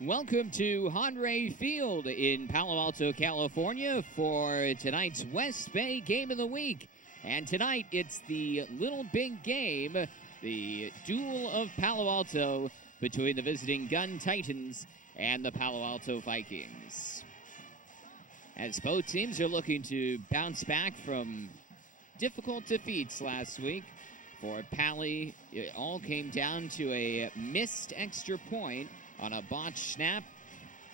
Welcome to Honore Field in Palo Alto, California for tonight's West Bay Game of the Week. And tonight it's the Little Big Game, the Duel of Palo Alto between the visiting Gunn Titans and the Palo Alto Vikings. As both teams are looking to bounce back from difficult defeats last week. For Paly, it all came down to a missed extra point on a botched snap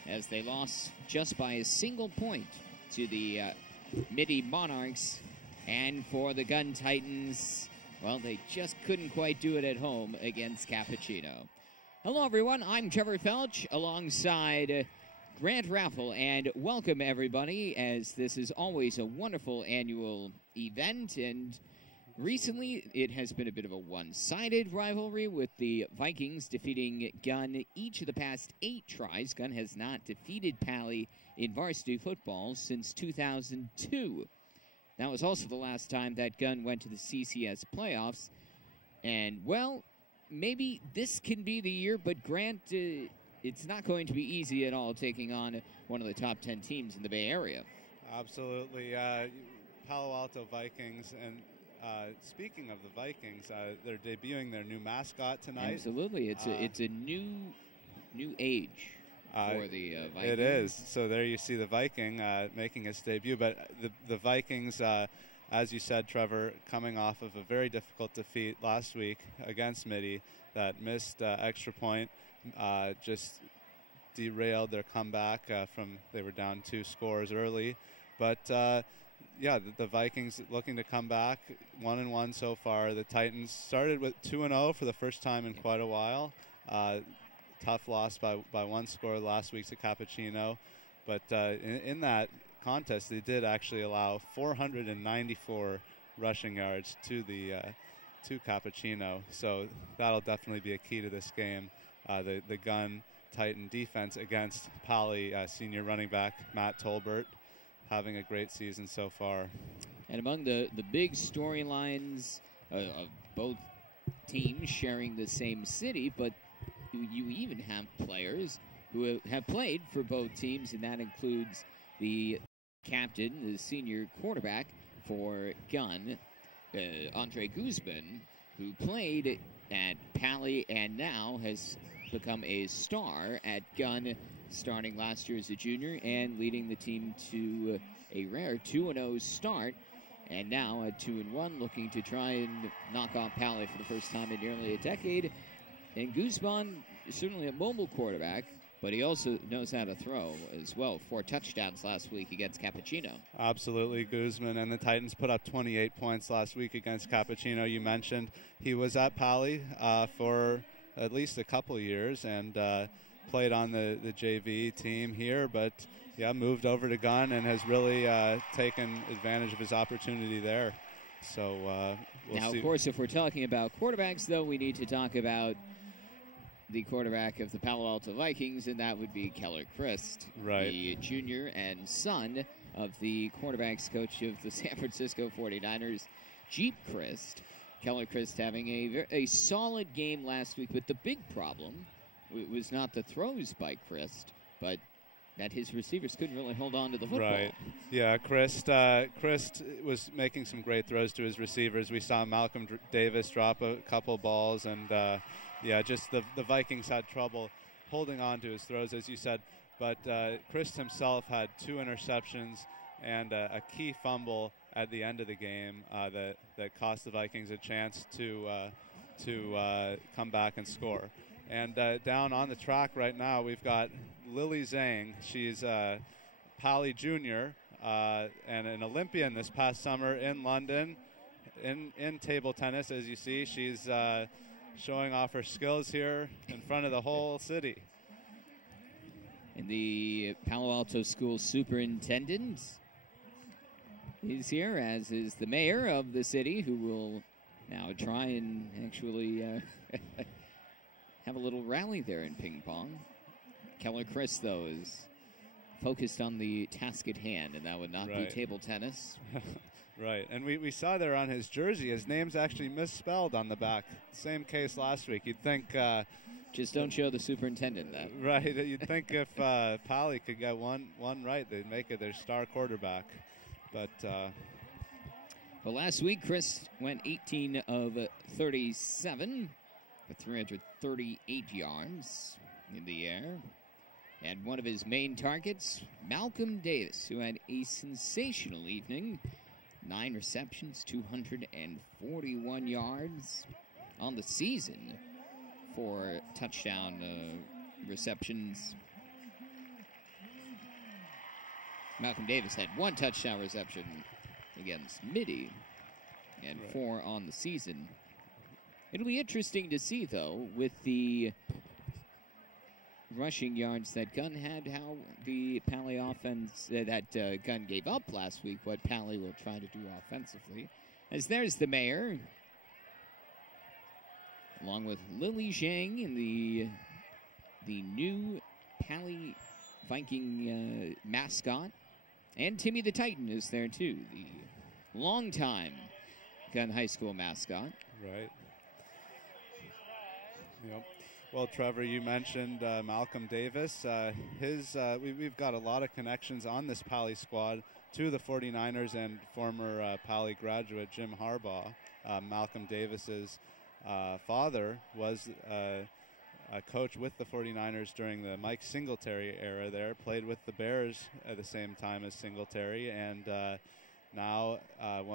as they lost just by a single point to the Midi Monarchs. And for the Gunn Titans, well, they just couldn't quite do it at home against Cappuccino. Hello, everyone. I'm Trevor Felch alongside Grant Raffel, and welcome, everybody, as this is always a wonderful annual event. And recently, it has been a bit of a one-sided rivalry with the Vikings defeating Gunn each of the past 8 tries. Gunn has not defeated Paly in varsity football since 2002. That was also the last time that Gunn went to the CCS playoffs. And, well, maybe this can be the year, but Grant, it's not going to be easy at all taking on one of the top 10 teams in the Bay Area. Absolutely. Palo Alto Vikings, and speaking of the Vikings, they're debuting their new mascot tonight. Absolutely. It's a new age for the Vikings. It is. So there you see the Viking making his debut. But the Vikings, as you said, Trevor, coming off of a very difficult defeat last week against Midi, that missed extra point, just derailed their comeback from they were down 2 scores early. But yeah, the Vikings looking to come back, 1-1 so far. The Titans started with 2-0 for the first time in quite a while. Tough loss by 1 score last week to Cappuccino. But in that contest, they did actually allow 494 rushing yards to Cappuccino. So that'll definitely be a key to this game. The Gunn Titan defense against Paly senior running back Matt Tolbert, having a great season so far. And among the big storylines of both teams sharing the same city, but you even have players who have played for both teams, and that includes the captain, the senior quarterback for Gunn, Andre Guzman, who played at Paly and now has become a star at Gunn, starting last year as a junior and leading the team to a rare 2-0 start, and now at 2-1, looking to try and knock off Paly for the first time in nearly a decade. And Guzman is certainly a mobile quarterback, but he also knows how to throw as well. 4 touchdowns last week against Cappuccino. Absolutely, Guzman. And the Titans put up 28 points last week against Cappuccino. You mentioned he was at Paly for at least a couple years and played on the JV team here, but yeah, moved over to Gunn and has really taken advantage of his opportunity there. So we'll now, see. Of course, if we're talking about quarterbacks, though, we need to talk about the quarterback of the Palo Alto Vikings, and that would be Keller Christ, right, the junior and son of the quarterbacks coach of the San Francisco 49ers, Jeep Christ. Keller Christ having a solid game last week, but the big problem was not the throws by Christ, but that his receivers couldn't really hold on to the football. Right. Yeah, Christ was making some great throws to his receivers. We saw Malcolm Davis drop a couple balls, and yeah, just the Vikings had trouble holding on to his throws, as you said. But Christ himself had 2 interceptions and a key fumble at the end of the game that cost the Vikings a chance to come back and score. And down on the track right now, we've got Lily Zhang. She's a Paly junior and an Olympian this past summer in London in table tennis. As you see, she's showing off her skills here in front of the whole city. And the Palo Alto School superintendent is here, as is the mayor of the city, who will now try and actually have a little rally there in ping pong. Keller Christ, though, is focused on the task at hand, and that would not be table tennis. Right, and we saw there on his jersey, his name's actually misspelled on the back. Same case last week. You'd think Just don't show the superintendent that. Right. You'd think if Paly could get one right, they'd make it their star quarterback. But last week, Chris went 18 of 37 for 338 yards in the air. And one of his main targets, Malcolm Davis, who had a sensational evening. 9 receptions, 241 yards on the season. 4 touchdown receptions. Malcolm Davis had 1 touchdown reception against Midi and 4 on the season. It'll be interesting to see, though, with the rushing yards that Gunn had, how the Paly offense that Gunn gave up last week, what Paly will try to do offensively. As there's the mayor, along with Lily Zhang and the new Paly Viking mascot. And Timmy the Titan is there, too, the longtime Gunn High School mascot. Right. Yep. Well, Trevor, you mentioned Malcolm Davis. We've got a lot of connections on this Paly squad to the 49ers and former Paly graduate Jim Harbaugh. Malcolm Davis's father was a coach with the 49ers during the Mike Singletary era there, played with the Bears at the same time as Singletary, and now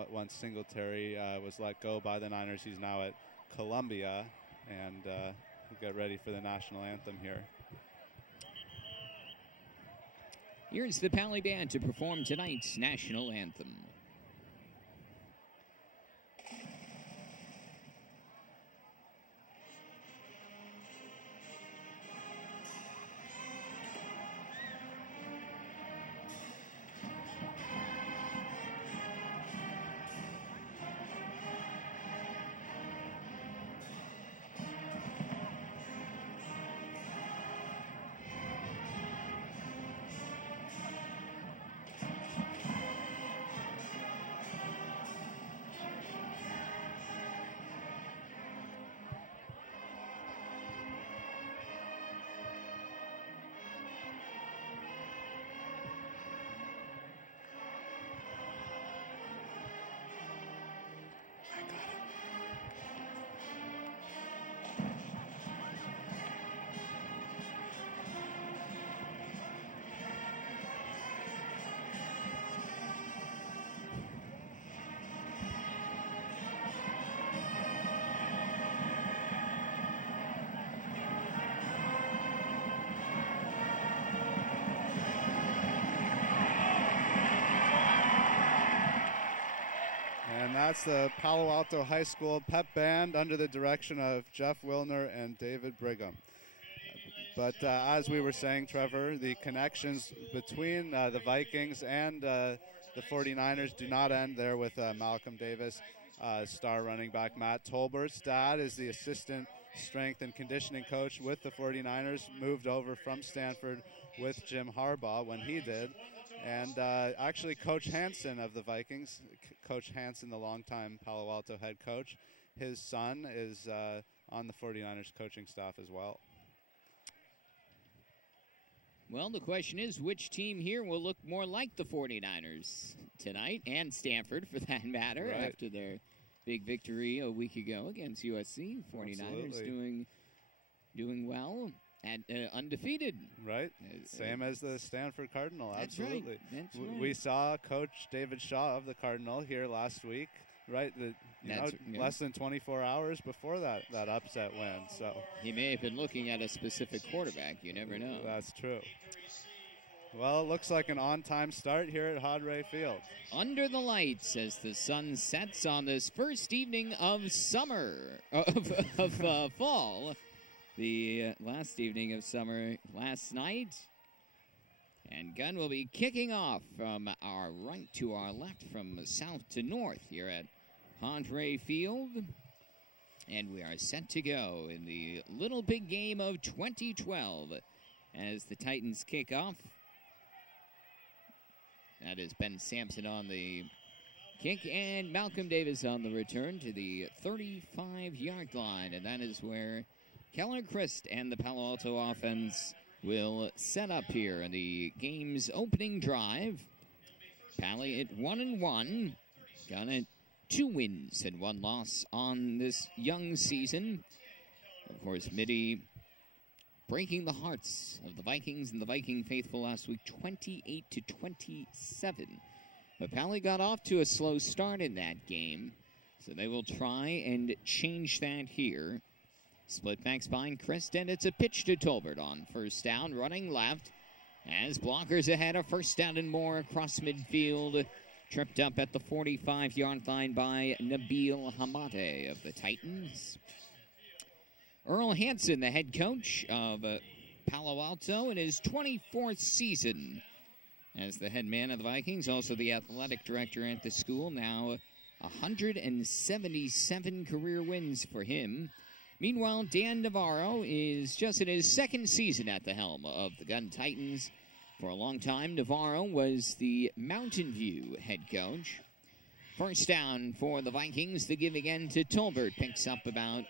once Singletary was let go by the Niners, he's now at Columbia, and we'll get ready for the national anthem here. Here's the Paly Band to perform tonight's national anthem. That's the Palo Alto High School Pep Band under the direction of Jeff Wilner and David Brigham. But as we were saying, Trevor, the connections between the Vikings and the 49ers do not end there with Malcolm Davis. Star running back Matt Tolbert's dad is the assistant strength and conditioning coach with the 49ers, moved over from Stanford with Jim Harbaugh when he did. And actually, Coach Hansen of the Vikings, Coach Hansen, the longtime Palo Alto head coach, his son is on the 49ers coaching staff as well. Well, the question is, which team here will look more like the 49ers tonight, and Stanford, for that matter, right, after their big victory a week ago against USC. 49ers doing well. And undefeated. Right. Same as the Stanford Cardinal. That's absolutely. Right. That's right. We saw Coach David Shaw of the Cardinal here last week, right? Less than 24 hours before that upset win. So he may have been looking at a specific quarterback. You never know. That's true. Well, it looks like an on-time start here at Hodray Field. Under the lights as the sun sets on this first evening of summer, of fall. The last evening of summer last night. And Gunn will be kicking off from our right to our left, from south to north here at Hodray Field. And we are set to go in the Little Big Game of 2012 as the Titans kick off. That is Ben Sampson on the kick and Malcolm Davis on the return to the 35-yard line. And that is where Keller Christ and the Palo Alto offense will set up here in the game's opening drive. Paly at 1-1. Gunn at 2 wins and 1 loss on this young season. Of course, Midi breaking the hearts of the Vikings and the Viking faithful last week, 28-27. But Paly got off to a slow start in that game, so they will try and change that here. Split back spine, Christ, and it's a pitch to Tolbert on first down, running left. As blockers ahead, a first down and more across midfield. Tripped up at the 45-yard line by Nabil Hamade of the Titans. Earl Hansen, the head coach of Palo Alto in his 24th season as the head man of the Vikings, also the athletic director at the school. Now 177 career wins for him. Meanwhile, Dan Navarro is just in his 2nd season at the helm of the Gunn Titans. For a long time, Navarro was the Mountain View head coach. First down for the Vikings. The give again to Tolbert. Picks up about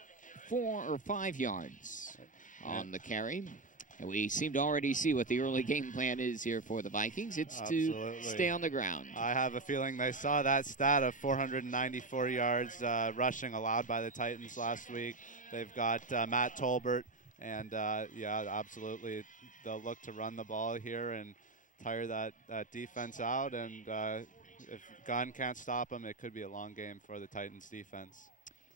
4 or 5 yards on the carry. And we seem to already see what the early game plan is here for the Vikings. It's to stay on the ground. I have a feeling they saw that stat of 494 yards rushing allowed by the Titans last week. They've got Matt Tolbert, and yeah, absolutely, they'll look to run the ball here and tire that defense out. And if Gunn can't stop them, it could be a long game for the Titans defense.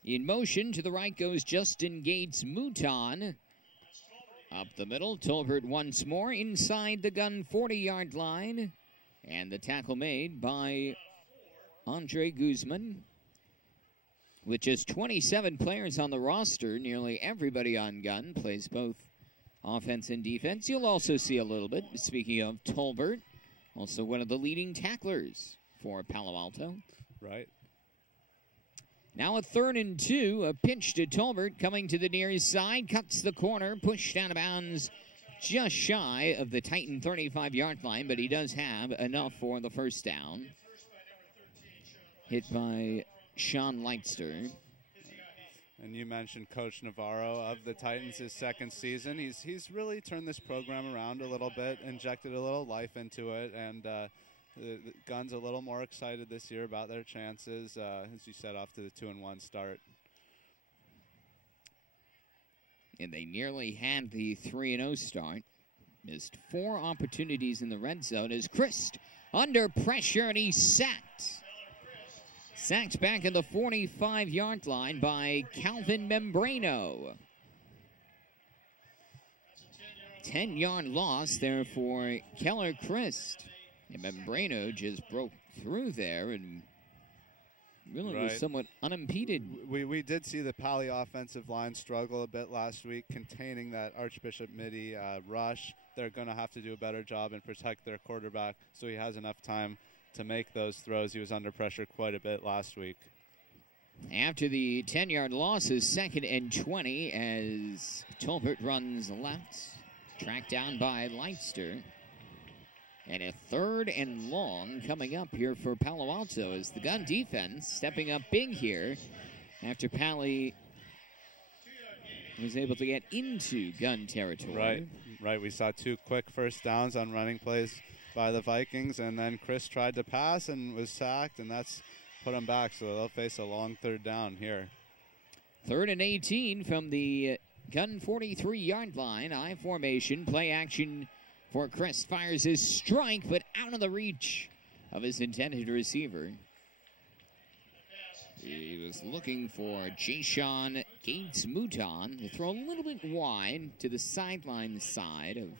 In motion to the right goes Justin Gates-Mouton. Up the middle, Tolbert once more inside the Gunn 40-yard line. And the tackle made by Andre Guzman. With just 27 players on the roster, nearly everybody on Gunn plays both offense and defense. You'll also see a little bit, speaking of Tolbert, also one of the leading tacklers for Palo Alto. Right. Now a 3rd and 2, a pitch to Tolbert coming to the near side, cuts the corner, pushed out of bounds just shy of the Titan 35-yard line, but he does have enough for the first down. Hit by Sean Leitster. And you mentioned Coach Navarro of the Titans, his 2nd season. He's really turned this program around a little bit, injected a little life into it, and the Gunn's a little more excited this year about their chances, as you said, off to the 2-1 start. And they nearly had the 3-0 start. Missed 4 opportunities in the red zone as Christ under pressure, and he's sacked. Sacked back at the 45-yard line by Calvin Membrano. 10-yard loss there for Keller Christ. And Membrano just broke through there and really was somewhat unimpeded. We did see the Paly offensive line struggle a bit last week, containing that Archbishop Midi rush. They're going to have to do a better job and protect their quarterback so he has enough time to make those throws. He was under pressure quite a bit last week. After the 10-yard loss is 2nd and 20 as Tolbert runs left, tracked down by Leitster. And a 3rd and long coming up here for Palo Alto as the Gunn defense stepping up big here after Paly was able to get into Gunn territory. Right. We saw 2 quick first downs on running plays by the Vikings, and then Chris tried to pass and was sacked, and that's put him back, so they'll face a long 3rd down here. 3rd and 18 from the Gunn 43-yard line. I formation, play action for Chris. Fires his strike, but out of the reach of his intended receiver. He was looking for Jashawn Gates-Mouton to throw a little bit wide to the sideline side of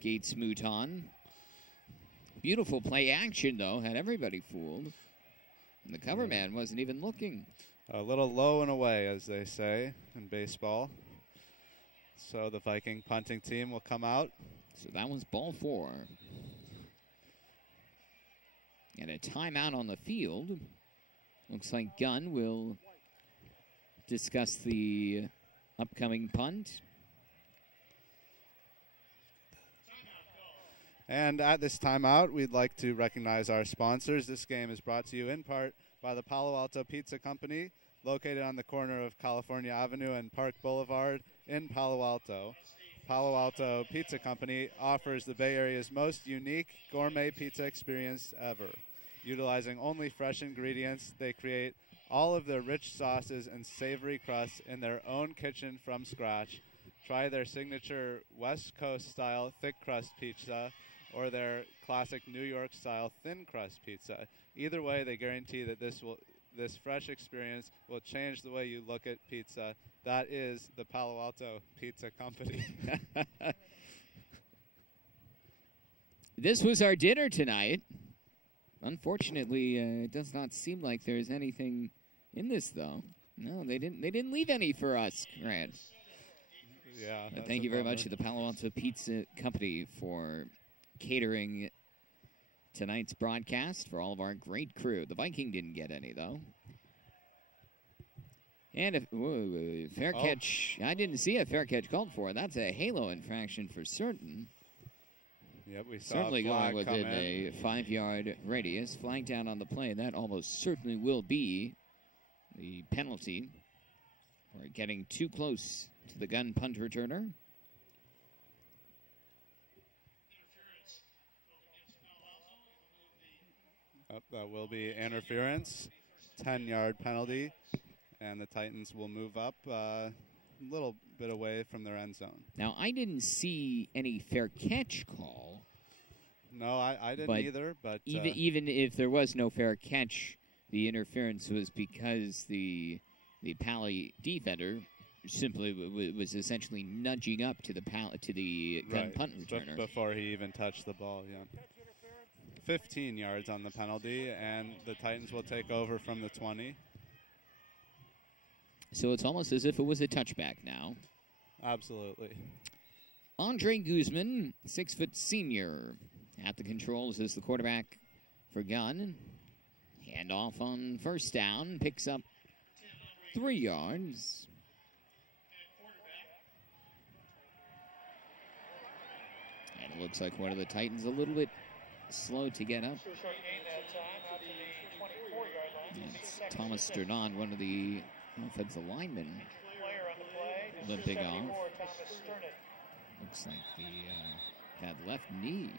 Gates-Mouton. Beautiful play action, though, had everybody fooled. And the cover man wasn't even looking. A little low and away, as they say in baseball. So the Viking punting team will come out. So that was ball 4. And a timeout on the field. Looks like Gunn will discuss the upcoming punt. And at this timeout, we'd like to recognize our sponsors. This game is brought to you in part by the Palo Alto Pizza Company, located on the corner of California Avenue and Park Boulevard in Palo Alto. Palo Alto Pizza Company offers the Bay Area's most unique gourmet pizza experience ever. Utilizing only fresh ingredients, they create all of their rich sauces and savory crusts in their own kitchen from scratch. Try their signature West Coast style thick crust pizza or their classic New York style thin crust pizza. Either way, they guarantee that this fresh experience will change the way you look at pizza. That is the Palo Alto Pizza Company. This was our dinner tonight. Unfortunately, it does not seem like there's anything in this, though. No, they didn't leave any for us, Grant. Yeah. Thank you very much to the Palo Alto Pizza Company for catering tonight's broadcast for all of our great crew. The Viking didn't get any, though. And a fair catch. I didn't see a fair catch called for. That's a halo infraction for certain. Yep, we saw certainly a flag going within come in. a 5-yard radius. Flag down on the play. That almost certainly will be the penalty for getting too close to the Gunn punt returner. That will be interference. 10-yard penalty. And the Titans will move up a little bit away from their end zone. Now, I didn't see any fair catch call. No, I didn't either. But even if there was no fair catch, the interference was because the Paly defender simply was essentially nudging up to the Gunn punt returner before he even touched the ball. Yeah, 15 yards on the penalty, and the Titans will take over from the 20. So it's almost as if it was a touchback now. Absolutely. Andre Guzman, 6-foot senior, at the controls as the quarterback for Gunn. Handoff on first down, picks up 3 yards. And it looks like one of the Titans a little bit slow to get up. It's Thomas Sternand, one of the offensive linemen, limping off. Looks like the had left knee.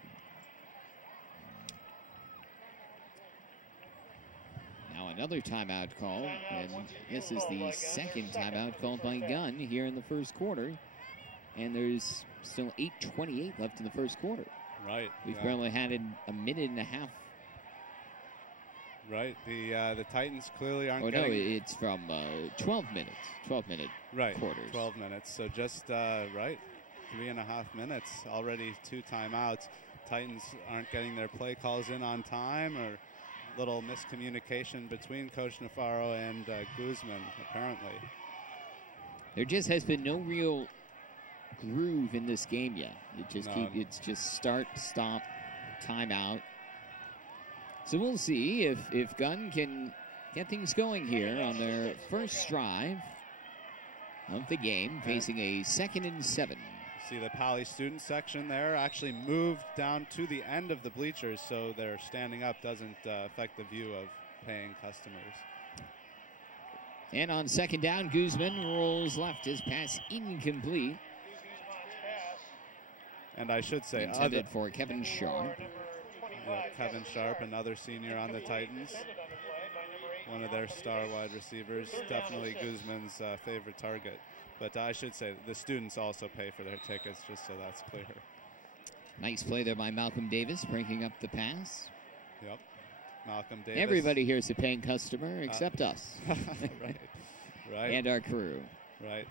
Now another timeout call, and this is the second timeout called by Gunn here in the first quarter. And there's still 8:28 left in the first quarter. Right. We've barely had a minute and a half. Right. The Titans clearly aren't getting... Oh, no, it's from 12 minutes. 12-minute quarters. 12 minutes. So just, 3.5 minutes. Already 2 timeouts. Titans aren't getting their play calls in on time, or little miscommunication between Coach Navarro and Guzman, apparently. There just has been no real groove in this game yet. It's just start, stop, timeout. So we'll see if Gunn can get things going here on their first drive of the game, facing a 2nd and 7. See the Paly student section there actually moved down to the end of the bleachers, so their standing up doesn't affect the view of paying customers. And on 2nd down, Guzman rolls left. His pass incomplete. And I should say, intended for Kevin Sharp. Kevin Sharp, another senior on the Titans. One of their star wide receivers. Definitely Guzman's favorite target. But I should say the students also pay for their tickets, just so that's clear. Nice play there by Malcolm Davis, breaking up the pass. Yep. Malcolm Davis. Everybody here is a paying customer except us. Right. And our crew. Right.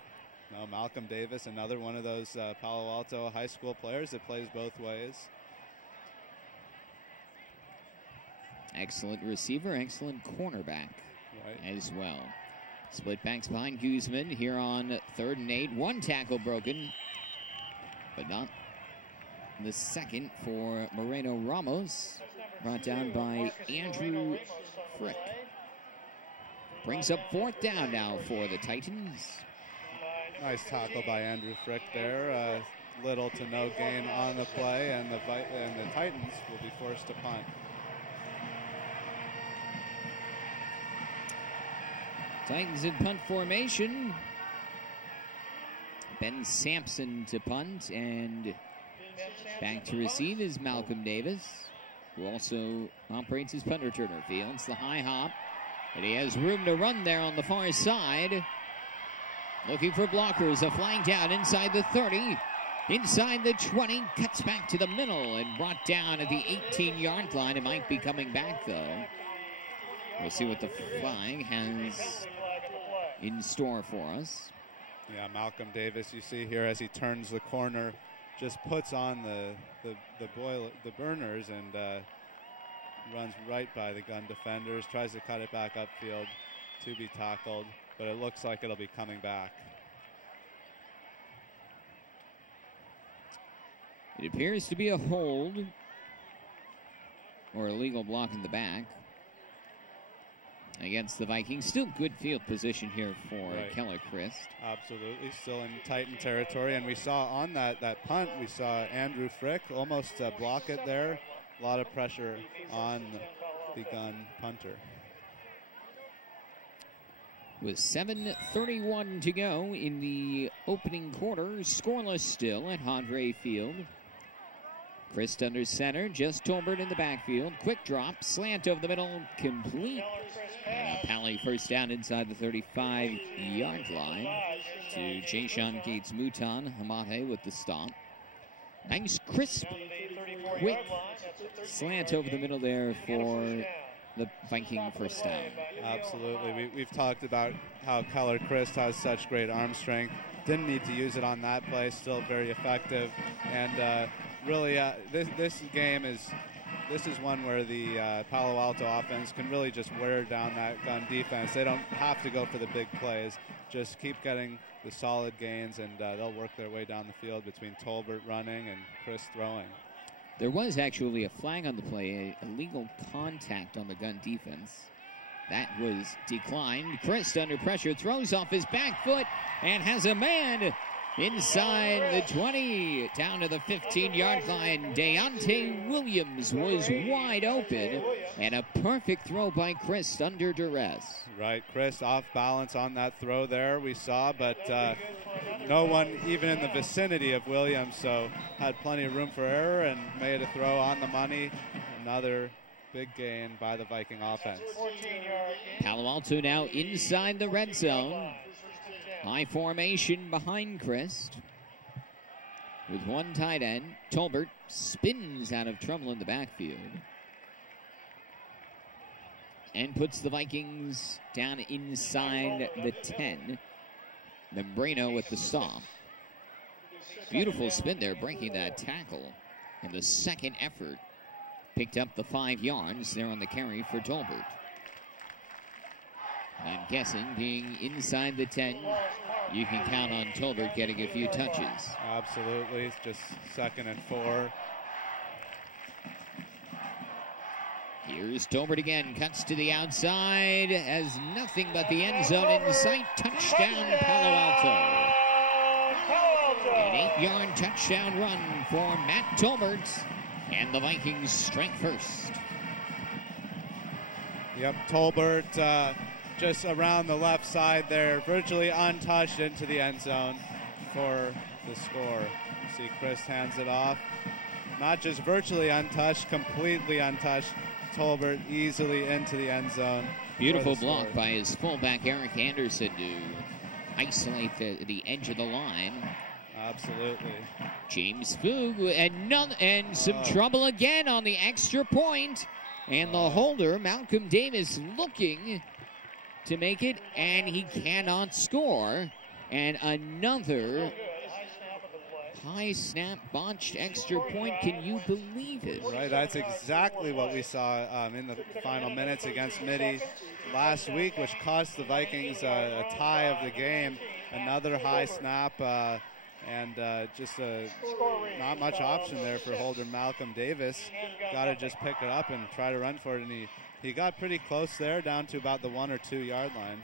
No, Malcolm Davis, another one of those Palo Alto high school players that plays both ways. Excellent receiver, excellent cornerback as well. Split backs behind Guzman here on 3rd and 8. 1 tackle broken, but not the second for Moreno Ramos. Brought down by Andrew Frick. Brings up 4th down now for the Titans. Nice tackle by Andrew Frick there. Little to no gain on the play, and the Titans will be forced to punt. Titans in punt formation. Ben Sampson to punt, and back to receive is Malcolm Davis, who also operates his punt returner. Fields the high hop, and he has room to run there on the far side. Looking for blockers, a flag down inside the 30, inside the 20, cuts back to the middle and brought down at the 18-yard line. It might be coming back, though. We'll see what the flag has in store for us. Yeah, Malcolm Davis, you see here as he turns the corner, just puts on the burners and runs right by the Gunn defenders, tries to cut it back upfield to be tackled, but it looks like it'll be coming back. It appears to be a hold or a legal block in the back against the Vikings. Still good field position here for Keller Christ. Absolutely, still in Titan territory, and we saw on that punt, we saw Andrew Frick almost block it there. A lot of pressure on the Gunn punter. With 7:31 to go in the opening quarter, scoreless still at Hadre Field. Christ under center, just Tolbert in the backfield. Quick drop, slant over the middle, complete. And Paly first down inside the 35-yard line to Jashawn Gates-Mouton. Hamate with the stop. Nice, crisp, quick slant over the middle there for the Viking first down. Absolutely. We've talked about how Keller Christ has such great arm strength. Didn't need to use it on that play. Still very effective. And really, this game is one where the Palo Alto offense can really just wear down that Gunn defense. They don't have to go for the big plays. Just keep getting the solid gains, and they'll work their way down the field between Tolbert running and Chris throwing. There was actually a flag on the play, a illegal contact on the Gunn defense. That was declined. Chris under pressure, throws off his back foot and has a man inside the 20, down to the 15-yard line. Deontay Williams was wide open, and a perfect throw by Chris under duress. Right, Chris off balance on that throw there, we saw, but no one even in the vicinity of Williams, so had plenty of room for error and made a throw on the money. Another big gain by the Viking offense. Palo Alto now inside the red zone. High formation behind Christ. With one tight end, Tolbert spins out of trouble in the backfield and puts the Vikings down inside the 10. Membrano with the stop. Beautiful spin there, breaking that tackle. And the second effort picked up the 5 yards there on the carry for Tolbert. I'm guessing being inside the 10, you can count on Tolbert getting a few touches. Absolutely. It's just 2nd and 4. Here's Tolbert again. Cuts to the outside. Has nothing but the end zone in sight. Touchdown, Palo Alto. An 8-yard touchdown run for Matt Tolbert. And the Vikings strike first. Yep, Tolbert just around the left side there, virtually untouched into the end zone for the score. You see Chris hands it off. Not just virtually untouched, completely untouched. Tolbert easily into the end zone. Beautiful block by his fullback, Eric Anderson, to isolate the edge of the line. Absolutely. James Foog, and some trouble again on the extra point. And the holder, Malcolm Davis, looking to make it, and he cannot score. And another high snap, botched extra point. Can you believe it? Right, that's exactly what we saw in the final minutes against Midi last week, which cost the Vikings a tie of the game. Another high snap, and just not much option there for holder Malcolm Davis. Got to just pick it up and try to run for it, and he got pretty close there, down to about the 1 or 2 yard line.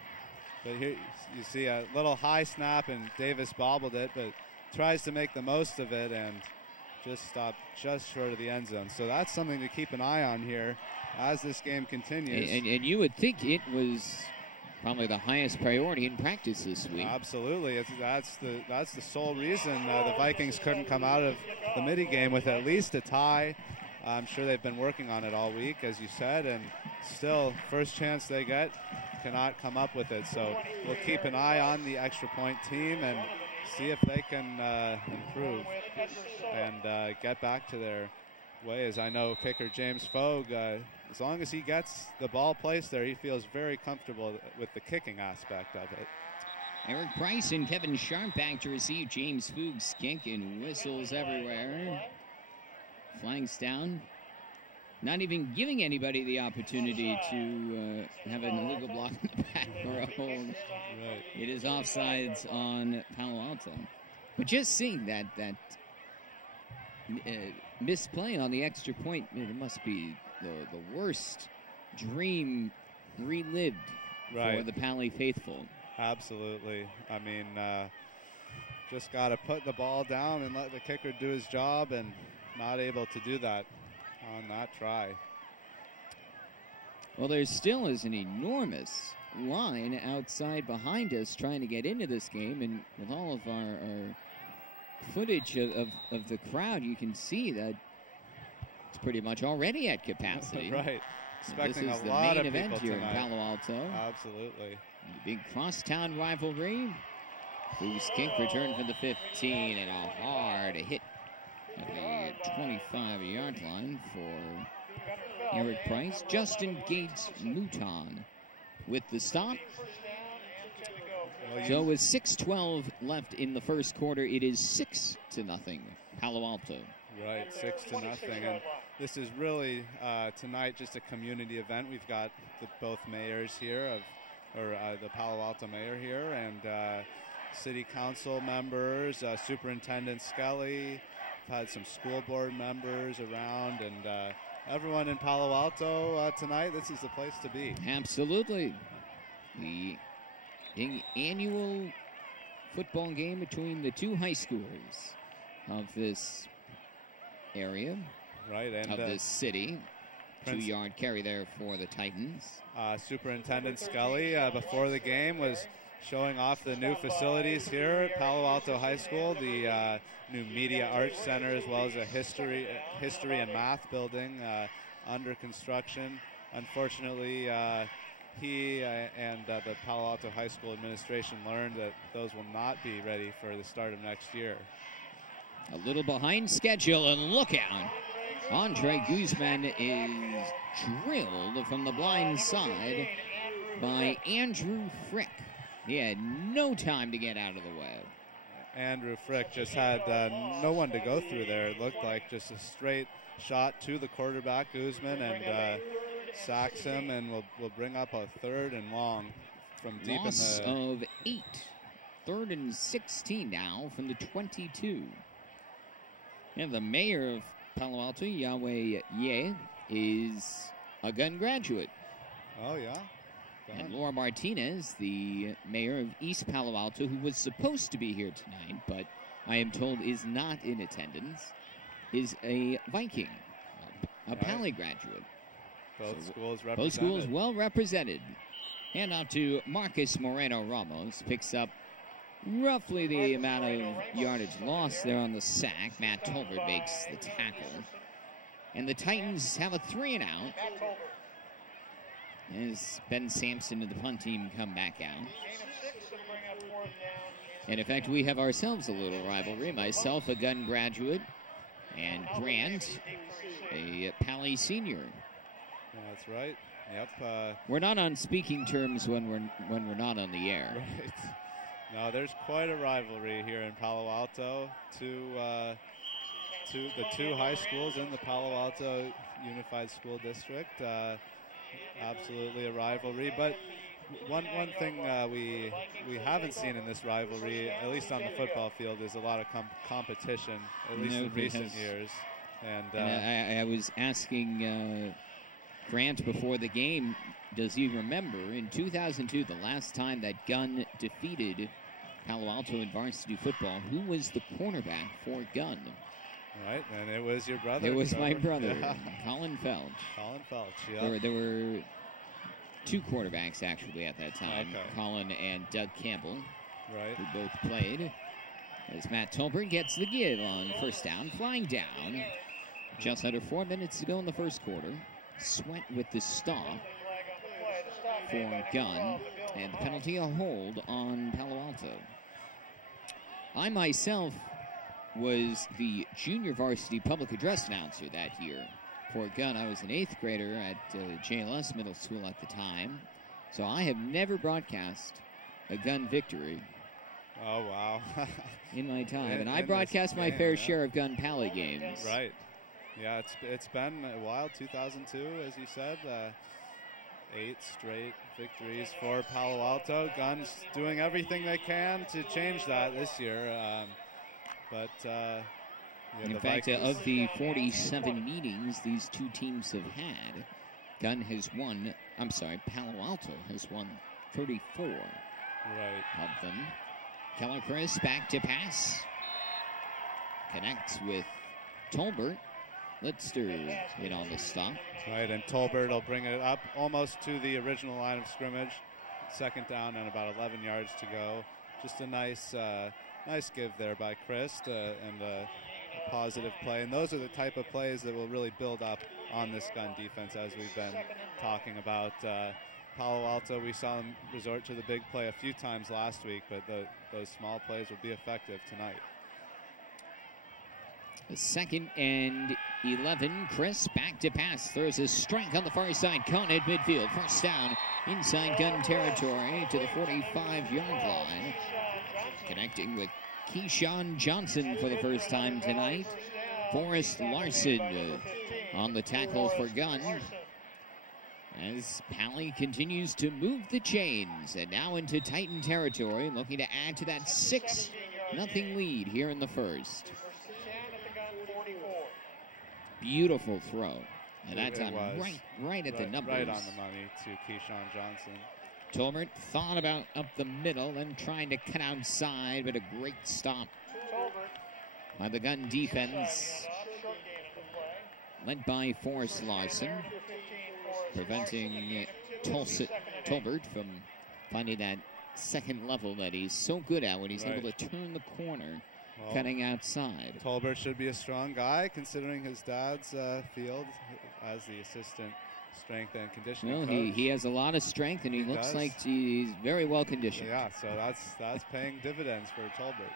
But here you see a little high snap, and Davis bobbled it, but tries to make the most of it and just stopped just short of the end zone. So that's something to keep an eye on here as this game continues. And you would think it was probably the highest priority in practice this week. Absolutely. That's the sole reason the Vikings couldn't come out of the midi game with at least a tie. I'm sure they've been working on it all week, as you said, and still, first chance they get, cannot come up with it. So we'll keep an eye on the extra point team and see if they can improve and get back to their ways. I know kicker James Fogue, as long as he gets the ball placed there, he feels very comfortable with the kicking aspect of it. Eric Price and Kevin Sharp back to receive James Foog's kick, and whistles everywhere. Flags down. Not even giving anybody the opportunity to have an illegal block in the back row. Right. It is offsides on Palo Alto. But just seeing that misplay on the extra point, it must be the worst dream relived for the Paly faithful. Absolutely. I mean, just got to put the ball down and let the kicker do his job, and not able to do that on that try. Well, there still is an enormous line outside behind us trying to get into this game, and with all of our footage of the crowd, you can see that it's pretty much already at capacity. Right. Expecting this is a lot of the main people event here tonight. in Palo Alto. Absolutely. The big crosstown rivalry. Whose kick returned for the 15, and a hard hit at the 25-yard line for Eric Price. Justin Gates Mouton with the stop. So with 6:12 left in the first quarter, it is 6-0 Palo Alto. Right, 6-0. And this is really tonight just a community event. We've got both mayors here, the Palo Alto mayor here, and city council members, Superintendent Skelly. We've had some school board members around, and everyone in Palo Alto tonight. This is the place to be. Absolutely. The annual football game between the two high schools of this area, right, and of this city. 2-yard carry there for the Titans. Superintendent Skelly before the game was showing off the new facilities here at Palo Alto High School, the new Media Arts Center, as well as a history and math building under construction. Unfortunately, he and the Palo Alto High School administration learned that those will not be ready for the start of next year. A little behind schedule, and look out. Andre Guzman is drilled from the blind side by Andrew Frick. He had no time to get out of the way. Andrew Frick just had no one to go through there. It looked like just a straight shot to the quarterback, Guzman, and sacks him, and will bring up a 3rd and long from deep Loss in the... of 8. 3rd and 16 now from the 22. And the mayor of Palo Alto, Yahweh Ye, is a Gunn graduate. Oh, yeah? And Laura Martinez, the mayor of East Palo Alto, who was supposed to be here tonight, but I am told is not in attendance, is a Viking, a Paly graduate. Both schools represented. Both schools well represented. Hand off to Marcus Moreno Ramos. Picks up roughly the amount of yardage lost there on the sack. Matt Tolbert makes the tackle. And the Titans have a 3-and-out. As Ben Sampson and the punt team come back out. And in fact, we have ourselves a little rivalry. Myself, a Gunn graduate, and Grant, a Paly senior. That's right. Yep. We're not on speaking terms when we're not on the air. Right. No, there's quite a rivalry here in Palo Alto. The two high schools in the Palo Alto Unified School District. Absolutely a rivalry. But one thing we haven't seen in this rivalry, at least on the football field, is a lot of competition, at least in recent years. And I was asking Grant before the game, does he remember in 2002, the last time that Gunn defeated Palo Alto in varsity football, who was the cornerback for Gunn? Right, and it was your brother. It was Trevor. my brother, Yeah. Colin Felch. Colin Felch, yeah. There were two quarterbacks, actually, at that time. Okay. Colin and Doug Campbell, Right. who both played. As Matt Tolbert gets the give on first down, flying down. Just under 4 minutes to go in the first quarter. Sweat with the stop for Gunn, and the penalty a hold on Palo Alto. I myself was the junior varsity public address announcer that year for Gunn. I was an 8th grader at JLS Middle School at the time, so I have never broadcast a Gunn victory. Oh, wow. In my time, and I broadcast my fair share of Gunn Paly games. Right. Yeah, it's been a while. 2002, as you said, 8 straight victories for Palo Alto. Gunn's doing everything they can to change that this year. In fact, of the 47 meetings these two teams have had, Palo Alto has won 34 of them. Keller Chris back to pass. Connects with Tolbert. Lister in on the stop. Right, and Tolbert will bring it up almost to the original line of scrimmage. Second down and about 11 yards to go. Just a nice give there by Christ and a positive play. And those are the type of plays that will really build up on this Gunn defense, as we've been talking about. Palo Alto, we saw them resort to the big play a few times last week, but those small plays will be effective tonight. The 2nd and 11. Chris back to pass. Throws a strike on the far side. Caught at midfield. First down inside Gunn territory to the 45-yard line. Connecting with Keyshawn Johnson for the first time tonight. Forrest Larson on the tackle for Gunn. As Paly continues to move the chains. And now into Titan territory. Looking to add to that 6-0 lead here in the first. Beautiful throw. And that time right at the numbers. Right on the money to Keyshawn Johnson. Tolbert thought about up the middle and trying to cut outside, but a great stop by the Gunn defense. Led by Forrest Larson. Preventing Tolbert from finding that second level that he's so good at when he's able to turn the corner. Cutting outside. Tolbert should be a strong guy, considering his dad's field as the assistant strength and conditioning coach. He has a lot of strength, and he looks like he's very well conditioned. Yeah, so that's paying dividends for Tolbert.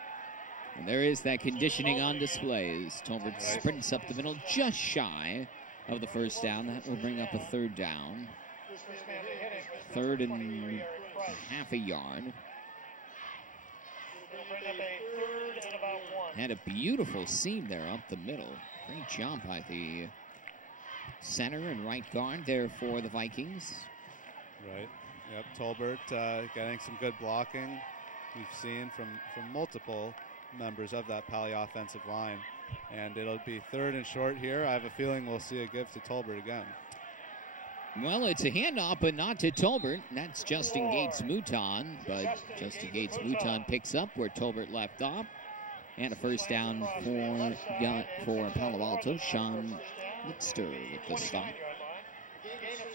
And there is that conditioning on display as Tolbert sprints up the middle, just shy of the first down. That will bring up a 3rd down. 3rd and half a yard. Had a beautiful seam there up the middle. Great job by the center and right guard there for the Vikings. Right. Yep. Tolbert getting some good blocking. We've seen from multiple members of that Paly offensive line. And it'll be 3rd and short here. I have a feeling we'll see a give to Tolbert again. Well, it's a handoff, but not to Tolbert. That's Justin Gates-Mouton. But Justin Gates-Mouton picks up where Tolbert left off. And a first down for Palo Alto. Sean Lister with the stop.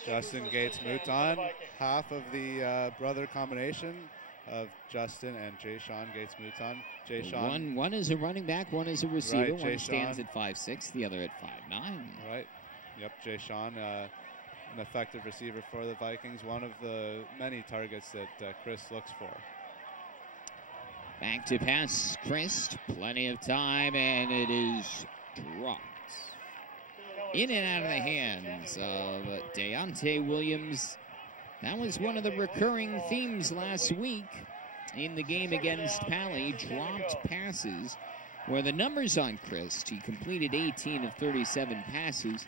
Justin Gates-Mouton, half of the brother combination of Justin and Jay-Sean Gates-Mouton. One is a running back, one is a receiver. Right, one stands at 5'6", the other at 5'9". Right. Yep, Jay-Sean, an effective receiver for the Vikings. One of the many targets that Chris looks for. Back to pass, Chris. Plenty of time, and it is dropped. In and out of the hands of Deontay Williams. That was one of the recurring themes last week in the game against Paly. Dropped passes. Where the numbers on Chris, he completed 18 of 37 passes.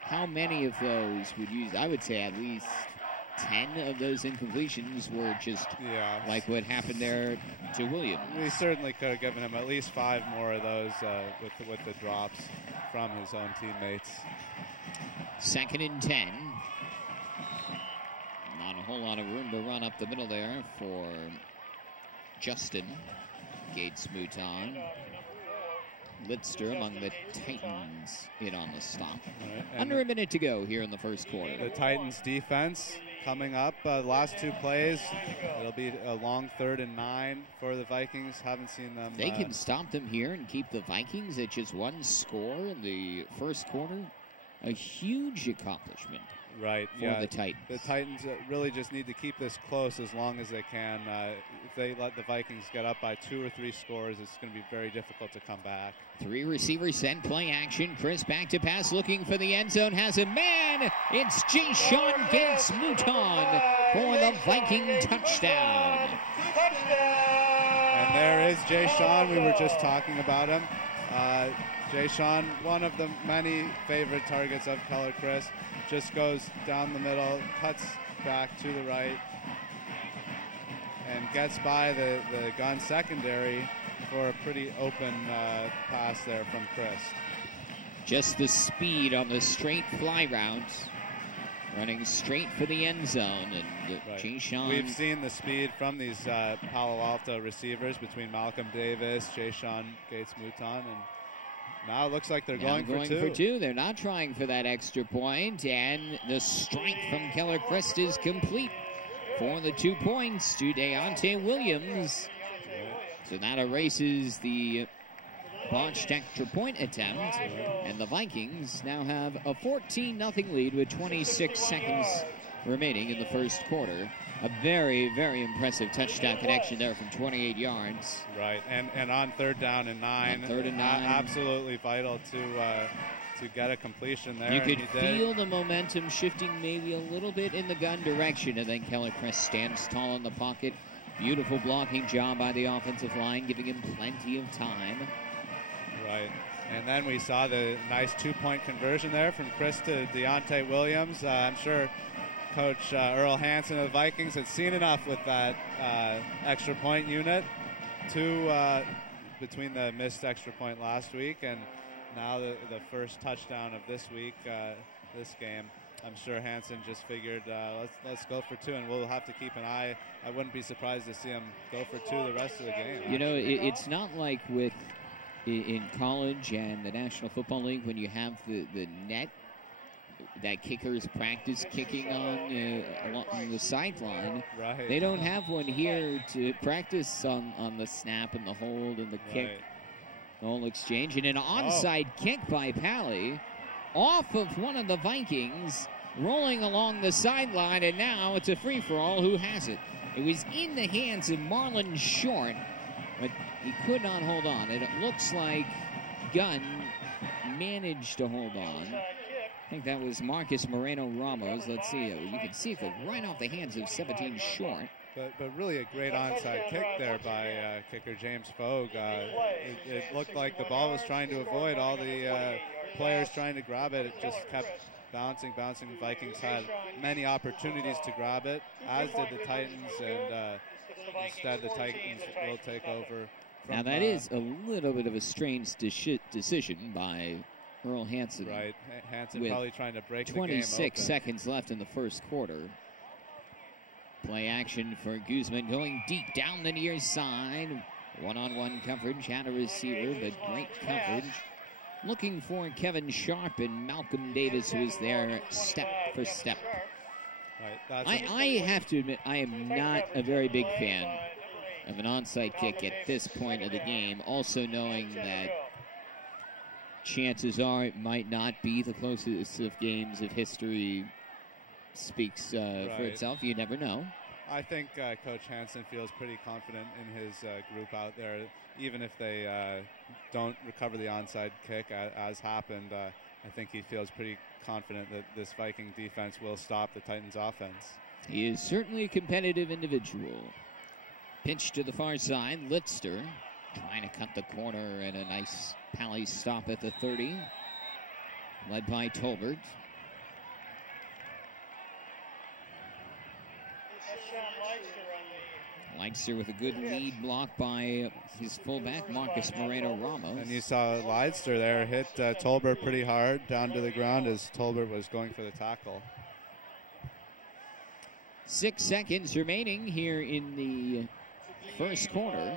How many of those would you? I would say at least 10 of those incompletions were just like what happened there to Williams. We certainly could have given him at least 5 more of those with the drops from his own teammates. 2nd and 10. Not a whole lot of room to run up the middle there for Justin Gates-Mouton. Lister among the Titans in on the stop. Right. Under a minute to go here in the first quarter. The Titans defense coming up, the last two plays, it'll be a long 3rd and 9 for the Vikings. Haven't seen them. They can stop them here and keep the Vikings at just 1 score in the first quarter. A huge accomplishment. Right, for the Titans. The Titans really just need to keep this close as long as they can. If they let the Vikings get up by 2 or 3 scores, it's going to be very difficult to come back. 3 receivers sent, play action. Chris back to pass, looking for the end zone. Has a man. It's Jay-Sean Gates-Mouton for the Viking touchdown. And there is Jay-Sean. We were just talking about him. Jay-Sean, one of the many favorite targets of Keller Chris, just goes down the middle, cuts back to the right, and gets by the Gunn secondary for a pretty open pass there from Chris. Just the speed on the straight fly routes, running straight for the end zone. And Jay-Sean. We've seen the speed from these Palo Alto receivers between Malcolm Davis, Jay-Sean Gates-Mouton, and now it looks like they're going for two. They're not trying for that extra point, and the strike from Keller Christ is complete for the 2 points to Deontay Williams. So that erases the botched extra point attempt, and the Vikings now have a 14-0 lead with 26 seconds remaining in the first quarter. A very, very impressive touchdown connection there from 28 yards. Right, and on 3rd down and 9. On 3rd and 9. Absolutely vital to get a completion there. You could feel the momentum shifting maybe a little bit in the Gunn direction, and then Keller Crest stands tall in the pocket. Beautiful blocking job by the offensive line, giving him plenty of time. Right, and then we saw the nice 2-point conversion there from Chris to Deontay Williams. I'm sure Coach Earl Hansen of the Vikings had seen enough with that extra point unit between the missed extra point last week and now the first touchdown of this week, this game. I'm sure Hansen just figured, let's go for 2, and we'll have to keep an eye. I wouldn't be surprised to see him go for 2 the rest of the game. You know, it's not like in college and the National Football League when you have the net that kickers practice kicking on along the sideline. Right. They don't have one here to practice on the snap and the hold and the kick, the whole exchange. And an onside kick by Paly off of one of the Vikings, rolling along the sideline, and now it's a free-for-all. Who has it? It was in the hands of Marlon Short, but he could not hold on. And it looks like Gunn managed to hold on. I think that was Marcus Moreno-Ramos. Let's see. You can see it go right off the hands of 17 Short. But really a great onside kick there by kicker James Fogg. It looked like the ball was trying to avoid all the players trying to grab it. It just kept bouncing. The Vikings had many opportunities to grab it, as did the Titans, and instead the Titans will take over. Now that is a little bit of a strange decision by Earl Hansen. Right, Hansen probably trying to break the game open. 26 seconds left in the first quarter. Play action for Guzman going deep down the near side. One-on-one coverage, had a receiver, but great coverage. Looking for Kevin Sharp and Malcolm Davis, who is there step for step. Right, I have to admit, I am not a very big fan of an onside kick at this point of the game, also knowing that chances are it might not be the closest of games if history speaks for itself. You never know. I think Coach Hansen feels pretty confident in his group out there. Even if they don't recover the onside kick as happened, I think he feels pretty confident that this Viking defense will stop the Titans offense. He is certainly a competitive individual. Pitch to the far side, Litster trying to cut the corner, and a nice Paly stop at the 30, led by Tolbert. Leitzer with a good lead block by his fullback, Marcus Moreno-Ramos. And you saw Leitzer there hit Tolbert pretty hard down to the ground as Tolbert was going for the tackle. 6 seconds remaining here in the first quarter.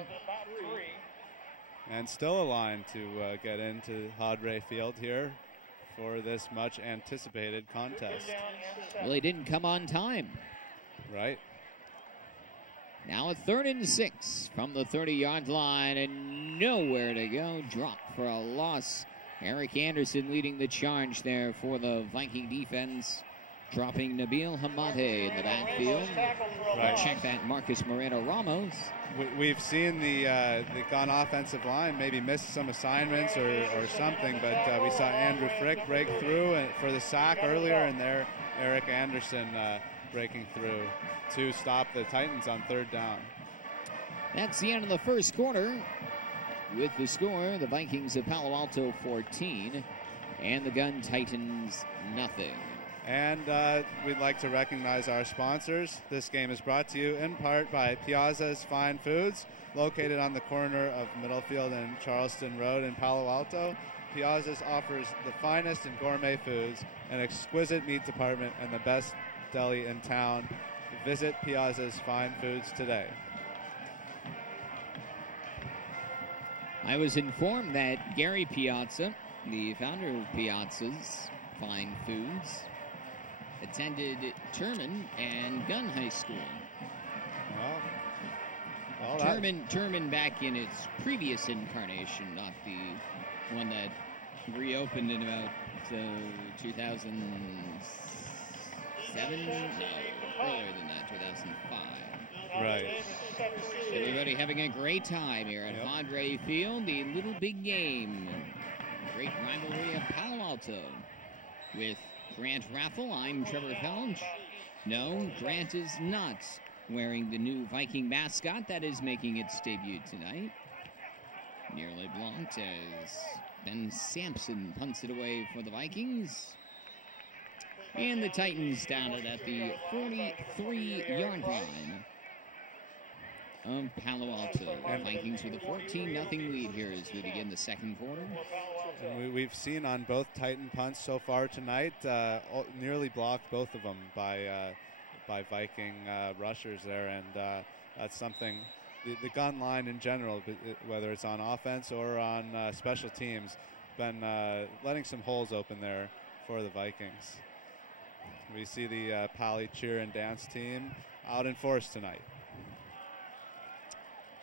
And still a line to get into Hadre Field here for this much anticipated contest. Well, they didn't come on time. Right. Now a 3rd and 6 from the 30-yard line, and nowhere to go. Drop for a loss. Eric Anderson leading the charge there for the Viking defense, dropping Nabil Hamade in the backfield. Right. Check that, Marcus Moreno-Ramos. We've seen the Gunn offensive line maybe miss some assignments or something, but we saw Andrew Frick break through for the sack earlier, and there Eric Anderson breaking through to stop the Titans on 3rd down. That's the end of the first quarter. With the score, the Vikings of Palo Alto 14 and the Gunn Titans nothing. And we'd like to recognize our sponsors. This game is brought to you in part by Piazza's Fine Foods, located on the corner of Middlefield and Charleston Road in Palo Alto. Piazza's offers the finest in gourmet foods, an exquisite meat department, and the best deli in town. Visit Piazza's Fine Foods today. I was informed that Gary Piazza, the founder of Piazza's Fine Foods, attended Terman and Gunn High School. Well, Terman back in its previous incarnation, not the one that reopened in about 2007? No, earlier than that, 2005. Right. Everybody having a great time here at Padre Field, the Little Big Game. Great rivalry of Palo Alto. With Grant Raffel, I'm Trevor Felch. No, Grant is not wearing the new Viking mascot that is making its debut tonight. Nearly blocked as Ben Sampson punts it away for the Vikings. And the Titans down it at the 43-yard line of Palo Alto. Vikings with a 14-0 lead here as we begin the second quarter. And we've seen on both Titan punts so far tonight, nearly blocked both of them by Viking rushers there, and that's something the Gunn line in general, whether it's on offense or on special teams, been letting some holes open there for the Vikings. We see the Paly cheer and dance team out in force tonight.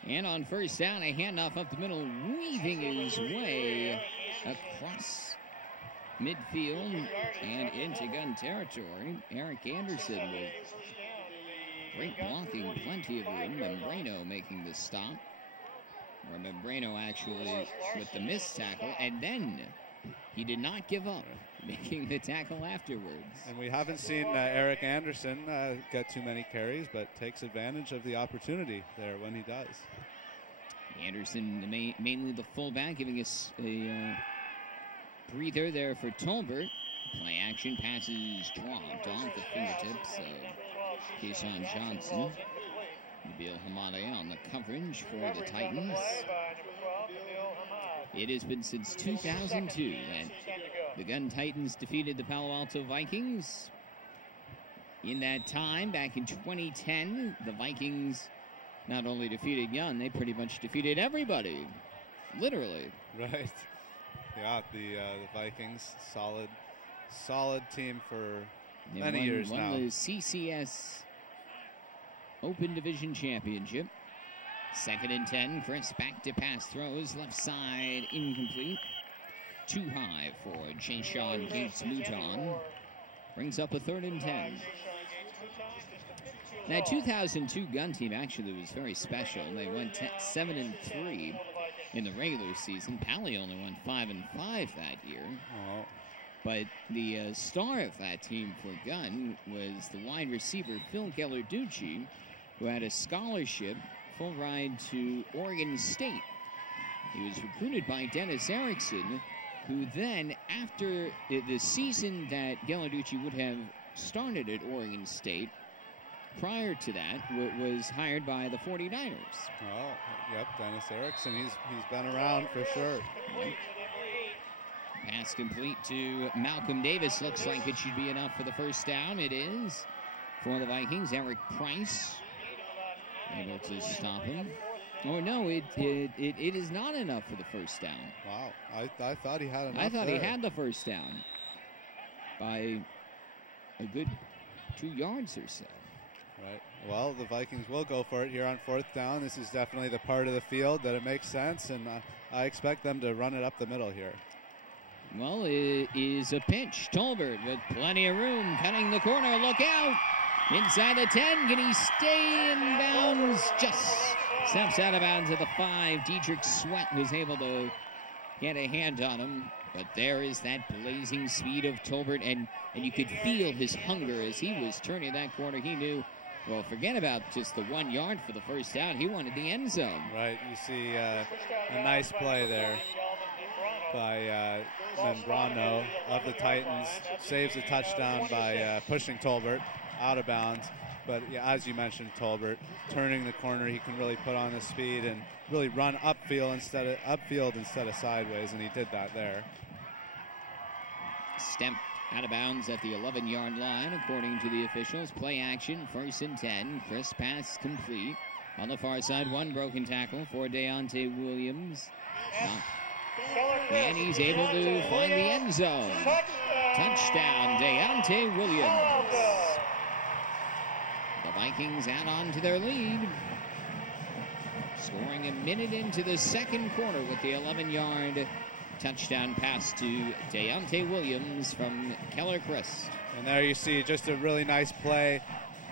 And on first down, a handoff up the middle, weaving his way across midfield and into Gunn territory. Eric Anderson with great blocking, plenty of room. Membrano making the stop. Or Membrano actually with the missed tackle, and then he did not give up, making the tackle afterwards. And we haven't seen Eric Anderson get too many carries, but takes advantage of the opportunity there when he does. Anderson, mainly the fullback, giving us a breather there for Tolbert. Play action passes dropped off the fingertips of Keyshawn Johnson. Nabil Hamade on the coverage for the Titans. It has been since 2002 that the Gunn Titans defeated the Palo Alto Vikings. In that time, back in 2010, the Vikings not only defeated Gunn, they pretty much defeated everybody, literally. Right. Yeah, the Vikings, solid team for many years now. Won the CCS Open Division Championship. 2nd and 10. Chris back to pass throws. Left side incomplete. Too high for Jay-Sean Gates-Mouton. Brings up a 3rd and 10. That 2002 Gunn team actually was very special. They went 7-3 in the regular season. Paly only went 5-5 that year. Oh. But the star of that team for Gunn was the wide receiver Phil Gellarducci, who had a scholarship, full ride to Oregon State. He was recruited by Dennis Erickson, who then, after the season that Gellarducci would have started at Oregon State, prior to that, was hired by the 49ers. Oh, yep, Dennis Erickson. He's been around for sure. Yep. Pass complete to Malcolm Davis. Looks like it should be enough for the first down. It is for the Vikings. Eric Price able to stop him. Oh, no, it is not enough for the first down. Wow, I thought he had enough. I thought he had the first down. by a good 2 yards or so. Right. Well, the Vikings will go for it here on 4th down. This is definitely the part of the field that it makes sense, and I expect them to run it up the middle here. Well, it is a pinch. Tolbert with plenty of room, cutting the corner. Look out! Inside the 10. Can he stay in bounds? Just steps out of bounds at the 5. Dietrich Sweat was able to get a hand on him. But there is that blazing speed of Tolbert, and you could feel his hunger as he was turning that corner. He knew, well, forget about just the 1 yard for the first down. He wanted the end zone. Right. You see a nice play there by Membrano of the Titans. Saves a touchdown by pushing Tolbert out of bounds. But yeah, as you mentioned, Tolbert turning the corner, he can really put on the speed and really run upfield instead of sideways, and he did that there. Stepped out of bounds at the 11-yard line, according to the officials. Play action, 1st and 10. Crisp pass complete. On the far side, 1 broken tackle for Deontay Williams. And he's able to find the end zone. Touchdown, Deontay Williams. The Vikings add on to their lead. Scoring a minute into the 2nd quarter with the 11-yard touchdown pass to Deontay Williams from Keller Christ. And there you see just a really nice play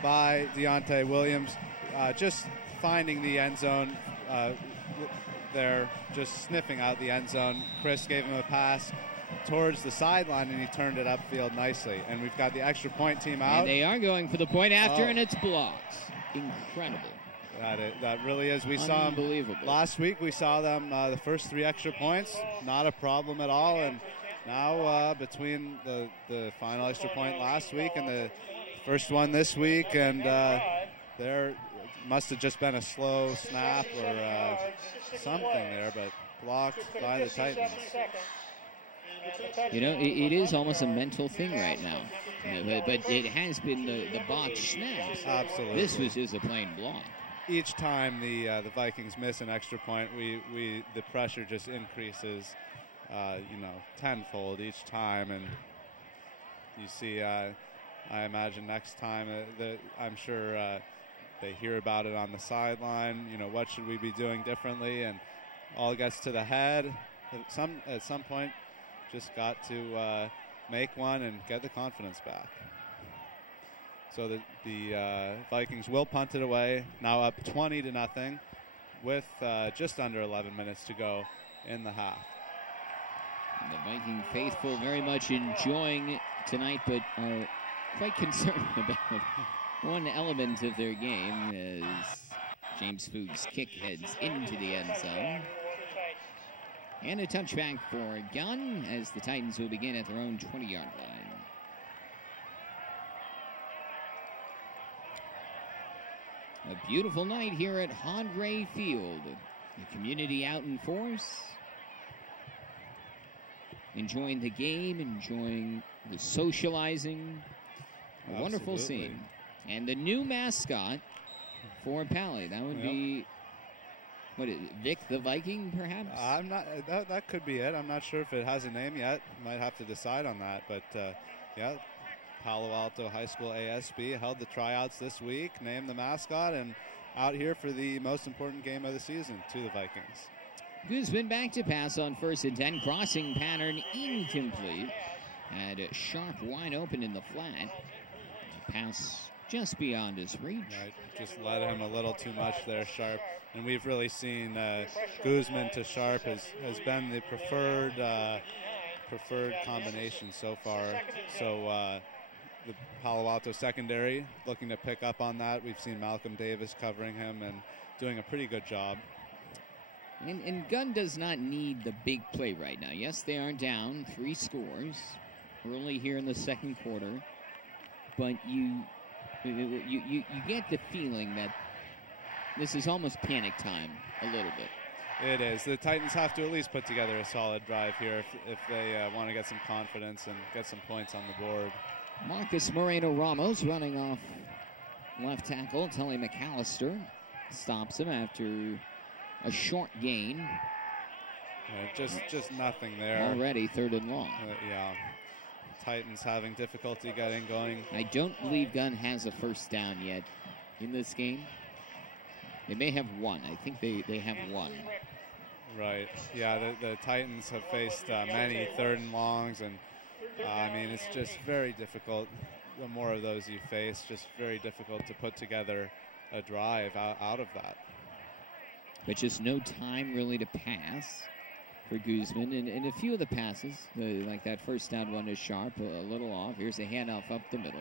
by Deontay Williams. Just finding the end zone there, just sniffing out the end zone. Chris gave him a pass towards the sideline, and he turned it upfield nicely. And we've got the extra point team out. And they are going for the point after, and it's blocked. Incredible. That really is. We saw them last week. We saw them the first 3 extra points, not a problem at all. And now between the final extra point last week and the first one this week, and there must have just been a slow snap or something there, but blocked by the Titans. You know, it is almost a mental thing right now. You know, but it has been the botched snaps. Absolutely. This was just a plain block. Each time the Vikings miss an extra point, the pressure just increases, tenfold each time. And you see, I imagine next time I'm sure they hear about it on the sideline. You know, what should we be doing differently? And all gets to the head. At some point, just got to make one and get the confidence back. So the Vikings will punt it away, now up 20-0 with just under 11 minutes to go in the half. And the Viking faithful very much enjoying tonight, but are quite concerned about one element of their game as James Foog's kick heads into the end zone. And a touchback for Gunn as the Titans will begin at their own 20-yard line. A beautiful night here at Hondray Field. The community out in force. Enjoying the game, enjoying the socializing. A wonderful scene. And the new mascot for Paly. That would be, what is it, Vic the Viking, perhaps? I'm not. That could be it. I'm not sure if it has a name yet. Might have to decide on that. But, yeah. Palo Alto High School ASB held the tryouts this week, named the mascot, and out here for the most important game of the season to the Vikings. Guzman back to pass on 1st and 10. Crossing pattern incomplete. Had Sharp wide open in the flat. The pass just beyond his reach. Right, just led him a little too much there, Sharp. And we've really seen Guzman to Sharp has been the preferred combination so far. So the Palo Alto secondary looking to pick up on that. We've seen Malcolm Davis covering him and doing a pretty good job. And Gunn does not need the big play right now. Yes, they are down 3 scores early here in the 2nd quarter, but you get the feeling that this is almost panic time a little bit. It is. The Titans have to at least put together a solid drive here if they want to get some confidence and get some points on the board. Marcus Moreno-Ramos running off left tackle. Tully McAllister stops him after a short gain. Just nothing there. Already 3rd and long. Yeah. Titans having difficulty getting going. I don't believe Gunn has a first down yet in this game. They may have one. I think they have one. Right. Yeah, the Titans have faced many 3rd and longs, and I mean, it's just very difficult. The more of those you face, just very difficult to put together a drive out of that. But just no time really to pass for Guzman. And a few of the passes, like that first down one is sharp, a little off. Here's a handoff up the middle.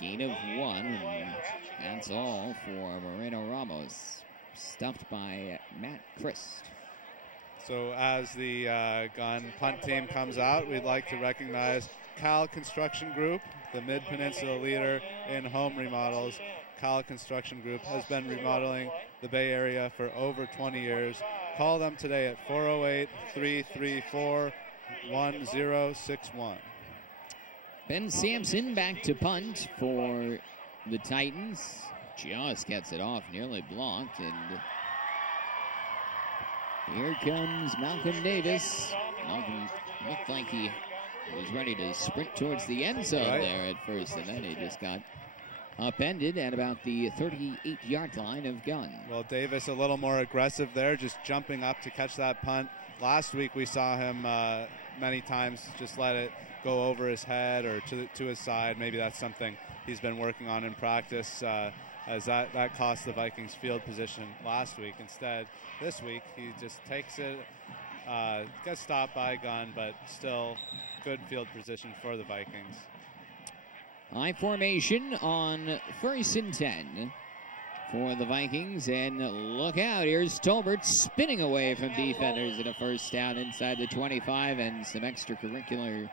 Gain of 1, and that's all for Moreno Ramos. Stuffed by Matt Christ. So as the Gunn punt team comes out, we'd like to recognize Cal Construction Group, the Mid-Peninsula leader in home remodels. Cal Construction Group has been remodeling the Bay Area for over 20 years. Call them today at 408-334-1061. Ben Sampson back to punt for the Titans. Just gets it off, nearly blocked, and here comes Malcolm Davis. Malcolm looked like he was ready to sprint towards the end zone there at first, and then he just got upended at about the 38-yard line of Gunn. Well, Davis a little more aggressive there, just jumping up to catch that punt. Last week we saw him many times just let it go over his head or to his side. Maybe that's something he's been working on in practice, as that cost the Vikings field position last week. Instead, this week, he just takes it, gets stopped by Gunn, but still good field position for the Vikings. High formation on 1st and 10 for the Vikings, and look out, here's Tolbert spinning away from defenders at a first down inside the 25, and some extracurricular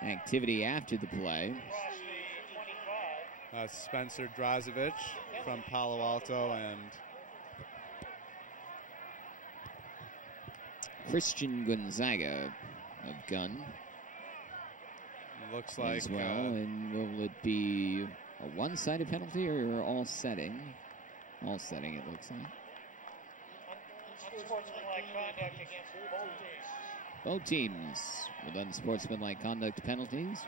activity after the play. Spencer Drazovic from Palo Alto and Christian Gonzaga of Gunn. Looks like as well. And will it be a one-sided penalty or all setting? All setting, it looks like. Unsportsmanlike conduct against both teams. Both teams with unsportsmanlike conduct penalties,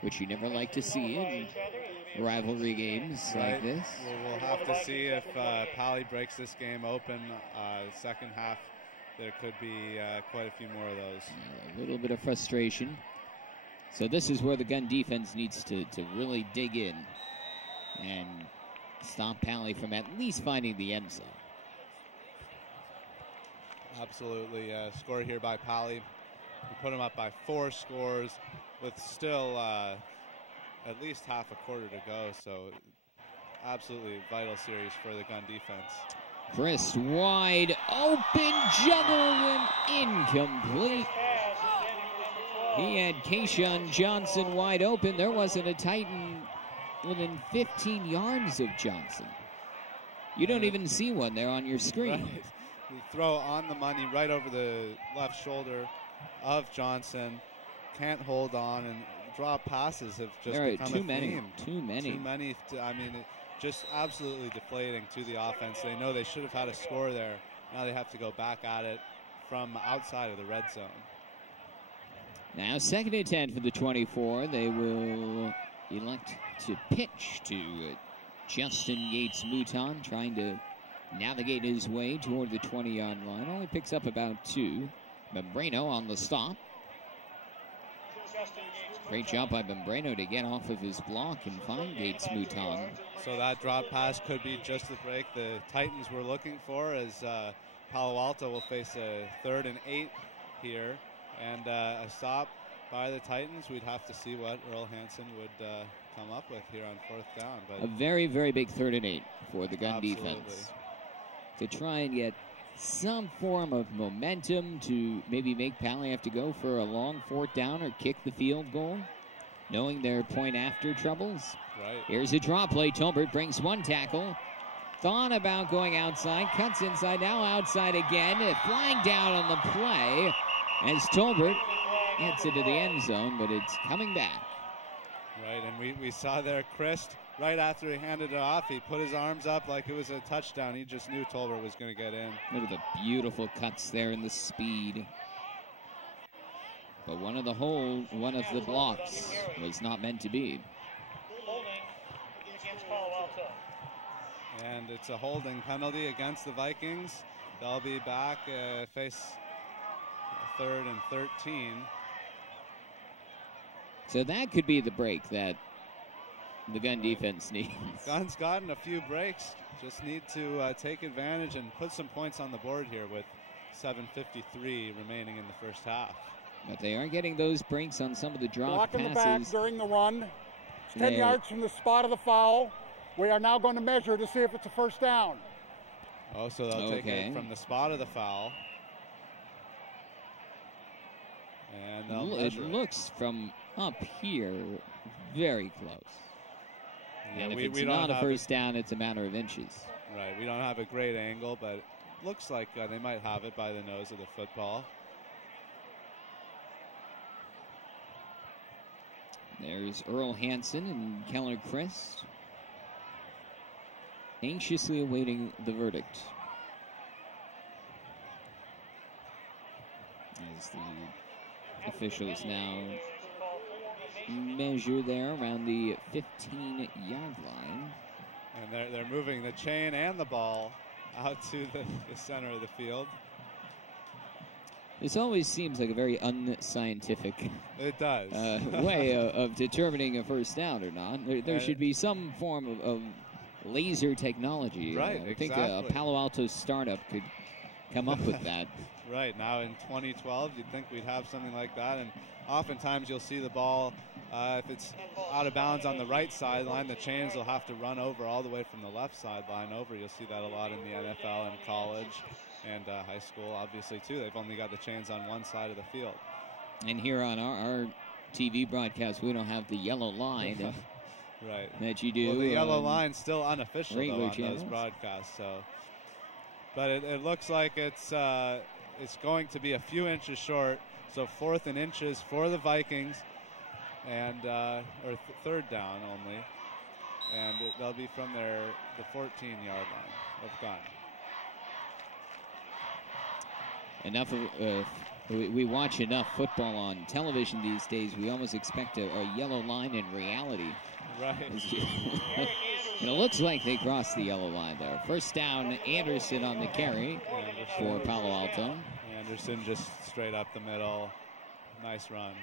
which you never like to see in rivalry games like this. Well, we'll have to see if Paly breaks this game open. Second half, there could be quite a few more of those. A little bit of frustration. So this is where the Gunn defense needs to really dig in and stop Paly from at least finding the end zone. Absolutely. Score here by Paly. We put them up by 4 scores with still at least half a quarter to go. So absolutely vital series for the Gunn defense. Chris wide open, juggle and incomplete. He had Kayshawn Johnson wide open. There wasn't a Titan within 15 yards of Johnson. You don't even see one there on your screen. Right. The throw on the money right over the left shoulder of Johnson. Can't hold on, and drop passes have just become too a many. theme. Too many. I mean, just absolutely deflating to the offense. They know they should have had a score there. Now they have to go back at it from outside of the red zone. Now 2nd and 10 for the 24. They will elect to pitch to Justin Yates-Mouton, trying to navigate his way toward the 20-yard line. Only picks up about 2. Membrano on the stop. Great job by Membrano to get off of his block and find Yates-Mouton. So that drop pass could be just the break the Titans were looking for, as Palo Alto will face a 3rd and 8 here. And a stop by the Titans. We'd have to see what Earl Hansen would come up with here on 4th down. But a very, very big 3rd and 8 for the Gunn absolutely. defense. To try and get some form of momentum to maybe make Paly have to go for a long 4th down or kick the field goal, knowing their point after troubles. Right. Here's a draw play. Tolbert brings 1 tackle. Thought about going outside, cuts inside, now outside again. Flying down on the play as Tolbert gets into the end zone, but it's coming back. Right, and we saw there Christ, right after he handed it off, he put his arms up like it was a touchdown. He just knew Tolbert was going to get in. Look at the beautiful cuts there and the speed. But one of the blocks was not meant to be. Holding against Palo Alto. And it's a holding penalty against the Vikings. They'll be back, face 3rd and 13. So that could be the break that the Gunn defense needs. Gunn's gotten a few breaks. Just need to take advantage and put some points on the board here with 7:53 remaining in the first half. But they are getting those breaks on some of the drop Block in passes. the back during the run. It's 10 yards from the spot of the foul. We are now going to measure to see if it's a first down. Oh, so they'll take it from the spot of the foul. And they'll measure it looks from up here very close. Yeah, and if it's not a first down, it's a matter of inches. Right, we don't have a great angle, but it looks like they might have it by the nose of the football. There's Earl Hansen and Keller Christ anxiously awaiting the verdict as the officials now measure there around the 15-yard line. And they're moving the chain and the ball out to the center of the field. This always seems like a very unscientific it does. Way of determining a first down or not. There should be some form of laser technology. Right, I think a Palo Alto startup could come up with that. Right, now in 2012, you'd think we'd have something like that. And oftentimes you'll see the ball, if it's out of bounds on the right sideline, the chains will have to run over all the way from the left sideline over. You'll see that a lot in the NFL and college and high school, obviously, too. They've only got the chains on one side of the field. And here on our TV broadcast, we don't have the yellow line right. that you do. Well, the yellow line's still unofficial though, on channels. those broadcasts. So, but it looks like it's going to be a few inches short. So 4th and inches for the Vikings, and or third down only, and they'll be from the 14-yard line of Gunn. Enough of we watch enough football on television these days. We almost expect a yellow line in reality. Right. And it looks like they crossed the yellow line there. First down, Anderson on the carry for Palo Alto. Anderson just straight up the middle. Nice run.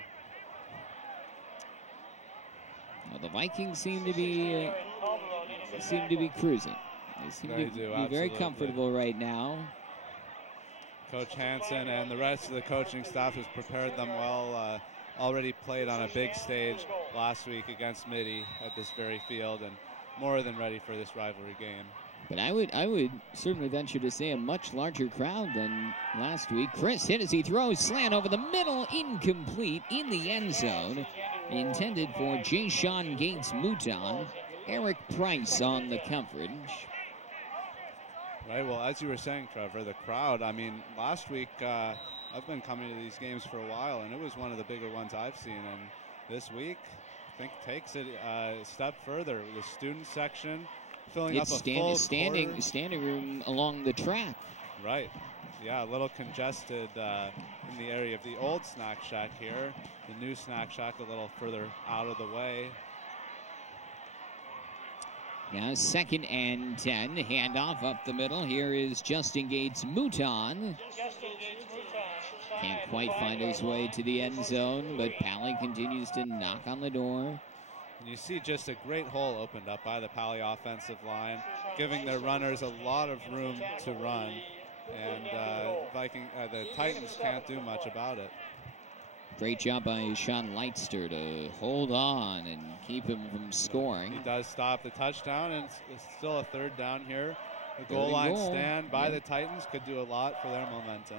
Well, the Vikings seem to be cruising. They seem to be very comfortable right now. Coach Hansen and the rest of the coaching staff has prepared them well. Already played on a big stage last week against Midi at this very field, and more than ready for this rivalry game. But I would certainly venture to say a much larger crowd than last week. Chris hit as he throws, slant over the middle, incomplete in the end zone. Intended for Jay-Sean Gates-Mouton. Eric Price on the coverage. Right, well, as you were saying, Trevor, the crowd, I mean, last week I've been coming to these games for a while, and it was one of the bigger ones I've seen. And this week, I think takes it a step further. The student section filling up a full standing room along the track. Right. Yeah, a little congested in the area of the old snack shack here. The new snack shack a little further out of the way. Now 2nd and 10. Handoff up the middle. Here is Justin Gates-Mouton. Can't quite find his way to the end zone, but Paly continues to knock on the door. And you see just a great hole opened up by the Paly offensive line, giving their runners a lot of room to run. And the Titans can't do much about it. Great job by Sean Leitster to hold on and keep him from scoring. He does stop the touchdown, and it's still a 3rd down here. The goal line stand by the Titans could do a lot for their momentum.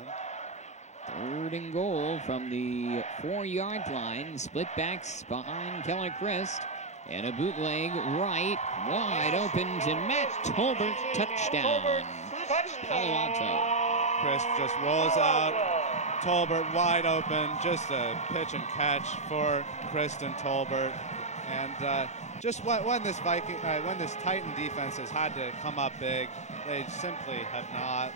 3rd and goal from the 4-yard line. Split backs behind Keller Christ. And a bootleg right, wide open to Matt Tolbert. Touchdown. Palo Alto. Christ just rolls out. Tolbert wide open. Just a pitch and catch for Kristen Tolbert. And just when this Titan defense has had to come up big, they simply have not.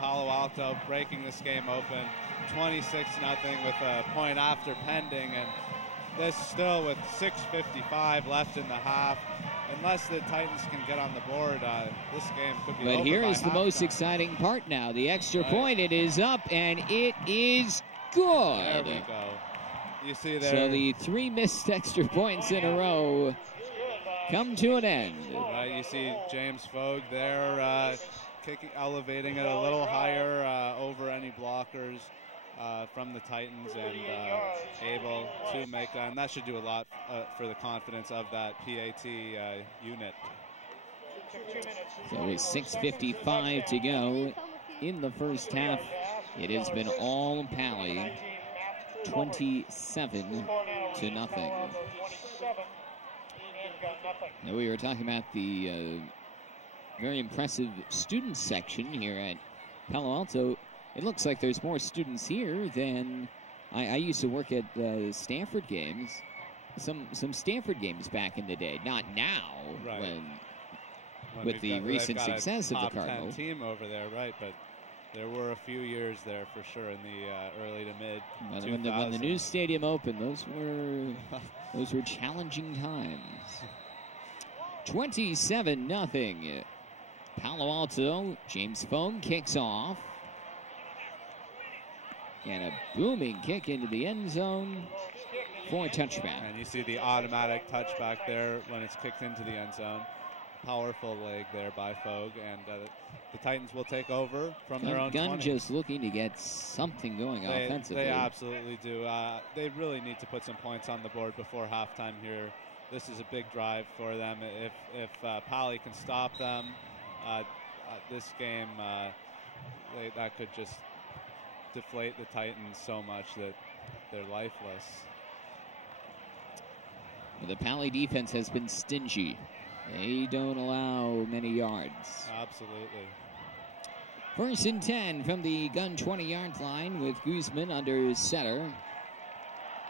Palo Alto breaking this game open 26-0 with a point after pending, and this still with 6:55 left in the half. Unless the Titans can get on the board, this game could be over. But here is the most halftime. exciting part now. The extra point, it is up, and it is good. There we go. You see there. So the 3 missed extra points in a row come to an end. Right, you see James Fogue there elevating it a little higher over any blockers from the Titans, and able to make that. And that should do a lot for the confidence of that PAT unit. So with 6:55 to go in the first half, it has been all Paly, 27-0. Now we were talking about the very impressive student section here at Palo Alto. It looks like there's more students here than I used to work at Stanford games. Some Stanford games back in the day, not now, Right. with the recent success of the Cardinals. Top 10 team over there, right? But there were a few years there for sure in the early to mid 2000s. When the new stadium opened, those were challenging times. 27-0. Palo Alto. James Fogue kicks off. And a booming kick into the end zone for a touchback. And you see the automatic touchback there when it's kicked into the end zone. Powerful leg there by Fogue, and the Titans will take over from their own Gunn 20. just looking to get something going offensively. They absolutely do. They really need to put some points on the board before halftime here. This is a big drive for them. If Paly can stop them, this game, that could just deflate the Titans so much that they're lifeless. The Paly defense has been stingy. They don't allow many yards. Absolutely. 1st and 10 from the Gunn 20-yard line with Guzman under center.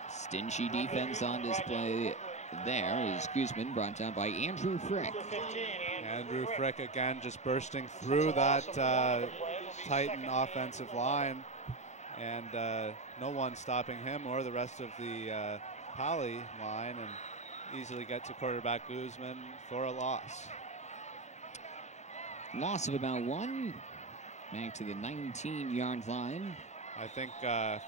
Stingy defense on display there is Guzman, brought down by Andrew Frick. Andrew Frick again just bursting through that Titan offensive line, and no one stopping him or the rest of the Paly line, and easily get to quarterback Guzman for a loss. Loss of about 1, back to the 19-yard line. I think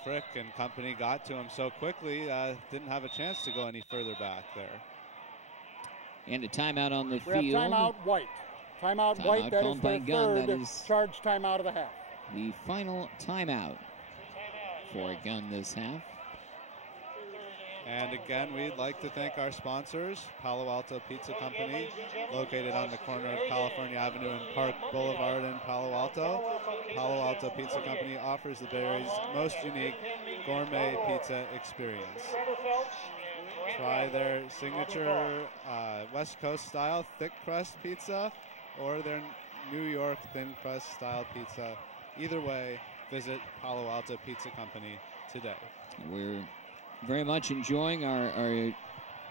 Frick and company got to him so quickly, didn't have a chance to go any further back there. And a timeout on the We field. have timeout White. Timeout White, that is their Gunn. third charge timeout of the half. The final timeout for Gunn this half. And again, we'd like to thank our sponsors, Palo Alto Pizza Company, located on the corner of California Avenue and Park Boulevard in Palo Alto. Palo Alto Pizza Company offers the Bay Area's most unique gourmet pizza experience. Try their signature West Coast style thick crust pizza or their New York thin crust style pizza. Either way, visit Palo Alto Pizza Company today. We're very much enjoying our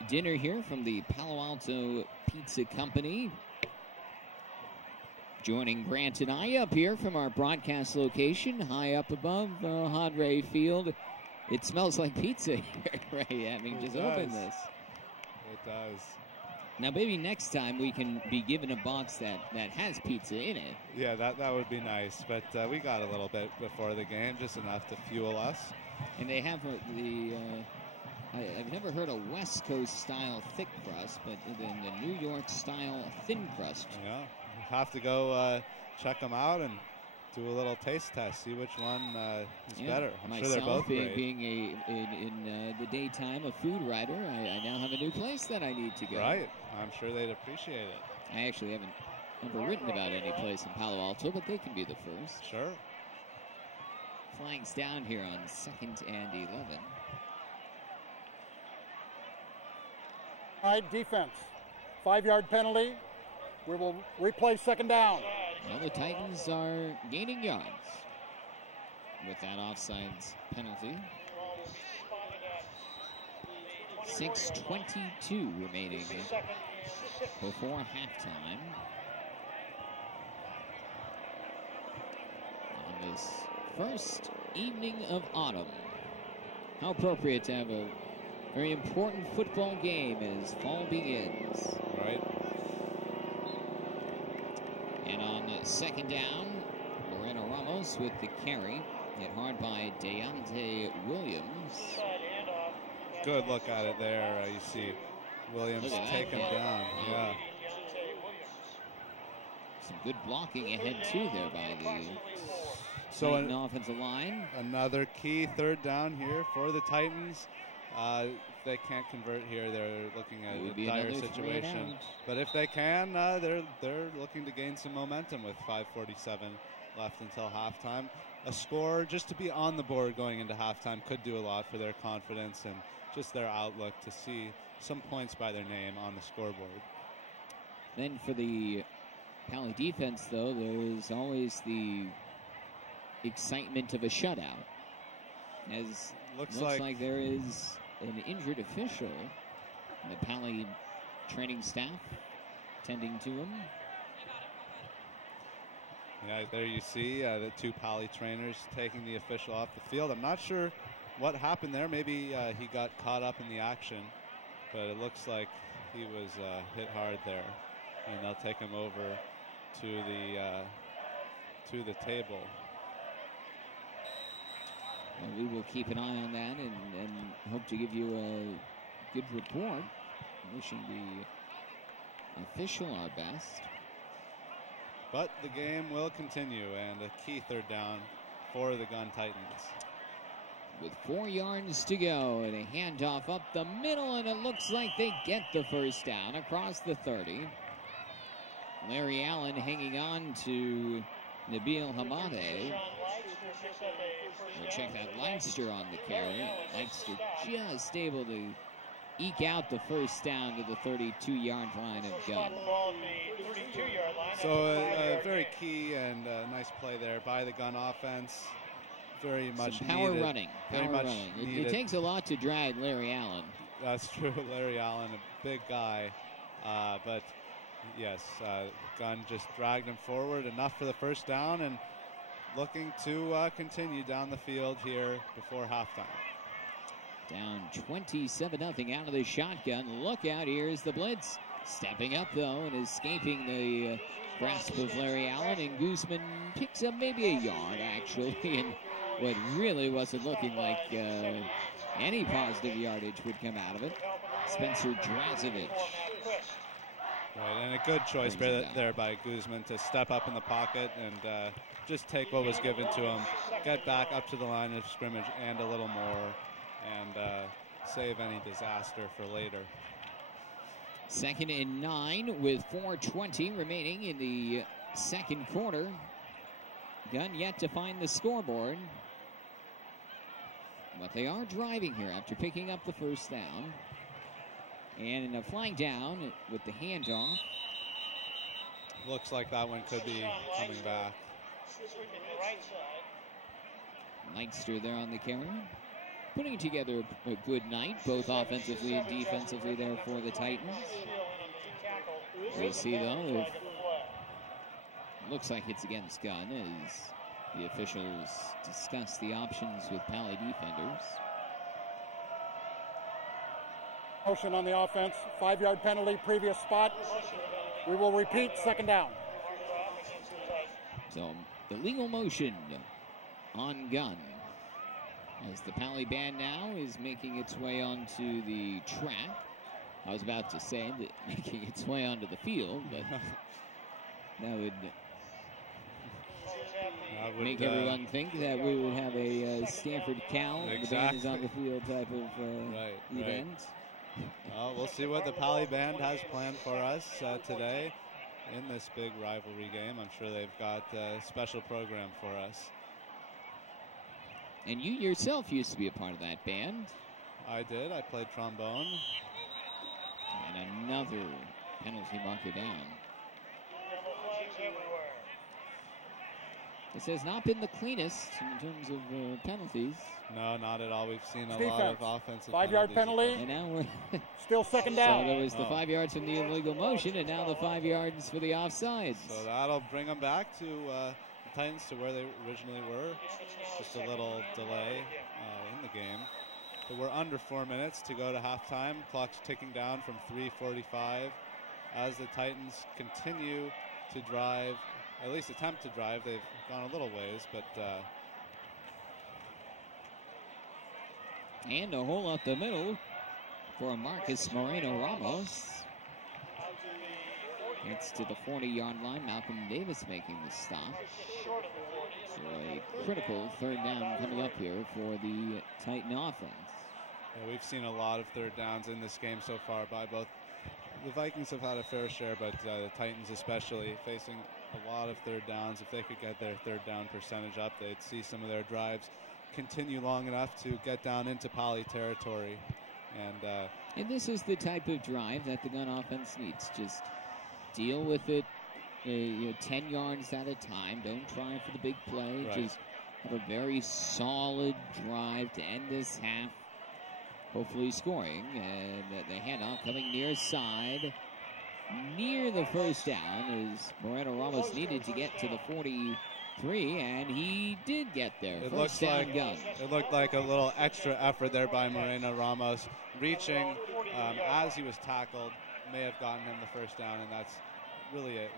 dinner here from the Palo Alto Pizza Company. Joining Grant and I up here from our broadcast location, high up above Hadray Field. It smells like pizza here, right? Having just opened this. It does. Now, maybe next time we can be given a box that has pizza in it. Yeah, that would be nice. But we got a little bit before the game, just enough to fuel us. And they have I've never heard a West Coast style thick crust, but then the New York style thin crust. Yeah, you have to go check them out and do a little taste test, see which one is better. I'm sure they're both great. Being in the daytime a food writer, I now have a new place that I need to go. Right, I'm sure they'd appreciate it. I actually haven't ever written about any place in Palo Alto, but they can be the first. Sure. Flags down here on 2nd and 11. All right, defense. 5-yard penalty. We will replay 2nd down. Well, the Titans are gaining yards with that offsides penalty. 6:22 remaining before halftime. On this first evening of autumn. How appropriate to have a very important football game as fall begins. Right. And on second down, Moreno Ramos with the carry. Hit hard by Deontay Williams. Good look at it there. You see Williams take him down. Yeah. Some good blocking ahead, too, there by the Titan offensive line. Another key third down here for the Titans. If they can't convert here, they're looking at a dire situation. But if they can, they're looking to gain some momentum with 5:47 left until halftime. A score just to be on the board going into halftime could do a lot for their confidence and just their outlook to see some points by their name on the scoreboard. Then for the Paly defense, though, there is always the excitement of a shutout. As looks like there is an injured official in the Paly training staff tending to him. Yeah, there you see the two Paly trainers taking the official off the field. I'm not sure what happened there. Maybe he got caught up in the action, but it looks like he was hit hard there. And they'll take him over to the table. And we will keep an eye on that and hope to give you a good report. Wishing the official our best. But the game will continue, and a key third down for the Gunn Titans. With 4 yards to go, and a handoff up the middle, and it looks like they get the first down across the 30. Larry Allen hanging on to Nabil Hamade. We'll check that Leinster on the carry. Leinster just able to eke out the first down to the 32-yard line of Gunn. So a very key and nice play there by the Gunn offense. Very much some power needed. Running. Very power much running. Needed. It takes a lot to drag Larry Allen. That's true. Larry Allen, a big guy. But yes, Gunn just dragged him forward enough for the first down and looking to continue down the field here before halftime. Down 27-0 out of the shotgun. Look out, here's the blitz. Stepping up, though, and escaping the grasp of Larry Allen. And Guzman picks up maybe a yard, actually, in what really wasn't looking like any positive yardage would come out of it. Spencer Drazovic. Right, and a good choice there by Guzman to step up in the pocket and just take what was given to him, get back up to the line of scrimmage and a little more, and save any disaster for later. 2nd and 9 with 4:20 remaining in the second quarter. Gunn yet to find the scoreboard. But they are driving here after picking up the first down. And a flying down with the handoff. Looks like that one could be coming back. Leinster there on the carry. Putting together a good night, both offensively and defensively there for the Titans. We'll see, though, if looks like it's against Gunn as the officials discuss the options with Paly defenders. Motion on the offense, 5-yard penalty, previous spot. We will repeat, second down. So, illegal motion on Gunn. As the Paly band now is making its way onto the track. I was about to say that making its way onto the field, but that would make everyone think that we would have a Stanford Cal, the band is on the field type of event. Well, we'll see what the Paly band has planned for us today in this big rivalry game. I'm sure they've got a special program for us. And you yourself used to be a part of that band. I did. I played trombone. And another penalty marker down. This has not been the cleanest in terms of penalties. No, not at all. We've seen a lot of offensive 5-yard penalty. And now we're still second down. So there was the 5 yards from the illegal motion, and now the 5 yards for the offsides. So that'll bring them back to Titans to where they originally were. Just a little delay in the game. But we're under 4 minutes to go to halftime. Clock's ticking down from 3:45 as the Titans continue to drive, at least attempt to drive. They've gone a little ways, but and a hole up the middle for Marcus Moreno-Ramos. It's to the 40-yard line. Malcolm Davis making the stop. So a critical third down coming up here for the Titan offense. Yeah, we've seen a lot of third downs in this game so far by both. The Vikings have had a fair share, but the Titans especially facing a lot of third downs. If they could get their third down percentage up, they'd see some of their drives continue long enough to get down into Paly territory. And this is the type of drive that the Gunn offense needs. Just deal with it 10 yards at a time. Don't try for the big play. Right. Just have a very solid drive to end this half. Hopefully scoring. And the handoff coming near side. Near the first down as Moreno-Ramos needed to get to the 43, and he did get there. It First down, Gunn. It looked like a little extra effort there by Moreno-Ramos. Reaching as he was tackled may have gotten him the first down, and that's really a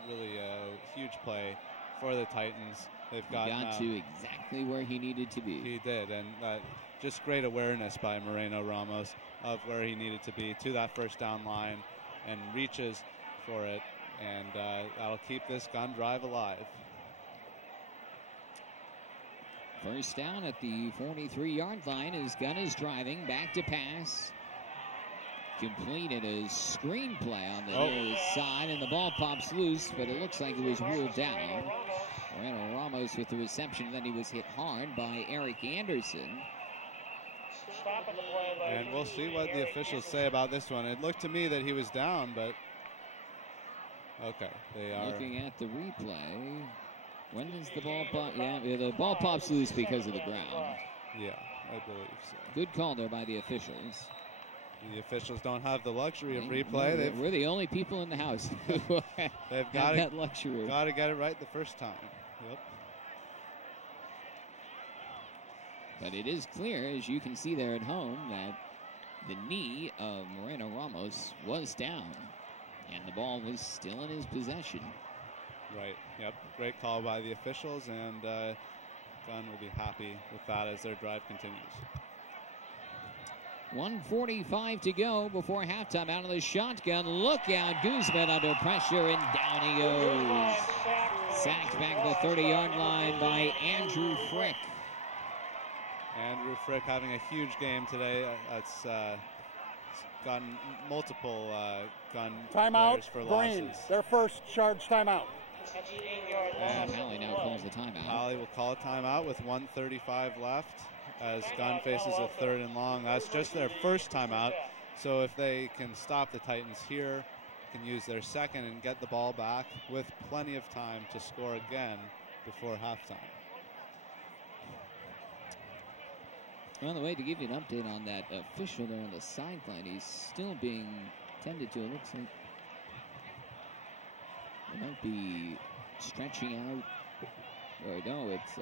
huge play for the Titans. They've got to exactly where he needed to be. He did, and just great awareness by Moreno-Ramos of where he needed to be to that first down line, and reaches for it, and that'll keep this Gunn drive alive. First down at the 43-yard line as Gunn is driving back to pass. Completed a screenplay on the near side, and the ball pops loose, but it looks like it was ruled down. Moreno-Ramos with the reception, then he was hit hard by Eric Anderson. And we'll see what the officials say about this one. It looked to me that he was down, but okay, they are looking at the replay. When does the ball pop? Yeah, the ball pops loose because of the ground. Yeah, I believe so. Good call there by the officials. The officials don't have the luxury of replay. We're the only people in the house who they've got that luxury. Got to get it right the first time. Yep. But it is clear, as you can see there at home, that the knee of Moreno-Ramos was down, and the ball was still in his possession. Right. Yep. Great call by the officials, and Gunn will be happy with that as their drive continues. 1:45 to go before halftime. Out of the shotgun. Look out. Guzman under pressure, and down he goes. Sacked back the 30-yard line by Andrew Frick. Andrew Frick having a huge game today. That's gotten multiple Gunn players for losses. Green, their first charge timeout. And Paly now calls the timeout. Paly will call a timeout with 1:35 left as Gunn faces a 3rd and long. That's just their first timeout. So if they can stop the Titans here, can use their second and get the ball back with plenty of time to score again before halftime. On the way, to give you an update on that official there on the sideline, he's still being tended to. It looks like it might be stretching out. Or no, it's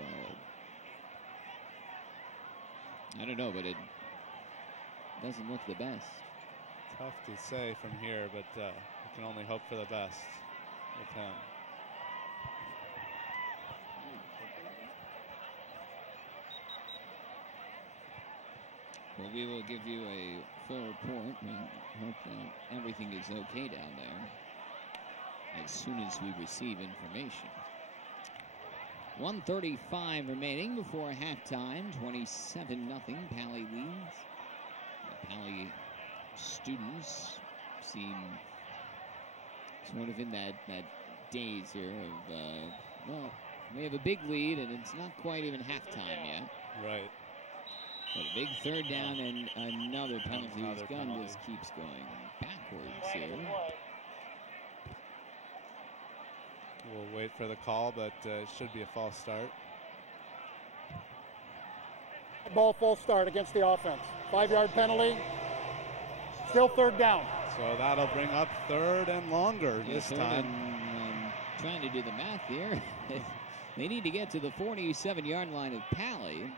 I don't know, but it doesn't look the best. Tough to say from here, but we can only hope for the best with him. Well, we will give you a full report. We hope that everything is okay down there as soon as we receive information. 1:35 remaining before halftime. 27-0. Paly leads. The Paly students seem sort of in that daze here of, well, we have a big lead and it's not quite even halftime yet. Right. But a big 3rd down and another penalty. As Gunn just keeps going backwards here. We'll wait for the call, but it should be a false start. Ball full start against the offense. 5-yard penalty. Still 3rd down. So that'll bring up 3rd and longer this time. I'm trying to do the math here. They need to get to the 47-yard line of Paly.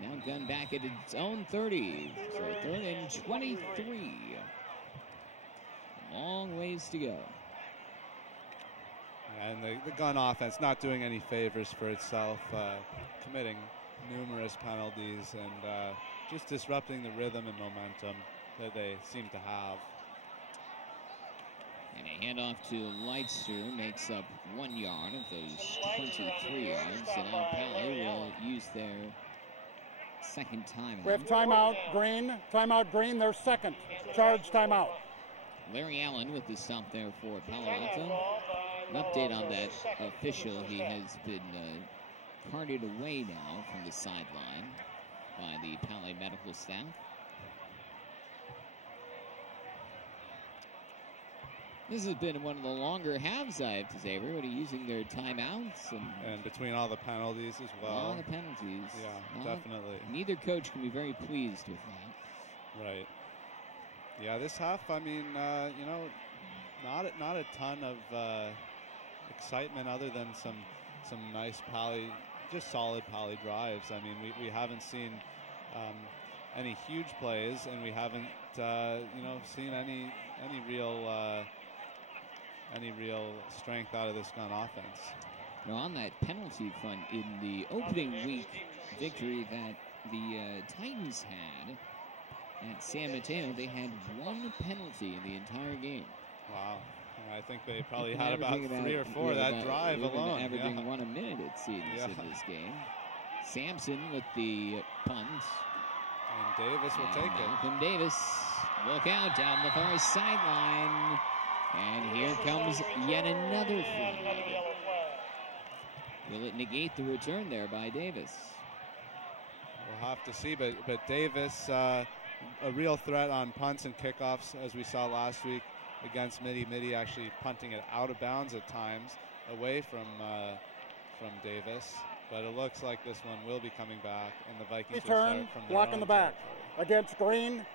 Now Gunn back at its own 30. So 3rd and 23. Long ways to go. And the Gunn offense not doing any favors for itself, committing numerous penalties and just disrupting the rhythm and momentum that they seem to have. And a handoff to Leitzer makes up 1 yard of those 23 yards. And now Paly will use their second timeout. We have timeout, Green. Timeout, Green, their second. Charge timeout. Larry Allen with the stop there for Palo Alto. An update on that official. He has been carted away now from the sideline by the Paly medical staff. This has been one of the longer halves, I have to say. Everybody using their timeouts. And between all the penalties as well. All the penalties. Yeah, definitely. Neither coach can be very pleased with that. Right. Yeah, this half, I mean, you know, not a ton of excitement other than some nice Paly, just solid Paly drives. I mean, we haven't seen any huge plays, and we haven't, you know, seen any real strength out of this Gunn offense. Now, on that penalty front, in the opening week victory that the Titans had at San Mateo, they had 1 penalty in the entire game. Wow. I think they probably had about 3 or 4 that drive alone. Averaging 1 a minute, it seems, in this game. Sampson with the punt. And Davis will take it. Malcolm Davis, look out down the far sideline. And here comes yet another flag. Will it negate the return there by Davis? We'll have to see, but Davis, a real threat on punts and kickoffs, as we saw last week against Midi. Midi actually punting it out of bounds at times, away from Davis. But it looks like this one will be coming back, and the Vikings will start from their block own in the back territory. Against Green.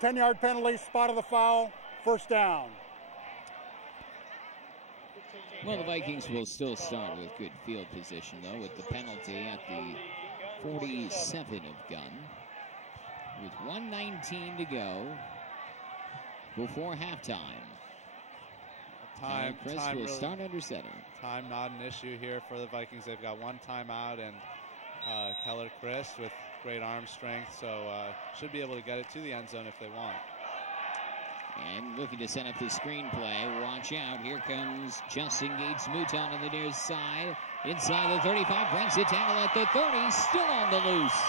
10-yard penalty, spot of the foul, first down. Well, the Vikings will still start with good field position, though, with the penalty at the 47 of Gunn. With 1:19 to go before halftime. Chris will really start under center. Time not an issue here for the Vikings. They've got 1 timeout, and Keller Chris with great arm strength, so should be able to get it to the end zone if they want. And looking to set up the screenplay. Watch out. Here comes Justin Gates-Mouton on the near side. Inside the 35. Breaks a tackle at the 30. Still on the loose.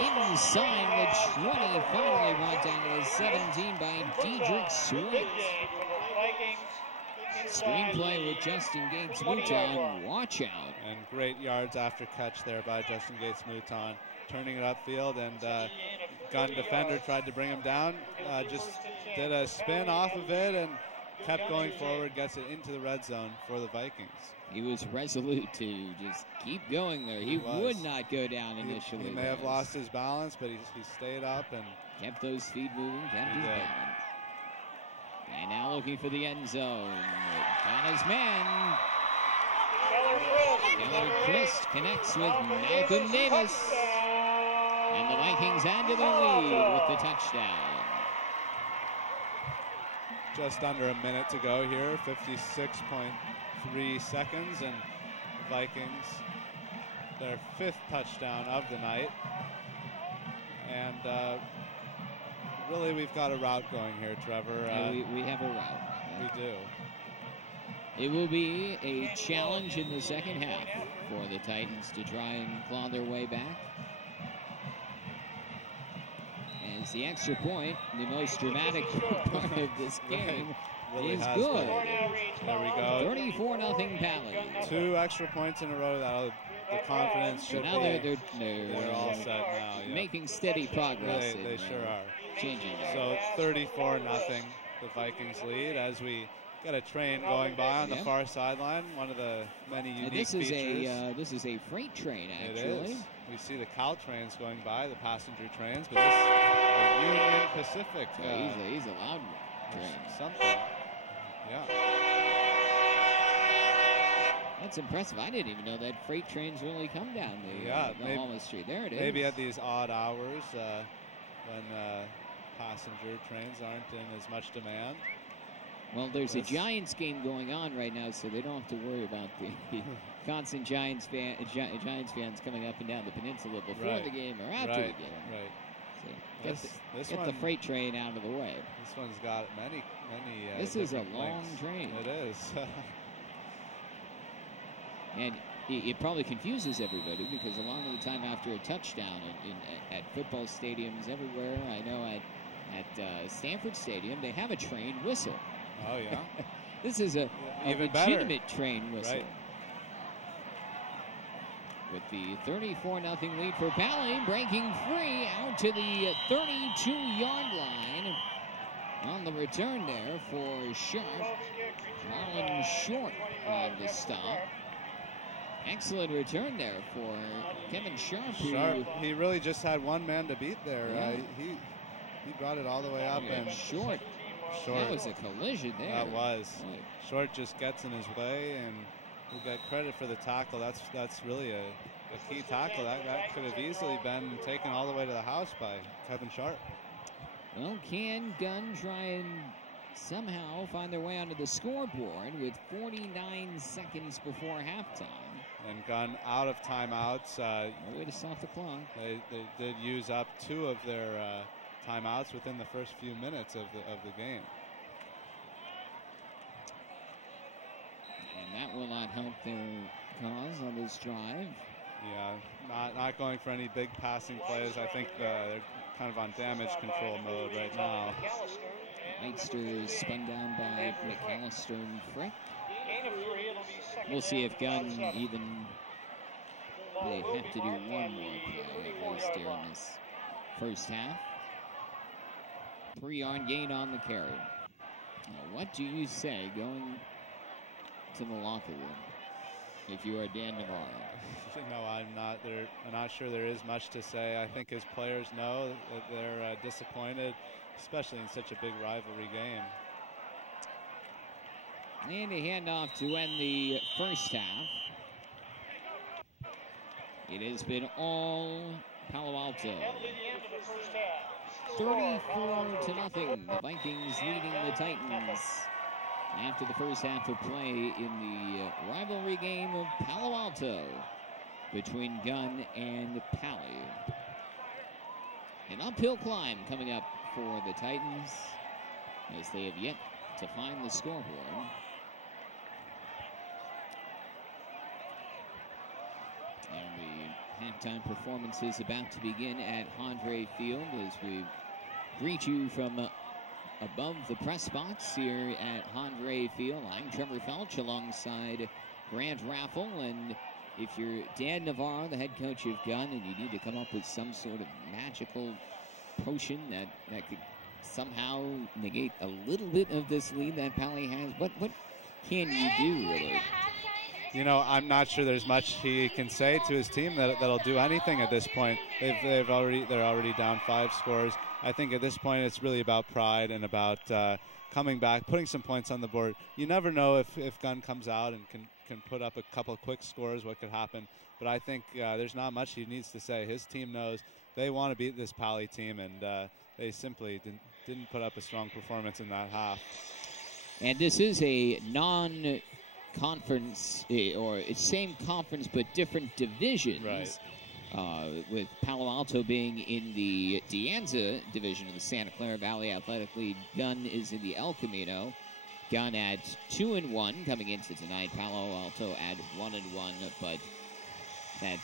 Inside the 20. Finally brought down to the 17 by Diedrich Sweat. Screenplay with Justin Gates-Mouton. Watch out. And great yards after catch there by Justin Gates-Mouton. Turning it upfield, and Gunn defender tried to bring him down. Just did a spin off of it and kept going forward, gets it into the red zone for the Vikings. He was resolute to just keep going there. He would not go down initially. He may have lost his balance, but he stayed up and kept those feet moving, kept his balance. And now looking for the end zone. On his man. Keller Christ connects with Malcolm Davis. And the Vikings add to their lead with the touchdown. Just under a minute to go here, 56.3 seconds, and the Vikings, their 5th touchdown of the night. And really, we've got a route going here, Trevor. We have a route. We do. It will be a challenge in the second half for the Titans to try and claw their way back. As the extra point, the most dramatic part of this game, really is has good. Been. There we go. 34-0 Paly. 2 extra points in a row. The confidence should now be. They're all set now. Yeah. Making steady progress. They sure are. Changing. So 34-0, the Vikings lead as we got a train going by on the far sideline. One of the many unique features. This is a freight train, actually. It is. We see the Caltrains going by, the passenger trains, but this is a Union Pacific. He's a loud train. Something. Yeah. That's impressive. I didn't even know that freight trains really come down the Hallman Street. There it is. Maybe at these odd hours when passenger trains aren't in as much demand. Well, there's a Giants game going on right now, so they don't have to worry about the constant Giants fans coming up and down the peninsula before the game or after the game. Right. So get the freight train out of the way. This one's got many. This is a long train. It is. And it probably confuses everybody because a lot of the time after a touchdown at football stadiums everywhere, I know at Stanford Stadium, they have a train whistle. Oh, yeah? This is a legitimate train whistle. Right. With the 34-0 lead for Paly, breaking free out to the 32-yard line. On the return there for Sharp. Marlon Short on the stop. Excellent return there for Kevin Sharp. He really just had one man to beat there. Yeah. He brought it all the way up. And Short. That was a collision there. That was. Boy. Short just gets in his way, and we'll get credit for the tackle. That's really a key tackle. That could have easily been taken all the way to the house by Kevin Sharp. Well, can Gunn try and somehow find their way onto the scoreboard with 49 seconds before halftime? And Gunn out of timeouts. No way to stop the clock. They did use up 2 of their timeouts within the first few minutes of the game. And that will not help their cause on this drive. Yeah, not going for any big passing plays. I think they're kind of on damage control mode right now. Leitster spun down by McAllister and Frick. We'll see if Gunn even they have to do one more play at least during this first half. 3-yard gain on the carry. Now, what do you say going to the locker room if you are Dan Navarro? No, I'm not sure there is much to say. I think his players know that they're disappointed, especially in such a big rivalry game. And a handoff to end the first half. It has been all Palo Alto. 34-0. The Vikings leading the Titans after the first half of play in the rivalry game of Palo Alto between Gunn and Paly. An uphill climb coming up for the Titans as they have yet to find the scoreboard. And the halftime performance is about to begin at Hondre Field as we greet you from above the press box here at Hondre Field. I'm Trevor Felch alongside Grant Raffel, and if you're Dan Navarro, the head coach of Gunn, and you need to come up with some sort of magical potion that could somehow negate a little bit of this lead that Paly has, what can you do, really? You know, I'm not sure there's much he can say to his team that'll do anything at this point. They're already down 5 scores. I think at this point it's really about pride and about coming back, putting some points on the board. You never know if Gunn comes out and can put up a couple of quick scores, what could happen. But I think there's not much he needs to say. His team knows they want to beat this Paly team, and they simply didn't put up a strong performance in that half. And this is a non-conference, or it's same conference but different divisions. Right. With Palo Alto being in the De Anza division of the Santa Clara Valley Athletic League. Gunn is in the El Camino. Gunn at 2-1 coming into tonight. Palo Alto at 1-1, but that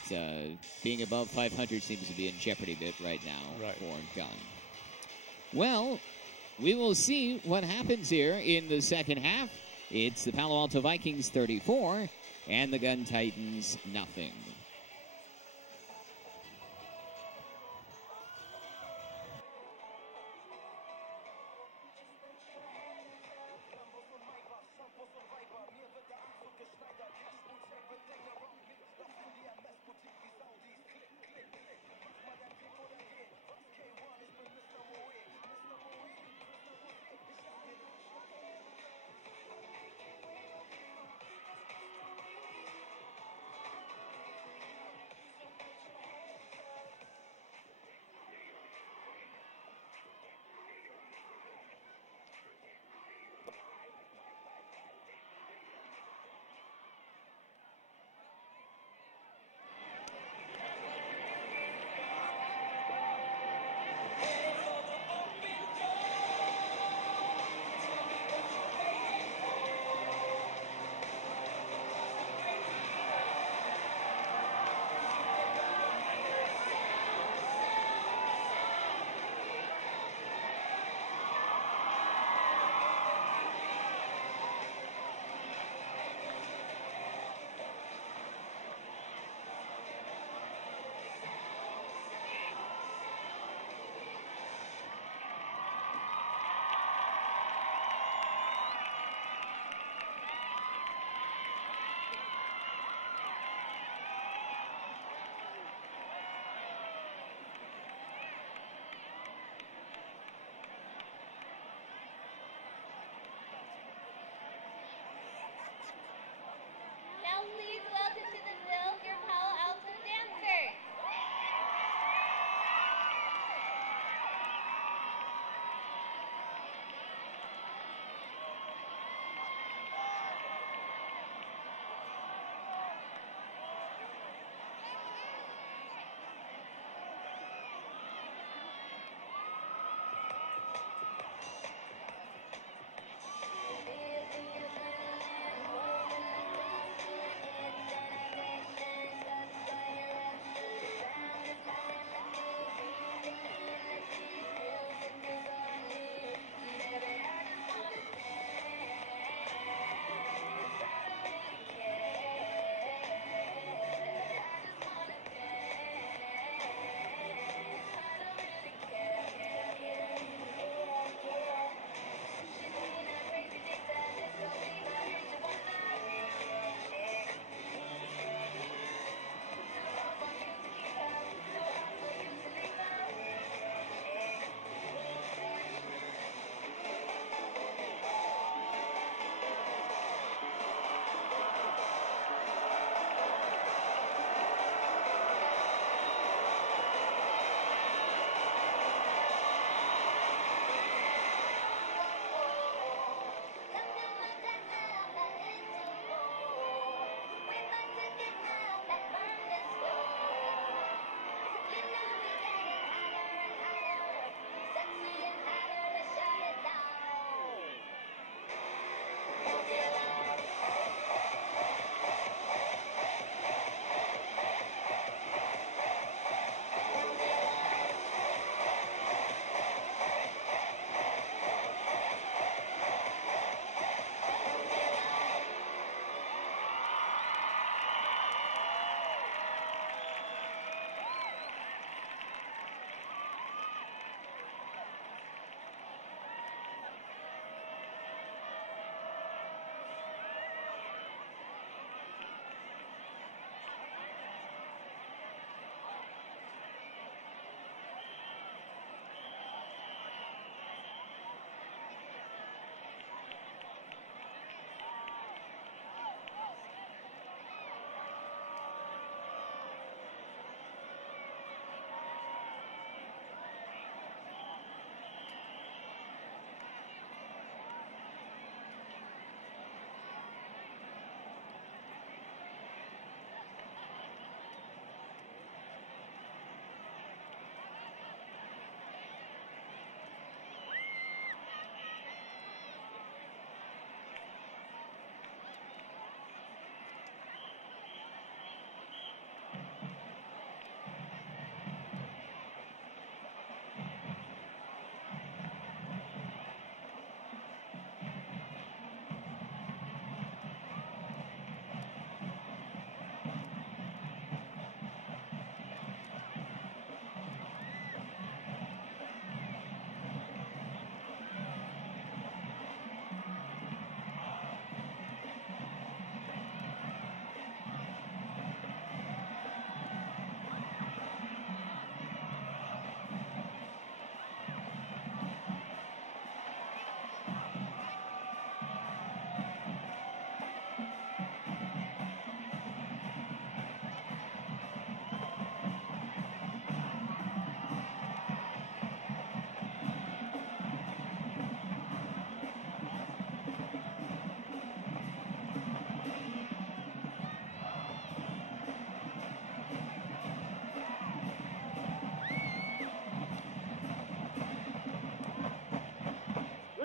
being above 500 seems to be in jeopardy a bit right now for Gunn. Well, we will see what happens here in the second half. It's the Palo Alto Vikings 34 and the Gunn Titans nothing.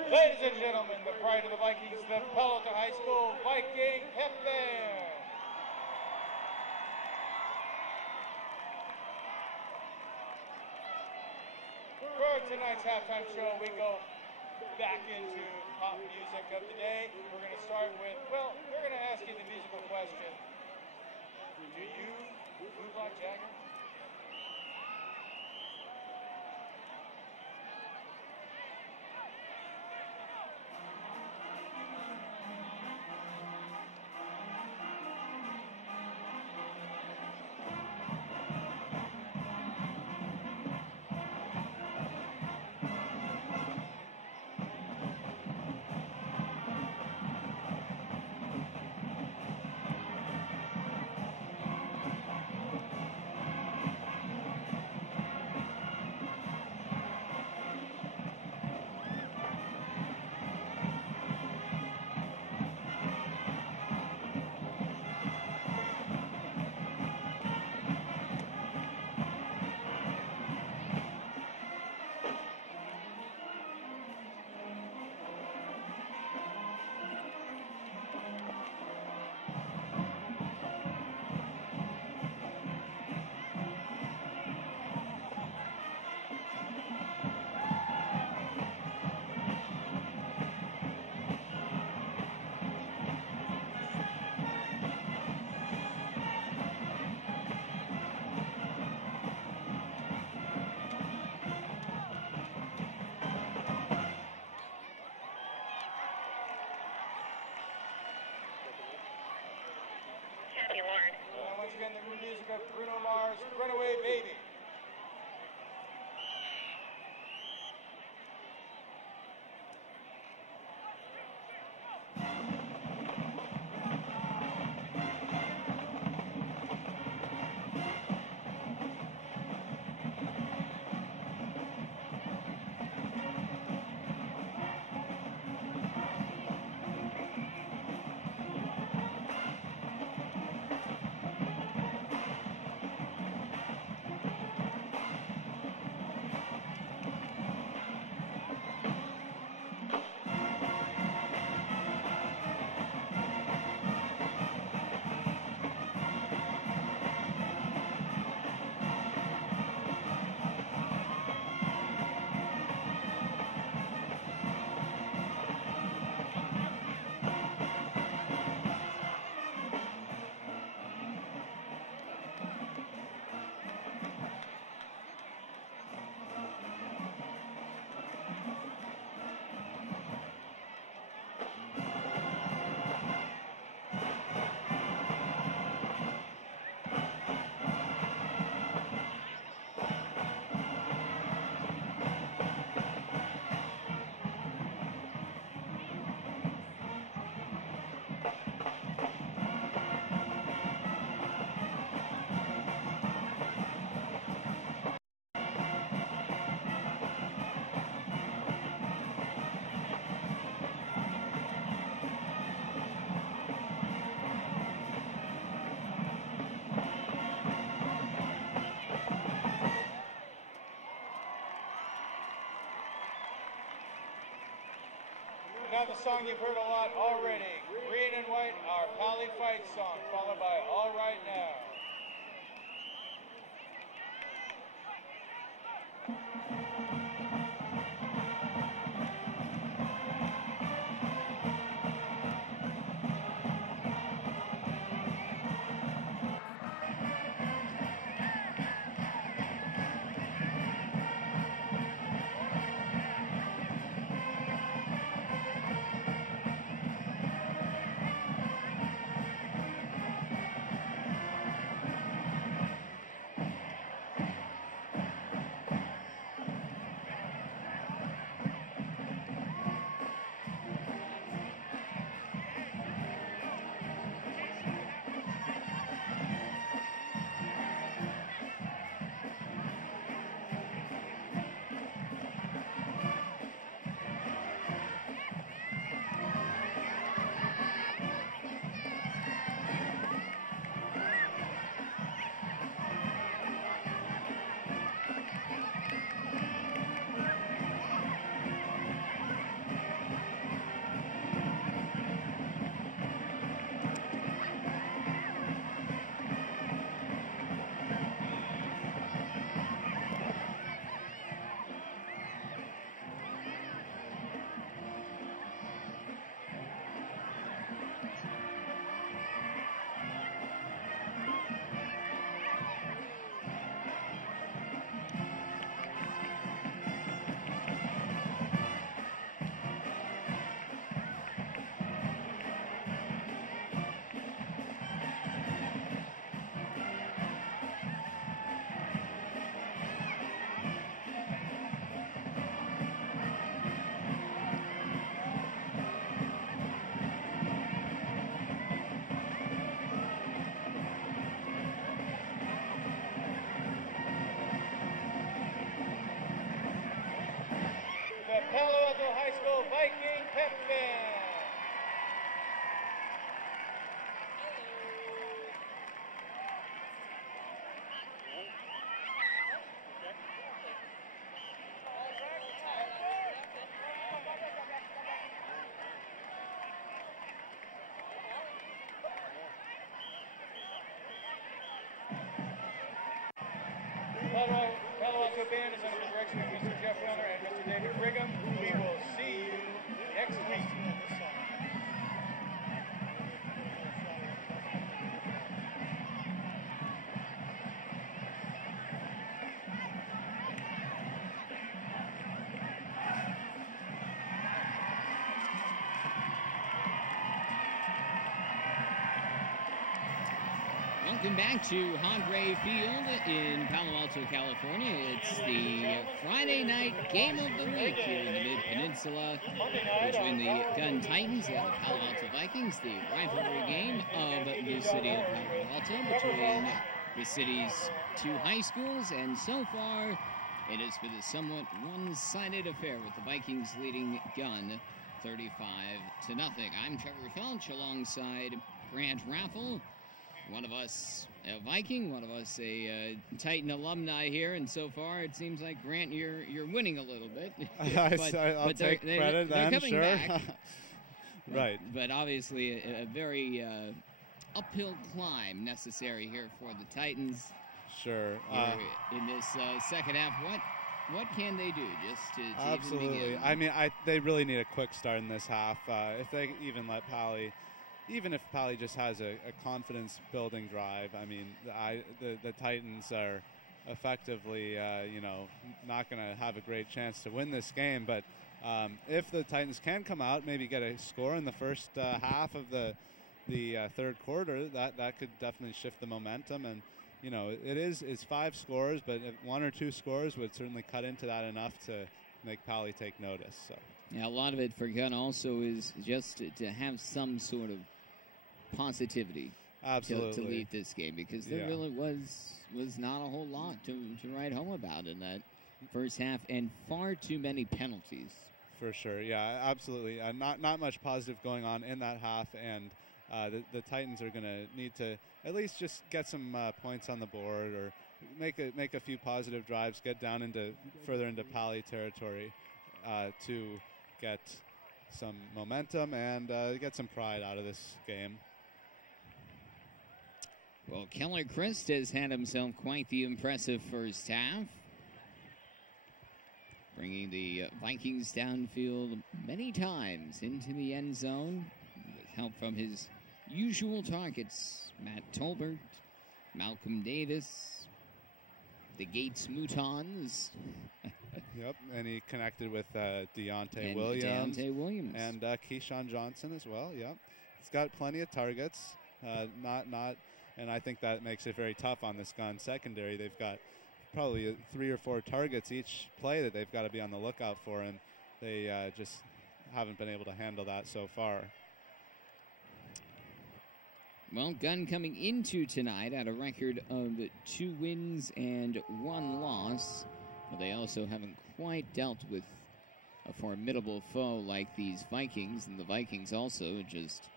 Ladies and gentlemen, the pride of the Vikings, the Palo Alto High School Viking Pep Band. For tonight's halftime show, we go back into pop music of the day. We're going to start with, well, we're going to ask you the musical question. Do you move like Jagger? Once again, the music of Bruno Mars, Runaway Baby. Now the song you've heard a lot already, Green and White, our Pali fight song, followed by All Right Now. Alto Band is under the direction of Mr. Jeff Wilner and Mr. David Brigham. We will see you next week. Welcome back to Hondre Field in Palo Alto, California. It's the Friday night game of the week here in the Mid-Peninsula between the Gunn Titans and the Palo Alto Vikings, the rivalry game of the city of Palo Alto between the city's two high schools, and so far it has been a somewhat one-sided affair with the Vikings leading Gunn 35-0. I'm Trevor Felch alongside Grant Raffel. One of us a Viking, one of us a Titan alumni here, and so far it seems like, Grant, you're winning a little bit. I'll take credit then, they're coming sure. back. Right. But obviously a very uphill climb necessary here for the Titans. Sure. In this second half, what can they do just to absolutely even begin? I mean, they really need a quick start in this half. If they even let Paly, even if Paly just has a confidence-building drive, I mean, the Titans are effectively, not going to have a great chance to win this game. But if the Titans can come out, maybe get a score in the first half of the third quarter, that could definitely shift the momentum. And it is 5 scores, but if 1 or 2 scores would certainly cut into that enough to make Paly take notice. So. Yeah, a lot of it for Gunn also is just to have some sort of positivity. Absolutely. To lead this game, because there really was not a whole lot to write home about in that first half, and far too many penalties. For sure, yeah, absolutely. Not much positive going on in that half, and the Titans are going to need to at least just get some points on the board, or make a few positive drives, get down further into Paly territory to get some momentum and get some pride out of this game. Well, Keller Christ has had himself quite the impressive first half, bringing the Vikings downfield many times into the end zone with help from his usual targets: Matt Tolbert, Malcolm Davis, the Gates Moutons. Yep, and he connected with Deontay Williams and Keyshawn Johnson as well. Yep, he's got plenty of targets. And I think that makes it very tough on this Gunn secondary. They've got probably 3 or 4 targets each play that they've got to be on the lookout for, and they just haven't been able to handle that so far. Well, Gunn coming into tonight at a record of 2 wins and 1 loss. But they also haven't quite dealt with a formidable foe like these Vikings, and the Vikings also just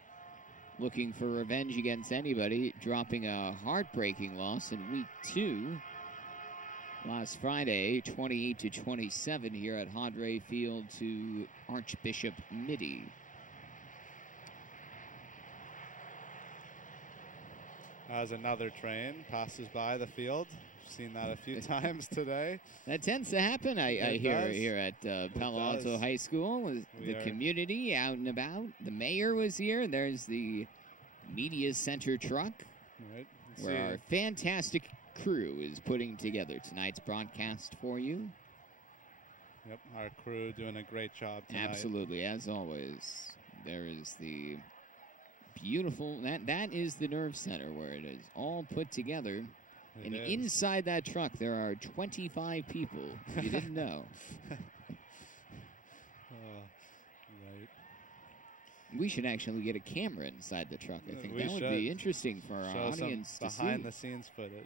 looking for revenge against anybody, dropping a heartbreaking loss in week 2 last Friday, 28-27 here at Hondre Field to Archbishop Midi. As another train passes by the field. Seen that a few times today. That tends to happen, I hear, here at Palo Alto High School. With the community out and about. The mayor was here. There's the media center truck, right, where our fantastic crew is putting together tonight's broadcast for you. Yep, our crew doing a great job tonight. Absolutely, as always. There is the beautiful, that is the nerve center where it is all put together. And inside that truck, there are 25 people. You didn't know. Right. We should actually get a camera inside the truck. I think that would be interesting for our audience to see. Behind-the-scenes footage.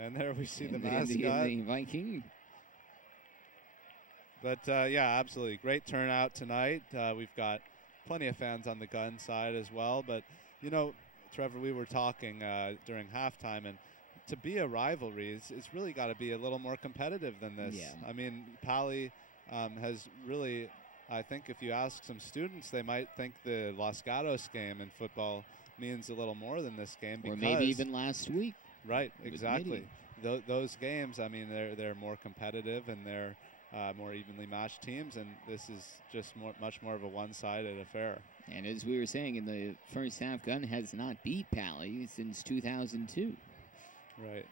And there we see the mascot. The Viking. But, yeah, absolutely. Great turnout tonight. We've got plenty of fans on the Gunn side as well. But, Trevor, we were talking during halftime, and to be a rivalry, it's really got to be a little more competitive than this. Yeah. I mean, Paly has really, I think if you ask some students, they might think the Los Gatos game in football means a little more than this game. Or maybe even last week. Right, exactly. those games, I mean, they're more competitive and they're more evenly matched teams, and this is just much more of a one-sided affair. And as we were saying in the first half, Gunn has not beat Paly since 2002. Right.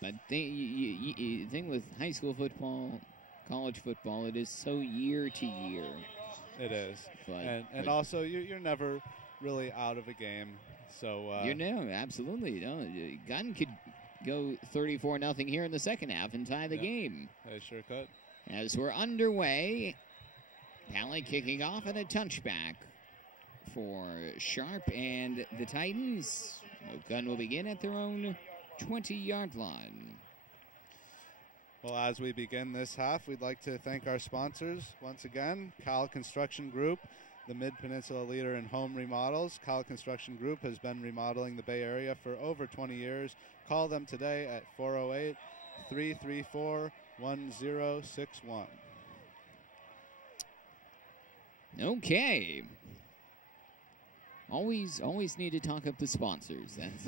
But the thing with high school football, college football, it is so year to year. It is. But also, you're never really out of a game. So you know, absolutely. No, Gunn could go 34-0 here in the second half and tie the game. They sure could. As we're underway, Paly kicking off and a touchback for Sharp and the Titans. Gunn will begin at their own 20-yard line. Well, as we begin this half, we'd like to thank our sponsors once again. Cal Construction Group, the Mid-Peninsula leader in home remodels. Cal Construction Group has been remodeling the Bay Area for over 20 years. Call them today at 408-334-1061. Okay. Always need to talk up the sponsors. That's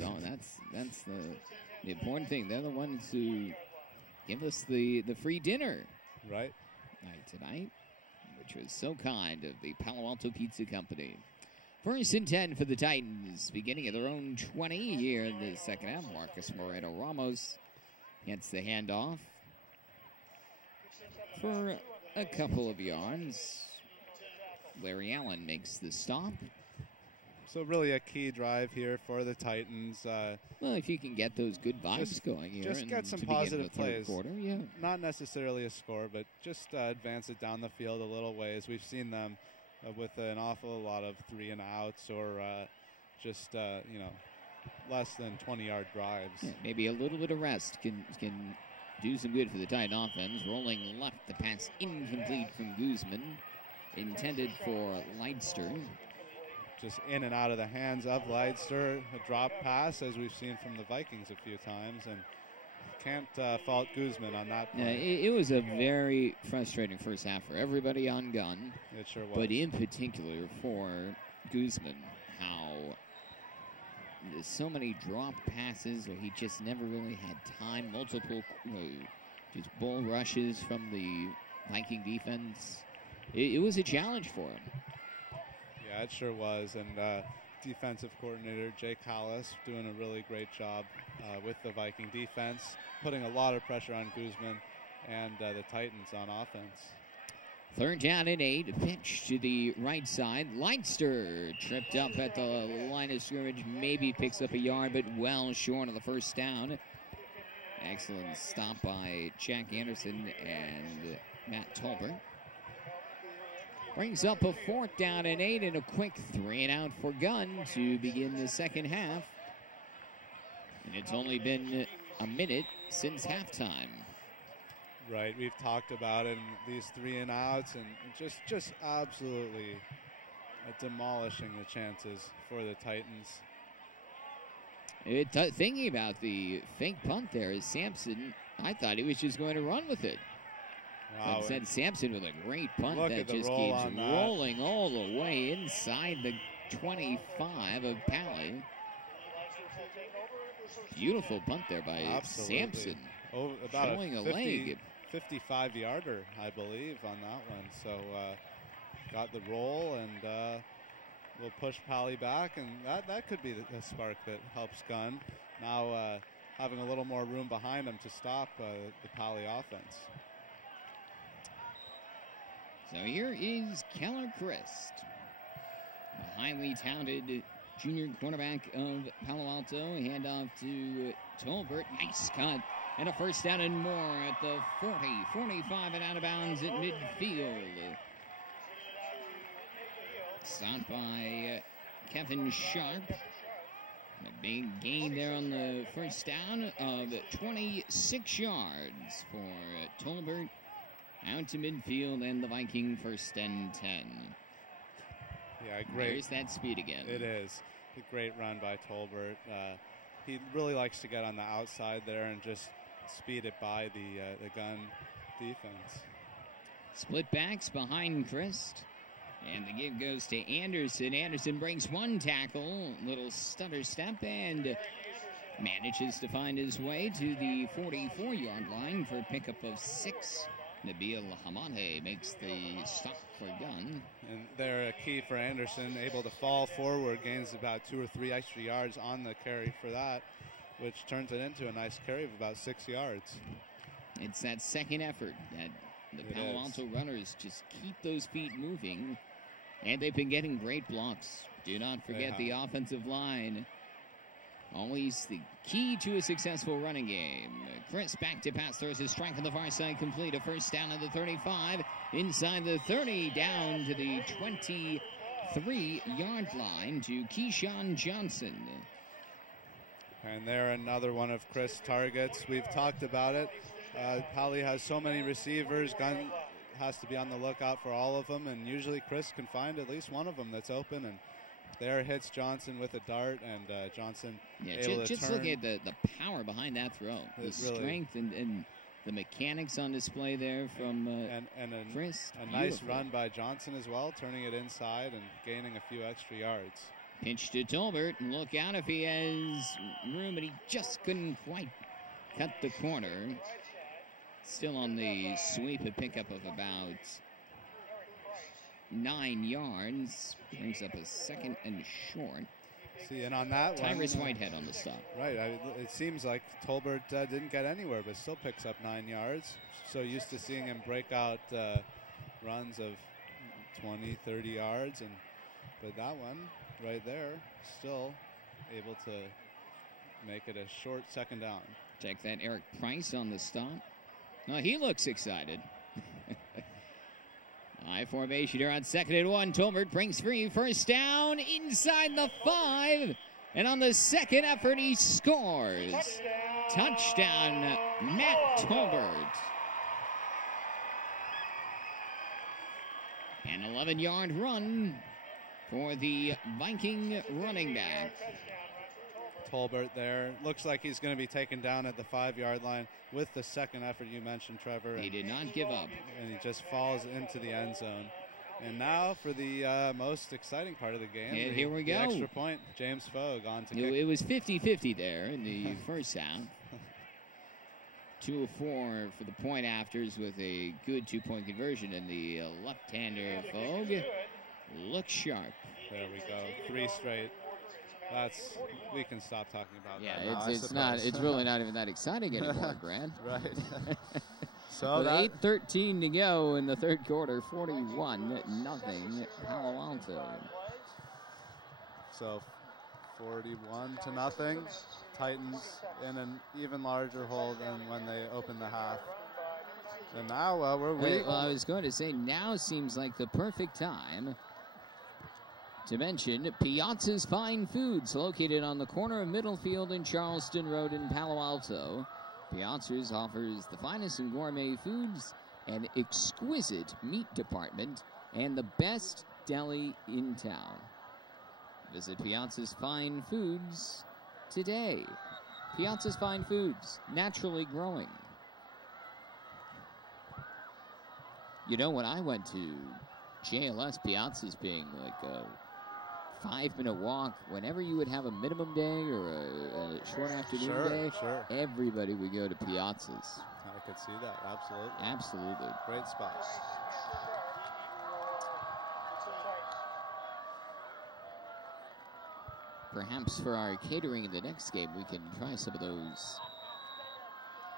the important thing. They're the ones who give us the free dinner right tonight, which was so kind of the Palo Alto Pizza Company. 1st and 10 for the Titans, beginning at their own 20 here in the second half. Marcus Moreno-Ramos gets the handoff for a couple of yards. Larry Allen makes the stop. So really a key drive here for the Titans. Well, if you can get those good vibes going here. Just get some positive plays. Quarter, yeah. Not necessarily a score, but just advance it down the field a little ways. We've seen them with an awful lot of 3-and-outs or just, less than 20-yard drives. Yeah, maybe a little bit of rest can do some good for the Titan offense. Rolling left, the pass incomplete from Guzman. Intended for Leidster. Just in and out of the hands of Leidster. A drop pass, as we've seen from the Vikings a few times, and can't fault Guzman on that play. Yeah, it was a very frustrating first half for everybody on Gunn. It sure was. But in particular for Guzman, how there's so many drop passes where he just never really had time. Multiple just bull rushes from the Viking defense. It was a challenge for him. Yeah, it sure was. And defensive coordinator Jake Hollis doing a really great job with the Viking defense, putting a lot of pressure on Guzman and the Titans on offense. 3rd down and 8. A pitch to the right side. Leidster tripped up at the line of scrimmage. Maybe picks up a yard, but well short of the first down. Excellent stop by Jack Anderson and Matt Tolbert. Brings up a 4th down and 8 and a quick 3-and-out for Gunn to begin the second half. And it's only been a minute since halftime. Right, we've talked about it, and these 3-and-outs, and just absolutely demolishing the chances for the Titans. Thinking about the fake punt there is Sampson. I thought he was just going to run with it. Wow. Instead, Sampson with a great punt that just keeps rolling all the way inside the 25 of Paly. Beautiful punt there by Sampson. About showing a leg. 55-yarder, I believe, on that one. So got the roll, and we'll push Paly back, and that could be the spark that helps Gunn. Now having a little more room behind him to stop the Paly offense. So here is Keller Christ, a highly touted junior cornerback of Palo Alto. Handoff to Tolbert. Nice cut. And a 1st down and more at the 40, 45 and out of bounds at midfield. Stopped by Kevin Sharp. A big gain there on the 1st down of 26 yards for Tolbert. Out to midfield and the Viking 1st and 10. Yeah, great. There's that speed again. It is. A great run by Tolbert. He really likes to get on the outside there and just speed it by the Gunn defense. Split backs behind Christ. And the give goes to Anderson. Anderson breaks one tackle. Little stutter step and Manages to find his way to the 44-yard line for a pickup of 6. Nabil Hamane makes the stop for Gunn. And they're a key for Anderson, able to fall forward, gains about 2 or 3 extra yards on the carry for that, which turns it into a nice carry of about 6 yards. It's that second effort that the Palo Alto runners just keep those feet moving, and they've been getting great blocks. Do not forget the offensive line. Always the key to a successful running game. Chris back to pass, throws his strike on the far side, complete. A first down at the 35, inside the 30, down to the 23-yard line to Keyshawn Johnson. And they're another one of Chris' targets. We've talked about it. Paly has so many receivers. Gunn has to be on the lookout for all of them, and usually Chris can find at least one of them that's open, and there hits Johnson with a dart, and Johnson able to just turn. Look at the power behind that throw. The strength and the mechanics on display there from Chris. A nice run by Johnson as well, turning it inside and gaining a few extra yards. Pitch to Tolbert, and look out if he has room, and he just couldn't quite cut the corner. Still on the sweep, a pickup of about 9 yards. Brings up a second and short. See, and on that Tyrus Whitehead on the stop. Right. It seems like Tolbert didn't get anywhere, but still picks up 9 yards. So used to seeing him break out runs of 20, 30 yards. But that one right there, still able to make it a short second down. Check that, Eric Price on the stop. Oh, he looks excited. High formation here on 2nd and 1. Tolbert brings free. First down inside the 5. And on the second effort, he scores. Touchdown, Matt Tolbert. An 11-yard run for the Viking running back. Tolbert there. Looks like he's going to be taken down at the 5-yard line with the second effort you mentioned, Trevor. He did not give up. And he just falls into the end zone. And now for the most exciting part of the game. And here we go. The extra point. James Fogue on to kick. It was 50-50 there in the first half. 2 of 4 for the point afters with a good 2-point conversion. And the left-hander Fogue looks sharp. There we go. 3 straight. We can stop talking about that. Yeah, it's really not even that exciting anymore, Grant. Right. So with 8:13 to go in the third quarter, 41-0 Palo Alto. So 41-0. Titans in an even larger hole than when they opened the half. And now I was going to say, now seems like the perfect time to mention Piazza's Fine Foods, located on the corner of Middlefield and Charleston Road in Palo Alto. Piazza's offers the finest in gourmet foods, an exquisite meat department, and the best deli in town. Visit Piazza's Fine Foods today. Piazza's Fine Foods, naturally growing. You know, when I went to JLS, Piazza's being like a 5-minute walk, whenever you would have a minimum day or a short afternoon day, everybody would go to Piazza's. I could see that, absolutely. Absolutely. Great spot. Perhaps for our catering in the next game, we can try some of those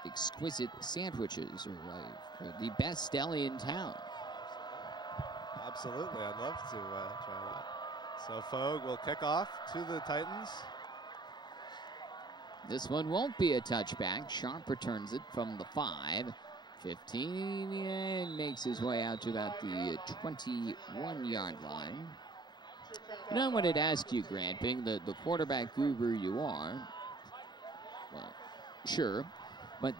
exquisite sandwiches or the best deli in town. Absolutely, I'd love to try that. So Fogue will kick off to the Titans. This one won't be a touchback. Sharp returns it from the 5. 15 and makes his way out to about the 21-yard line. You know, I wanted to ask you, Grant, being the quarterback guru you are, well, sure, but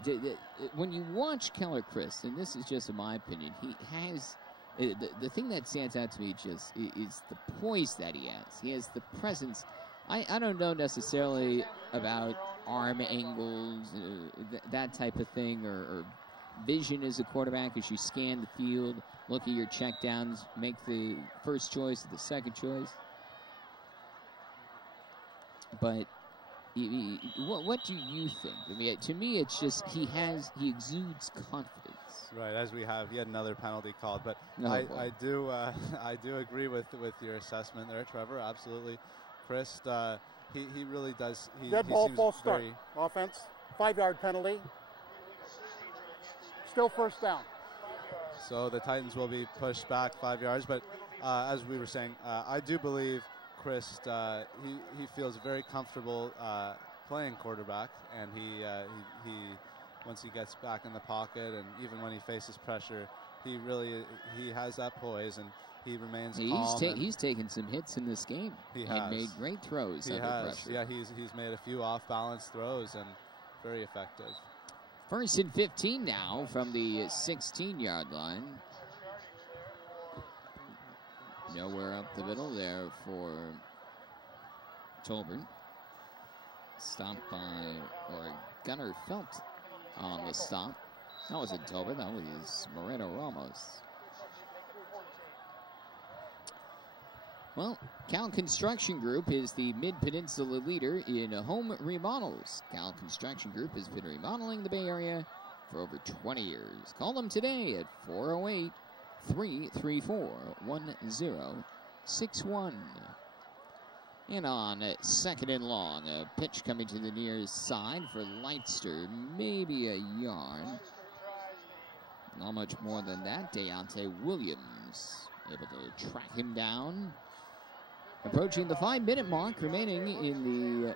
when you watch Keller Chris, and this is just in my opinion, he has, the thing that stands out to me just is the poise that he has. He has the presence. I don't know necessarily about arm angles, that type of thing, or vision as a quarterback as you scan the field, look at your checkdowns, make the first choice or the second choice. But What do you think? I mean, to me, it's just he exudes confidence. Right, as we have yet another penalty called, but I do agree with your assessment there, Trevor. Absolutely, Chris. He really does. Dead ball, false start. Offense, 5-yard penalty. Still first down. So the Titans will be pushed back 5 yards, but as we were saying, I do believe Chris. He feels very comfortable playing quarterback, and he once he gets back in the pocket, and even when he faces pressure, he has that poise, and he remains calm. He's taken some hits in this game. He and made great throws under pressure. Yeah, he's made a few off-balance throws and very effective. 1st and 15 now from the 16-yard line. Nowhere up the middle there for Tolbert. Stopped by Gunner Felch on the stop. That wasn't Tolbert, that was Moreno Ramos. Well, Cal Construction Group is the Mid-Peninsula leader in home remodels. Cal Construction Group has been remodeling the Bay Area for over 20 years. Call them today at 408-334-1061. And on 2nd and long, a pitch coming to the near side for Leitster, maybe a yard. Not much more than that. Deontay Williams able to track him down. Approaching the 5-minute mark remaining in the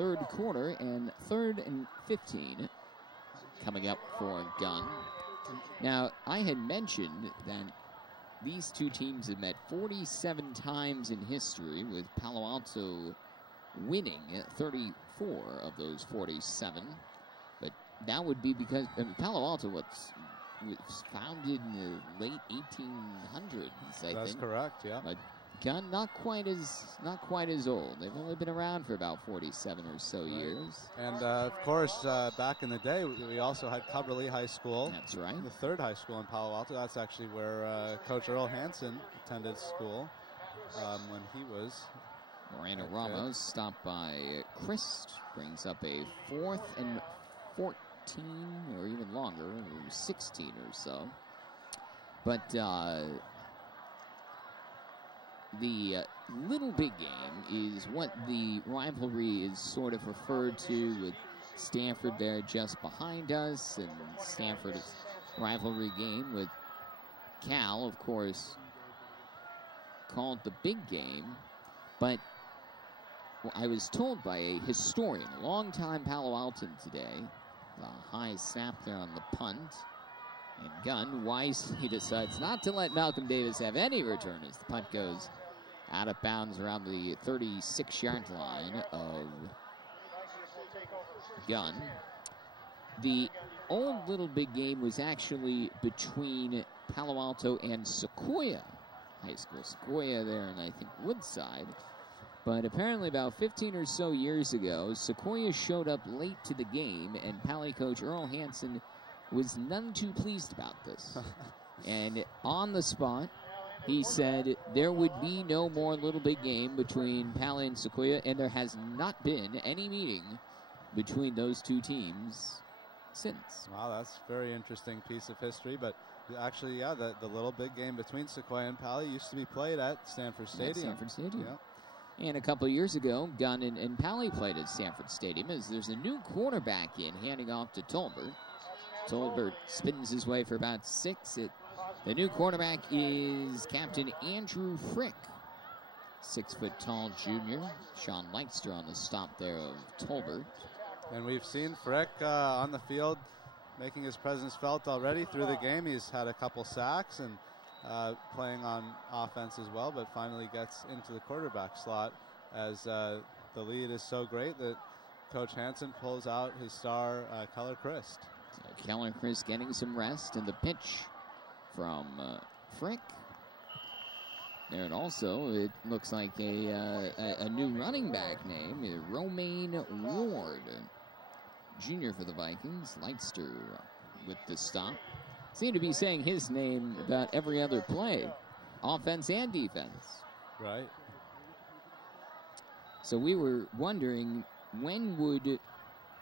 3rd quarter, and 3rd and 15 coming up for Gunn. Now, I had mentioned that these two teams have met 47 times in history, with Palo Alto winning 34 of those 47. But that would be because Palo Alto was founded in the late 1800s, I think. That's correct, yeah. But Gunn not quite as old. They've only been around for about 47 or so years. And of course, back in the day, we also had Coverly High School. That's right. The 3rd high school in Palo Alto. That's actually where Coach Earl Hansen attended school when he was. Moreno Ramos stopped by Christ, brings up a 4th and 14, or even longer, 16 or so. But the Little Big Game is what the rivalry is sort of referred to, with Stanford there just behind us, and Stanford's rivalry game with Cal, of course, called the Big Game. But I was told by a historian, a longtime Palo Alton today, the high snap there on the punt, and Gunn wisely decides not to let Malcolm Davis have any return as the punt goes out of bounds around the 36-yard line of Gunn. The old Little Big Game was actually between Palo Alto and Sequoia High School. Sequoia there in, I think, Woodside. But apparently about 15 or so years ago, Sequoia showed up late to the game, and Paly coach Earl Hansen was none too pleased about this. And on the spot, he said there would be no more Little Big Game between Paly and Sequoia, and there has not been any meeting between those two teams since. Wow, that's a very interesting piece of history. But actually, yeah, the Little Big Game between Sequoia and Paly used to be played at Stanford Stadium. Stanford Stadium. Yeah. And a couple of years ago, Gunn and Paly played at Stanford Stadium, as there's a new quarterback in, handing off to Tolbert. Tolbert spins his way for about 6. The new quarterback is Captain Andrew Frick, 6-foot-tall junior. Sean Leitster on the stop there of Tolbert. And we've seen Frick on the field making his presence felt already through the game. He's had a couple sacks and playing on offense as well, but finally gets into the quarterback slot as the lead is so great that Coach Hansen pulls out his star, Keller Christ. So Keller Christ getting some rest, and the pitch from Frick. There, and also it looks like a new running back name, Romaine Ward, junior for the Vikings. Leitster with the stop. Seem to be saying his name about every other play, offense and defense. Right. So we were wondering, when would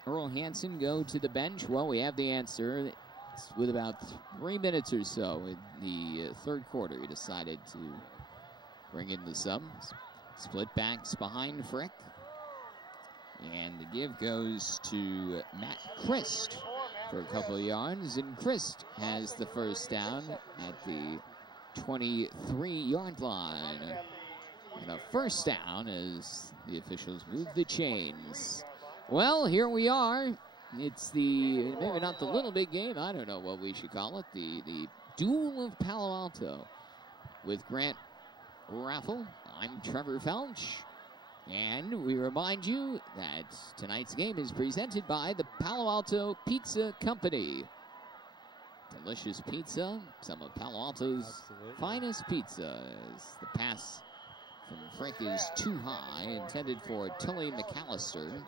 Earl Hansen go to the bench? Well, we have the answer. It's with about 3 minutes or so in the third quarter, he decided to bring in the subs. Split backs behind Frick. And the give goes to Matt Christ for a couple of yards. And Christ has the first down at the 23-yard line. And a first down as the officials move the chains. Well, here we are. It's the, maybe not the little big game, I don't know what we should call it, the Duel of Palo Alto with Grant Raffel. I'm Trevor Felch, and we remind you that tonight's game is presented by the Palo Alto Pizza Company. Delicious pizza, some of Palo Alto's finest pizza. As the pass from Frick is too high, intended for Tully McAllister.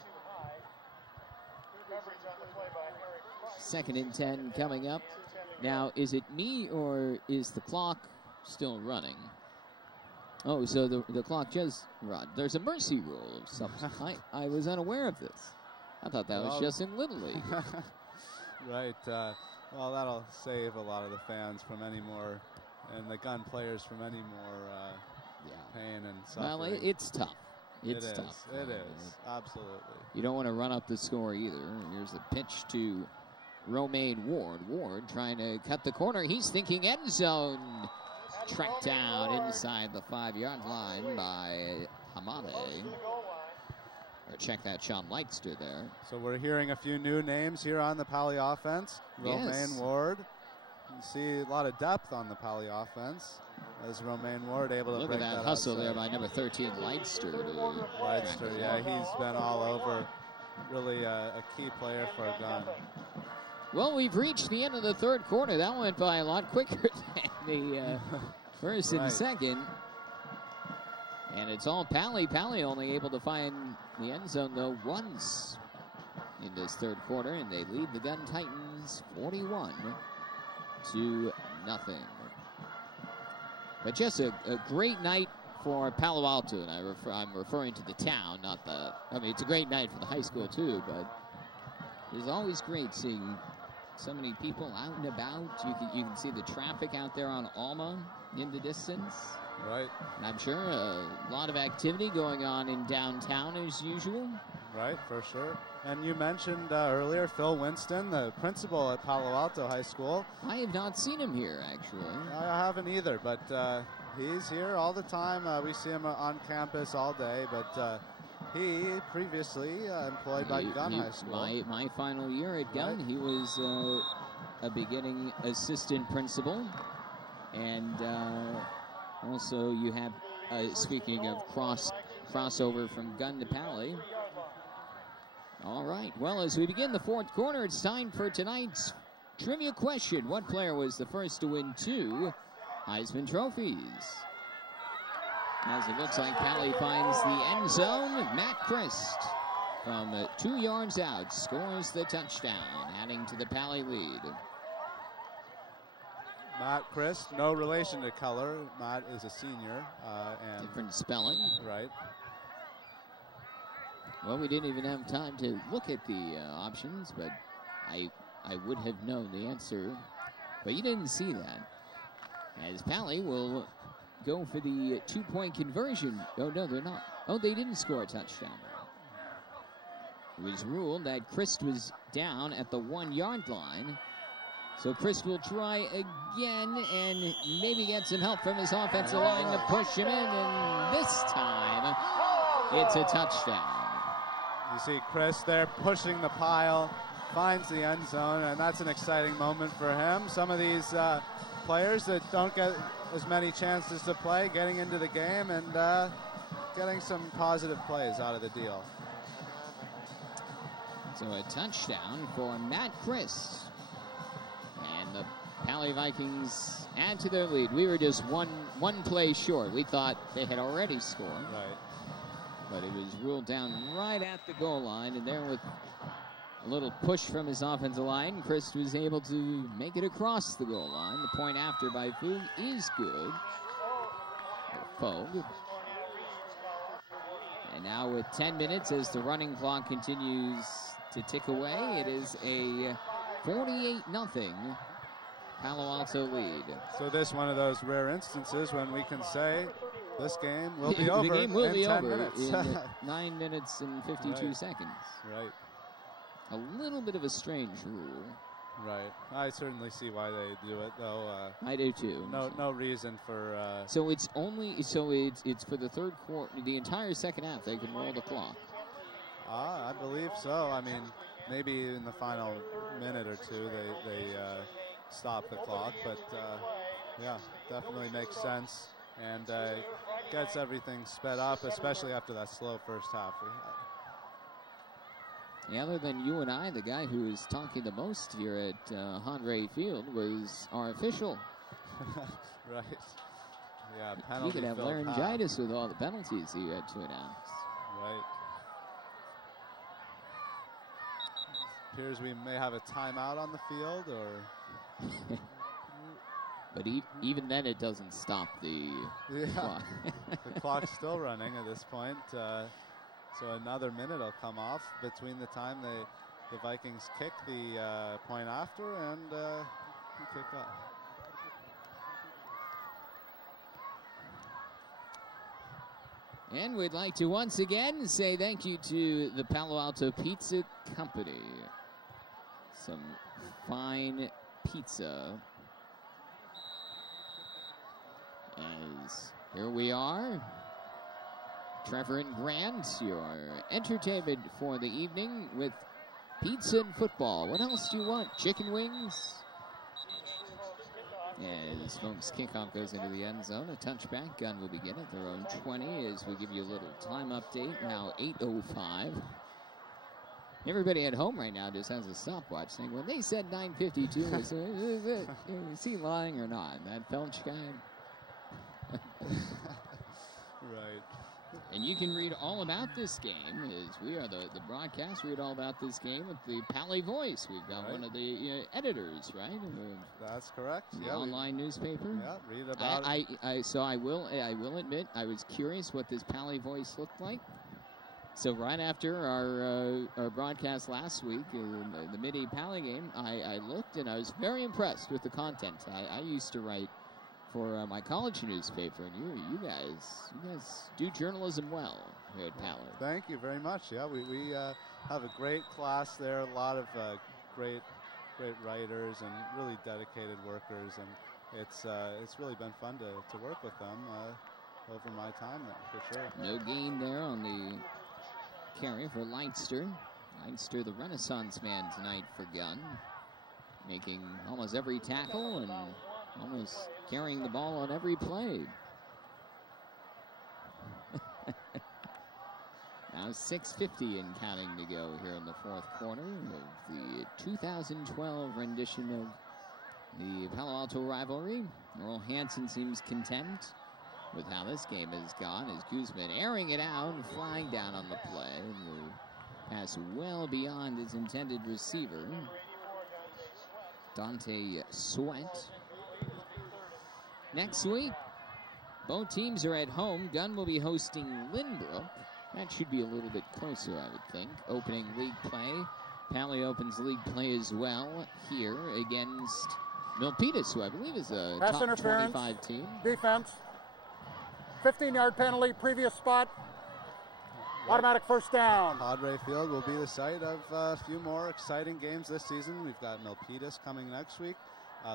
2nd and 10 coming up. Now, is it me or is the clock still running? Oh, so the clock just run. There's a mercy rule of some kind. I was unaware of this. I thought that was just in Little League. Right. Well, that'll save a lot of the fans from any more, and the Gunn players from any more pain and suffering. Well, it's tough. It's tough. It is. Absolutely. You don't want to run up the score either. Here's a pitch to Romaine Ward. Ward trying to cut the corner. He's thinking end zone. Tracked down inside the 5-yard line by Hamade. Or check that, Sean Leitster there. So we're hearing a few new names here on the Paly offense. Romaine Ward. You see a lot of depth on the Paly offense. As Romaine Ward able to break that hustle outside. There by number 13, Leitster. Leitster, yeah, he's been all over. Really a key player for Gunn. Well, we've reached the end of the third quarter. That went by a lot quicker than the first and second. And it's all Paly. Paly only able to find the end zone, though, once in this third quarter. And they lead the Gunn Titans 41-0. But just a great night for Palo Alto. And I'm referring to the town, not the... I mean, it's a great night for the high school, too. But it's always great seeing so many people out and about. You can see the traffic out there on Alma in the distance. Right. And I'm sure a lot of activity going on in downtown as usual. Right, for sure. And you mentioned earlier Phil Winston, the principal at Palo Alto High School. I have not seen him here, actually. I haven't either, but he's here all the time. We see him on campus all day, but he previously employed by Gunn High School. My final year at Gunn, he was a beginning assistant principal. And also you have, speaking of crossover from Gunn to Paly. All right, well, as we begin the fourth quarter, it's time for tonight's trivia question. What player was the first to win 2 Heisman trophies? As it looks like Paly finds the end zone, Matt Christ from 2 yards out scores the touchdown, adding to the Paly lead. Matt Christ, no relation to color. Matt is a senior. And different spelling. Right. Well, we didn't even have time to look at the options, but I would have known the answer. But you didn't see that. As Paly will go for the 2-point conversion. Oh, no, they're not. Oh, they didn't score a touchdown. It was ruled that Christ was down at the 1-yard line. So Christ will try again and maybe get some help from his offensive line to push him in. And this time, it's a touchdown. You see Chris there pushing the pile, finds the end zone, and that's an exciting moment for him. Some of these players that don't get as many chances to play, getting into the game and getting some positive plays out of the deal. So a touchdown for Matt Christ. And the Paly Vikings add to their lead. We were just one play short. We thought they had already scored. Right. But it was ruled down right at the goal line, and there with a little push from his offensive line, Christ was able to make it across the goal line. The point after by Foog is good. Foog. And now with 10 minutes as the running clock continues to tick away, it is a 48-0 Palo Alto lead. So this one of those rare instances when we can say this game will be over the game will be 10 over minutes. in 9 minutes and 52 seconds. Right. A little bit of a strange rule. Right. I certainly see why they do it, though. I do too. No reason for. So it's for the third quarter, the entire second half. They can roll the clock. I believe so. I mean, maybe in the final minute or two they stop the clock, but yeah, definitely makes sense and gets everything sped up, especially after that slow first half we had. Yeah, other than you and I, the guy who was talking the most here at Honore Field was our official. Right. Yeah, penalty. He could have laryngitis with all the penalties he had to announce. Right. Appears we may have a timeout on the field, or. But even then, it doesn't stop the clock. The clock's still running at this point. So another minute will come off between the time the Vikings kick the point after and kick off. And we'd like to once again say thank you to the Palo Alto Pizza Company. Some fine pizza. As here we are. Trevor and Grant, your entertainment for the evening with pizza and football. What else do you want? Chicken wings? As Folks kickoff goes into the end zone, a touchback. Gunn will begin at their own 20 as we give you a little time update. Now 8:05. Everybody at home right now just has a stopwatch saying, when they said 9:52, is he lying or not? That Felch guy? Right. And you can read all about this game, as we are the broadcast, read all about this game with the Paly Voice. We've got one of the editors, right? That's correct. The online newspaper. Yeah, read about it. So I will admit, I was curious what this Paly Voice looked like. So right after our broadcast last week, the Midi Paly game, I looked and I was very impressed with the content. I used to write for my college newspaper, and you guys do journalism well here at Paly. Thank you very much. Yeah, we have a great class there, a lot of great writers and really dedicated workers, and it's really been fun to work with them over my time there, for sure. No gain there on the carry for Leinster. Leinster, the Renaissance man tonight for Gunn, making almost every tackle and almost carrying the ball on every play. Now 6:50 and counting to go here in the fourth quarter of the 2012 rendition of the Palo Alto Rivalry. Earl Hansen seems content with how this game has gone as Guzman airing it out and flying down on the play. And the pass well beyond his intended receiver, Dante Sweat. Next week, both teams are at home. Gunn will be hosting Lynbrook. That should be a little bit closer, I would think. Opening league play. Paly opens league play as well here against Milpitas, who I believe is a Pass top interference, 25 team. Defense. 15-yard penalty, previous spot. Automatic first down. Padre Field will be the site of a few more exciting games this season. We've got Milpitas coming next week.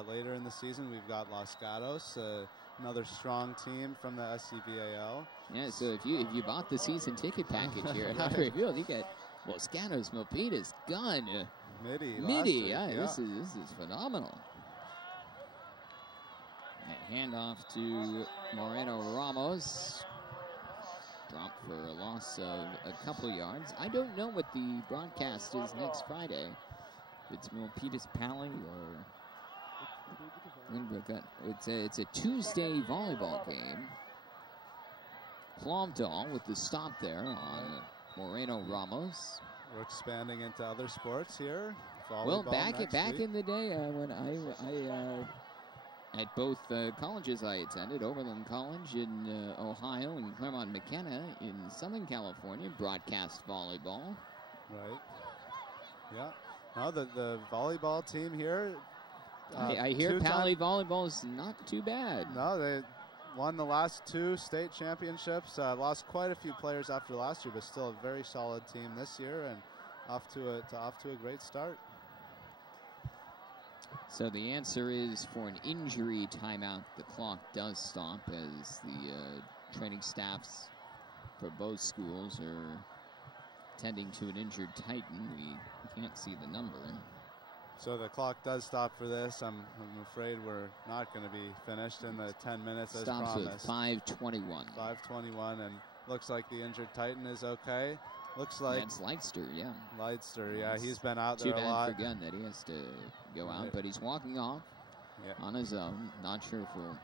Later in the season, we've got Los Gatos, another strong team from the SCVAL. Yeah, so if you bought the season ticket package here at Padre Field, you get Los Gatos, Milpitas, Gunn, Midi. Yeah, this is phenomenal. A handoff to Moreno Ramos. Drop for a loss of a couple yards. I don't know what the broadcast is next Friday. If it's Milpitas Paly or Lynbrook. It's a Tuesday volleyball game. Clomdahl with the stop there on Moreno Ramos. We're expanding into other sports here. Well, back in the day when I at both colleges I attended, Overland College in Ohio and Claremont McKenna in Southern California, broadcast volleyball. Right. Yeah. No, the volleyball team here. I hear Paly volleyball is not too bad. No, they won the last 2 state championships. Lost quite a few players after last year, but still a very solid team this year, and off to a great start. So the answer is for an injury timeout. The clock does stop as the training staffs for both schools are tending to an injured Titan. We can't see the number. So the clock does stop for this. I'm afraid we're not going to be finished in the 10 minutes as promised. Stops at 5:21. 5:21, and looks like the injured Titan is okay. Looks like that's Leitster, yeah. Leitster, yeah, he's been out there a lot. Too bad for Gunn that he has to go out, but he's walking off on his own. Not sure if we'll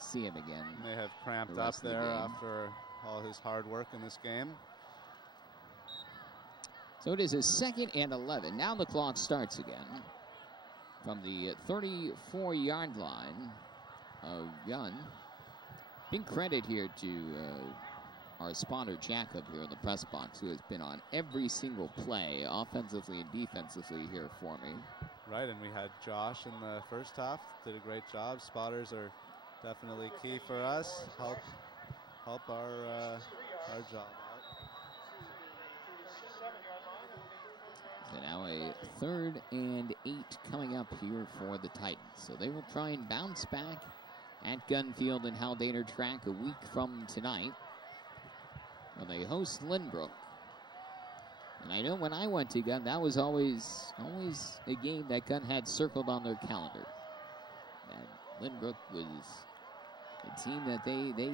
see him again. May have cramped up there after all his hard work in this game. So it is a 2nd and 11. Now the clock starts again from the 34-yard line of Gunn. Big credit here to our spotter Jacob here in the press box, who has been on every single play, offensively and defensively here for me. Right, and we had Josh in the first half. Did a great job. Spotters are definitely key for us. Help our job out. So now a 3rd and 8 coming up here for the Titans. So they will try and bounce back at Gunn Field and Haldane Track a week from tonight, when they host Lynbrook. And I know when I went to Gunn, that was always a game that Gunn had circled on their calendar. And Lynbrook was a team that they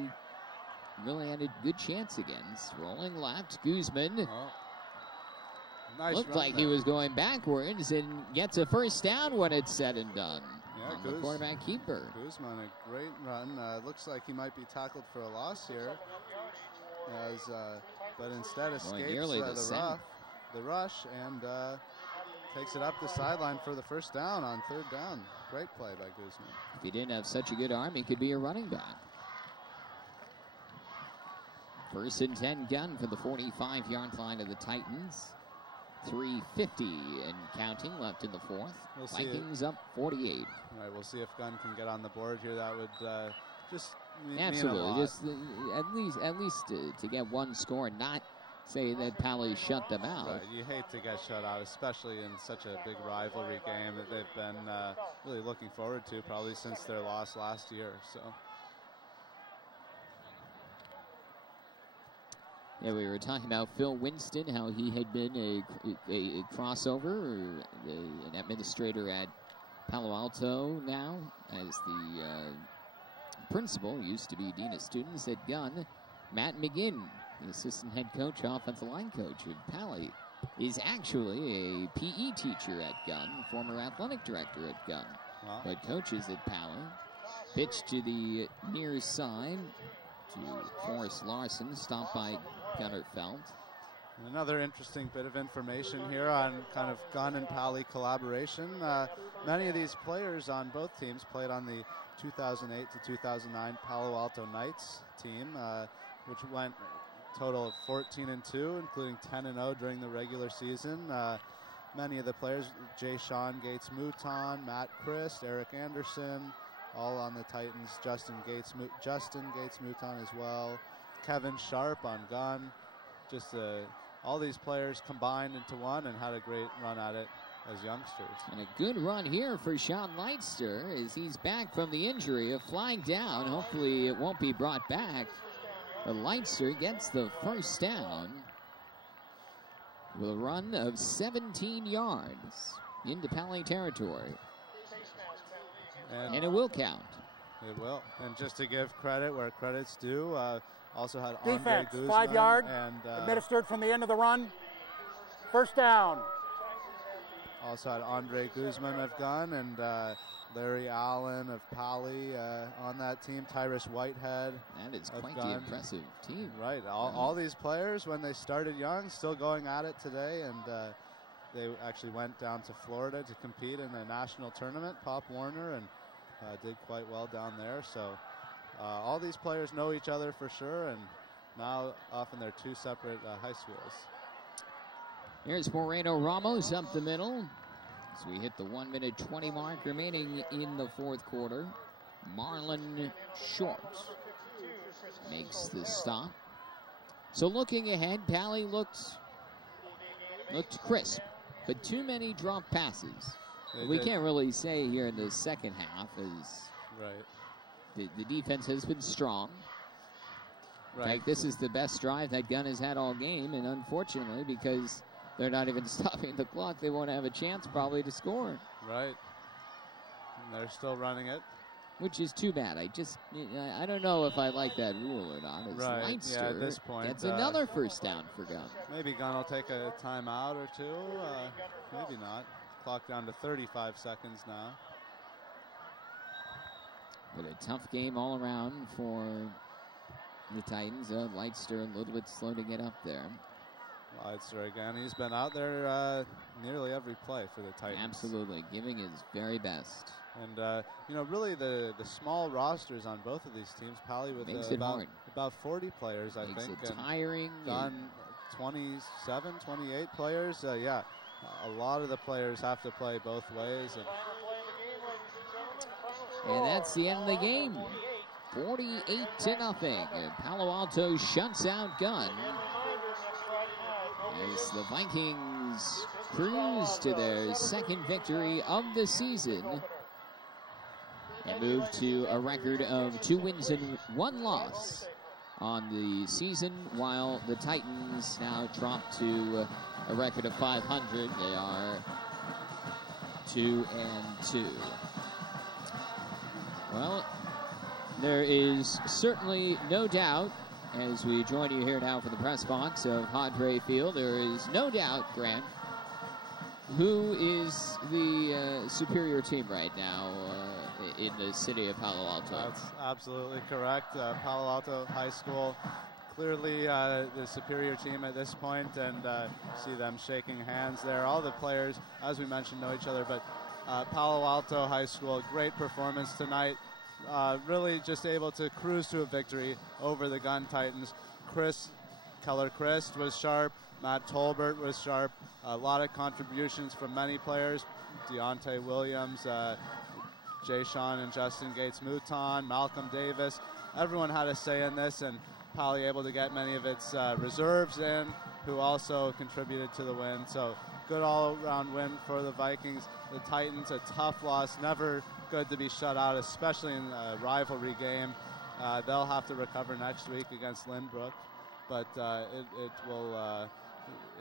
really had a good chance against. Rolling left, Guzman. Nice. Looked like he was going backwards and gets a first down when it's said and done. Yeah, on the quarterback keeper. Guzman, a great run. Looks like he might be tackled for a loss here. But instead escapes the rush and takes it up the sideline for the first down on 3rd down. Great play by Guzman. If he didn't have such a good arm, he could be a running back. 1st and 10 Gunn for the 45-yard line of the Titans. 3:50 and counting left in the 4th. Vikings up 48. All right, we'll see if Gunn can get on the board here. That would just absolutely mean a lot. Just at least to get one score and not say that Paly shut them out. Right, you hate to get shut out, especially in such a big rivalry game that they've been really looking forward to probably since their loss last year. So. Yeah, we were talking about Phil Winston, how he had been a crossover, an administrator at Palo Alto now, as the principal, used to be dean of students at Gunn. Matt McGinn, the assistant head coach, offensive line coach of Paly, is actually a PE teacher at Gunn, former athletic director at Gunn, but coaches at Paly. Pitch to the near side to Forrest Larson, stopped by Gunnar Felch. Another interesting bit of information here on kind of Gunn and Paly collaboration. Many of these players on both teams played on the 2008 to 2009 Palo Alto Knights team, which went a total of 14-2, including 10-0 during the regular season. Many of the players, Jay Sean Gates Mouton, Matt Christ, Eric Anderson, all on the Titans. Justin Gates Mouton as well. Kevin Sharp on Gunn. Just all these players combined into one and had a great run at it as youngsters. And a good run here for Sean Leitster as he's back from the injury of flying down. Hopefully it won't be brought back. But Leitster gets the first down with a run of 17 yards into Paly territory. And it will count. It will. And just to give credit where credit's due, also had defense, Andre Guzman 5 yard, and administered from the end of the run. First down. Also had Andre Guzman of Gunn and Larry Allen of Paly on that team. Tyrus Whitehead. That is quite the impressive team. Right. All these players, when they started young, still going at it today. And they actually went down to Florida to compete in a national tournament, Pop Warner, and did quite well down there. So all these players know each other for sure, and now often they're two separate high schools. Here's Moreno Ramos up the middle as we hit the 1:20 mark remaining in the fourth quarter. Marlon Short makes the stop. So looking ahead, Paly looked crisp, but too many drop passes. We can't really say here in the second half as the defense has been strong. In fact, this is the best drive that Gunn has had all game, and unfortunately, because they're not even stopping the clock, they won't have a chance probably to score. Right. And they're still running it. Which is too bad. I don't know if I like that rule or not. As Leinster at this point, gets another first down for Gunn. Maybe Gunn will take a timeout or two. Maybe not. Clock down to 35 seconds now. But a tough game all around for the Titans. Leinster a little bit slow to get up there. Leinster again. He's been out there nearly every play for the Titans. Absolutely, giving his very best. And, really the small rosters on both of these teams, Paly with about 40 players, I think. Makes it tiring. Gunn, 27, 28 players. Yeah, a lot of the players have to play both ways. And that's the end of the game. 48-0. Palo Alto shuts out Gunn as the Vikings cruise to their second victory of the season and move to a record of 2 wins and 1 loss on the season, while the Titans now drop to a record of 500. They are 2-2. Well, there is certainly no doubt, as we join you here now for the press box of Hadre Field, there is no doubt, Grant, who is the superior team right now in the city of Palo Alto. That's absolutely correct. Palo Alto High School, clearly the superior team at this point, and see them shaking hands there. All the players, as we mentioned, know each other, but Palo Alto High School, great performance tonight. Really just able to cruise to a victory over the Gunn Titans. Keller Christ was sharp. Matt Tolbert was sharp. A lot of contributions from many players. Deontay Williams, Jay Sean and Justin Gates-Mouton, Malcolm Davis. Everyone had a say in this, and Paly able to get many of its reserves in, who also contributed to the win. So good all-around win for the Vikings. The Titans, a tough loss. Never good to be shut out, especially in a rivalry game. They'll have to recover next week against Lynbrook, but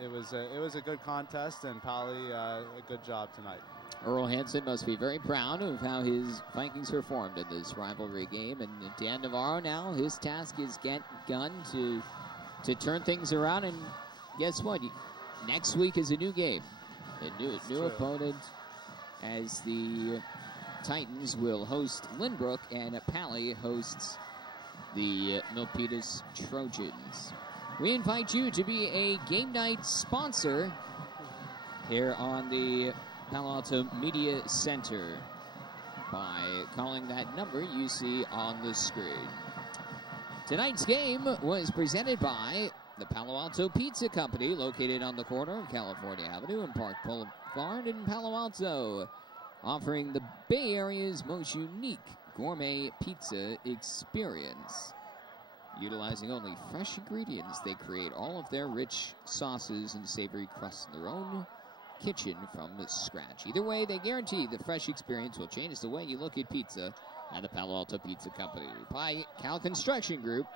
it was a good contest, and Paly a good job tonight. Earl Hansen must be very proud of how his Vikings performed in this rivalry game, and Dan Navarro now, his task is get Gunn to turn things around, and guess what? Next week is a new game, a new opponent, as the Titans will host Lynbrook and Paly hosts the Milpitas Trojans. We invite you to be a game night sponsor here on the Palo Alto Media Center by calling that number you see on the screen. Tonight's game was presented by the Palo Alto Pizza Company, located on the corner of California Avenue and Park Boulevard in Palo Alto, offering the Bay Area's most unique gourmet pizza experience. Utilizing only fresh ingredients, they create all of their rich sauces and savory crusts in their own kitchen from scratch. Either way, they guarantee the fresh experience will change the way you look at pizza at the Palo Alto Pizza Company. By Cal Construction Group,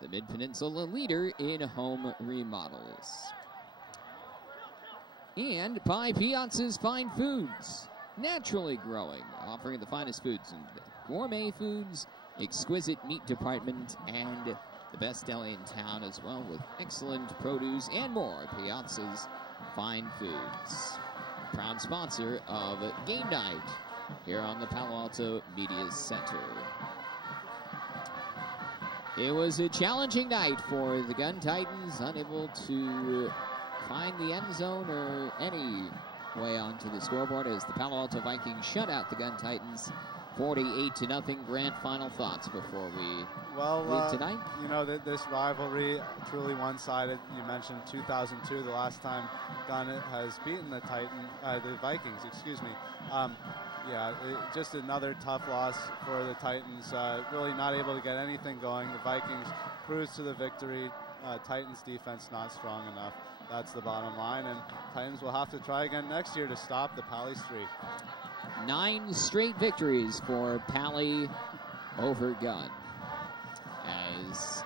the Mid-Peninsula leader in home remodels. And by Piazza's Fine Foods, naturally growing, offering the finest foods and gourmet foods, exquisite meat department, and the best deli in town as well, with excellent produce and more. Piazza's Fine Foods, proud sponsor of Game Night here on the Palo Alto Media Center. It was a challenging night for the Gunn Titans, unable to find the end zone or any way onto the scoreboard, as the Palo Alto Vikings shut out the Gunn Titans 48-0. Grant, final thoughts before we leave tonight? You know, this rivalry truly one-sided. You mentioned 2002, the last time Gunn has beaten the Vikings, excuse me. Just another tough loss for the Titans. Really not able to get anything going. The Vikings cruise to the victory. Titans defense not strong enough. That's the bottom line, and Titans will have to try again next year to stop the Paly streak. 9 straight victories for Paly over Gunn. As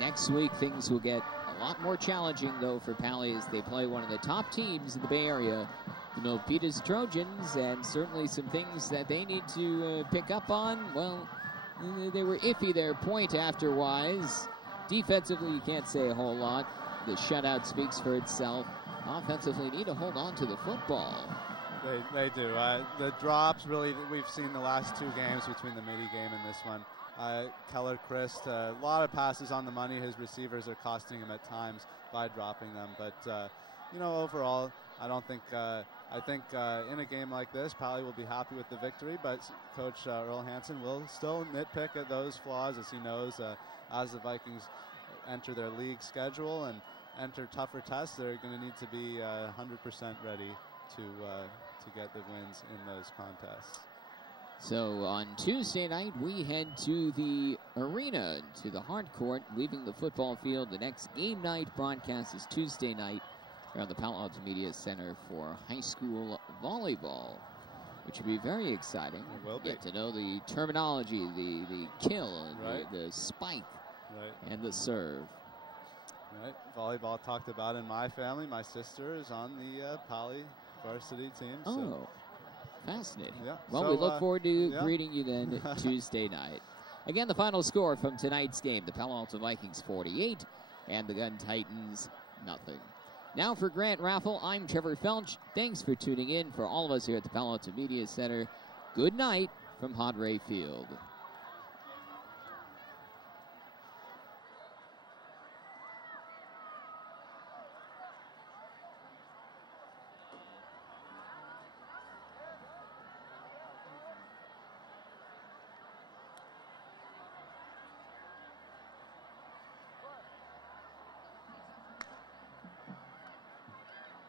next week things will get a lot more challenging, though, for Paly as they play one of the top teams in the Bay Area, the Milpitas Trojans, and certainly some things that they need to pick up on. Well, they were iffy there point after-wise. Defensively, you can't say a whole lot. The shutout speaks for itself. Offensively, need to hold on to the football. They do. The drops, really, we've seen the last 2 games between the Midi game and this one. Keller Christ, a lot of passes on the money. His receivers are costing him at times by dropping them. But, you know, overall, I think in a game like this, Paly will be happy with the victory. But Coach Earl Hansen will still nitpick at those flaws, as he knows as the Vikings enter their league schedule and enter tougher tests, they're going to need to be 100% ready to get the wins in those contests. So on Tuesday night, we head to the arena, to the hard court, leaving the football field. The next game night broadcast is Tuesday night here on the Palo Alto Media Center for high school volleyball, which will be very exciting. It will be. Get to know the terminology, the kill, right. the spike, right. and the serve. Right. Volleyball talked about in my family. My sister is on the Paly varsity team. Oh, fascinating. Yeah. Well, so, we look forward to greeting you then Tuesday night. Again, the final score from tonight's game, the Palo Alto Vikings 48 and the Gunn Titans nothing. Now for Grant Raffel, I'm Trevor Felch. Thanks for tuning in. For all of us here at the Palo Alto Media Center, good night from Hot Ray Field.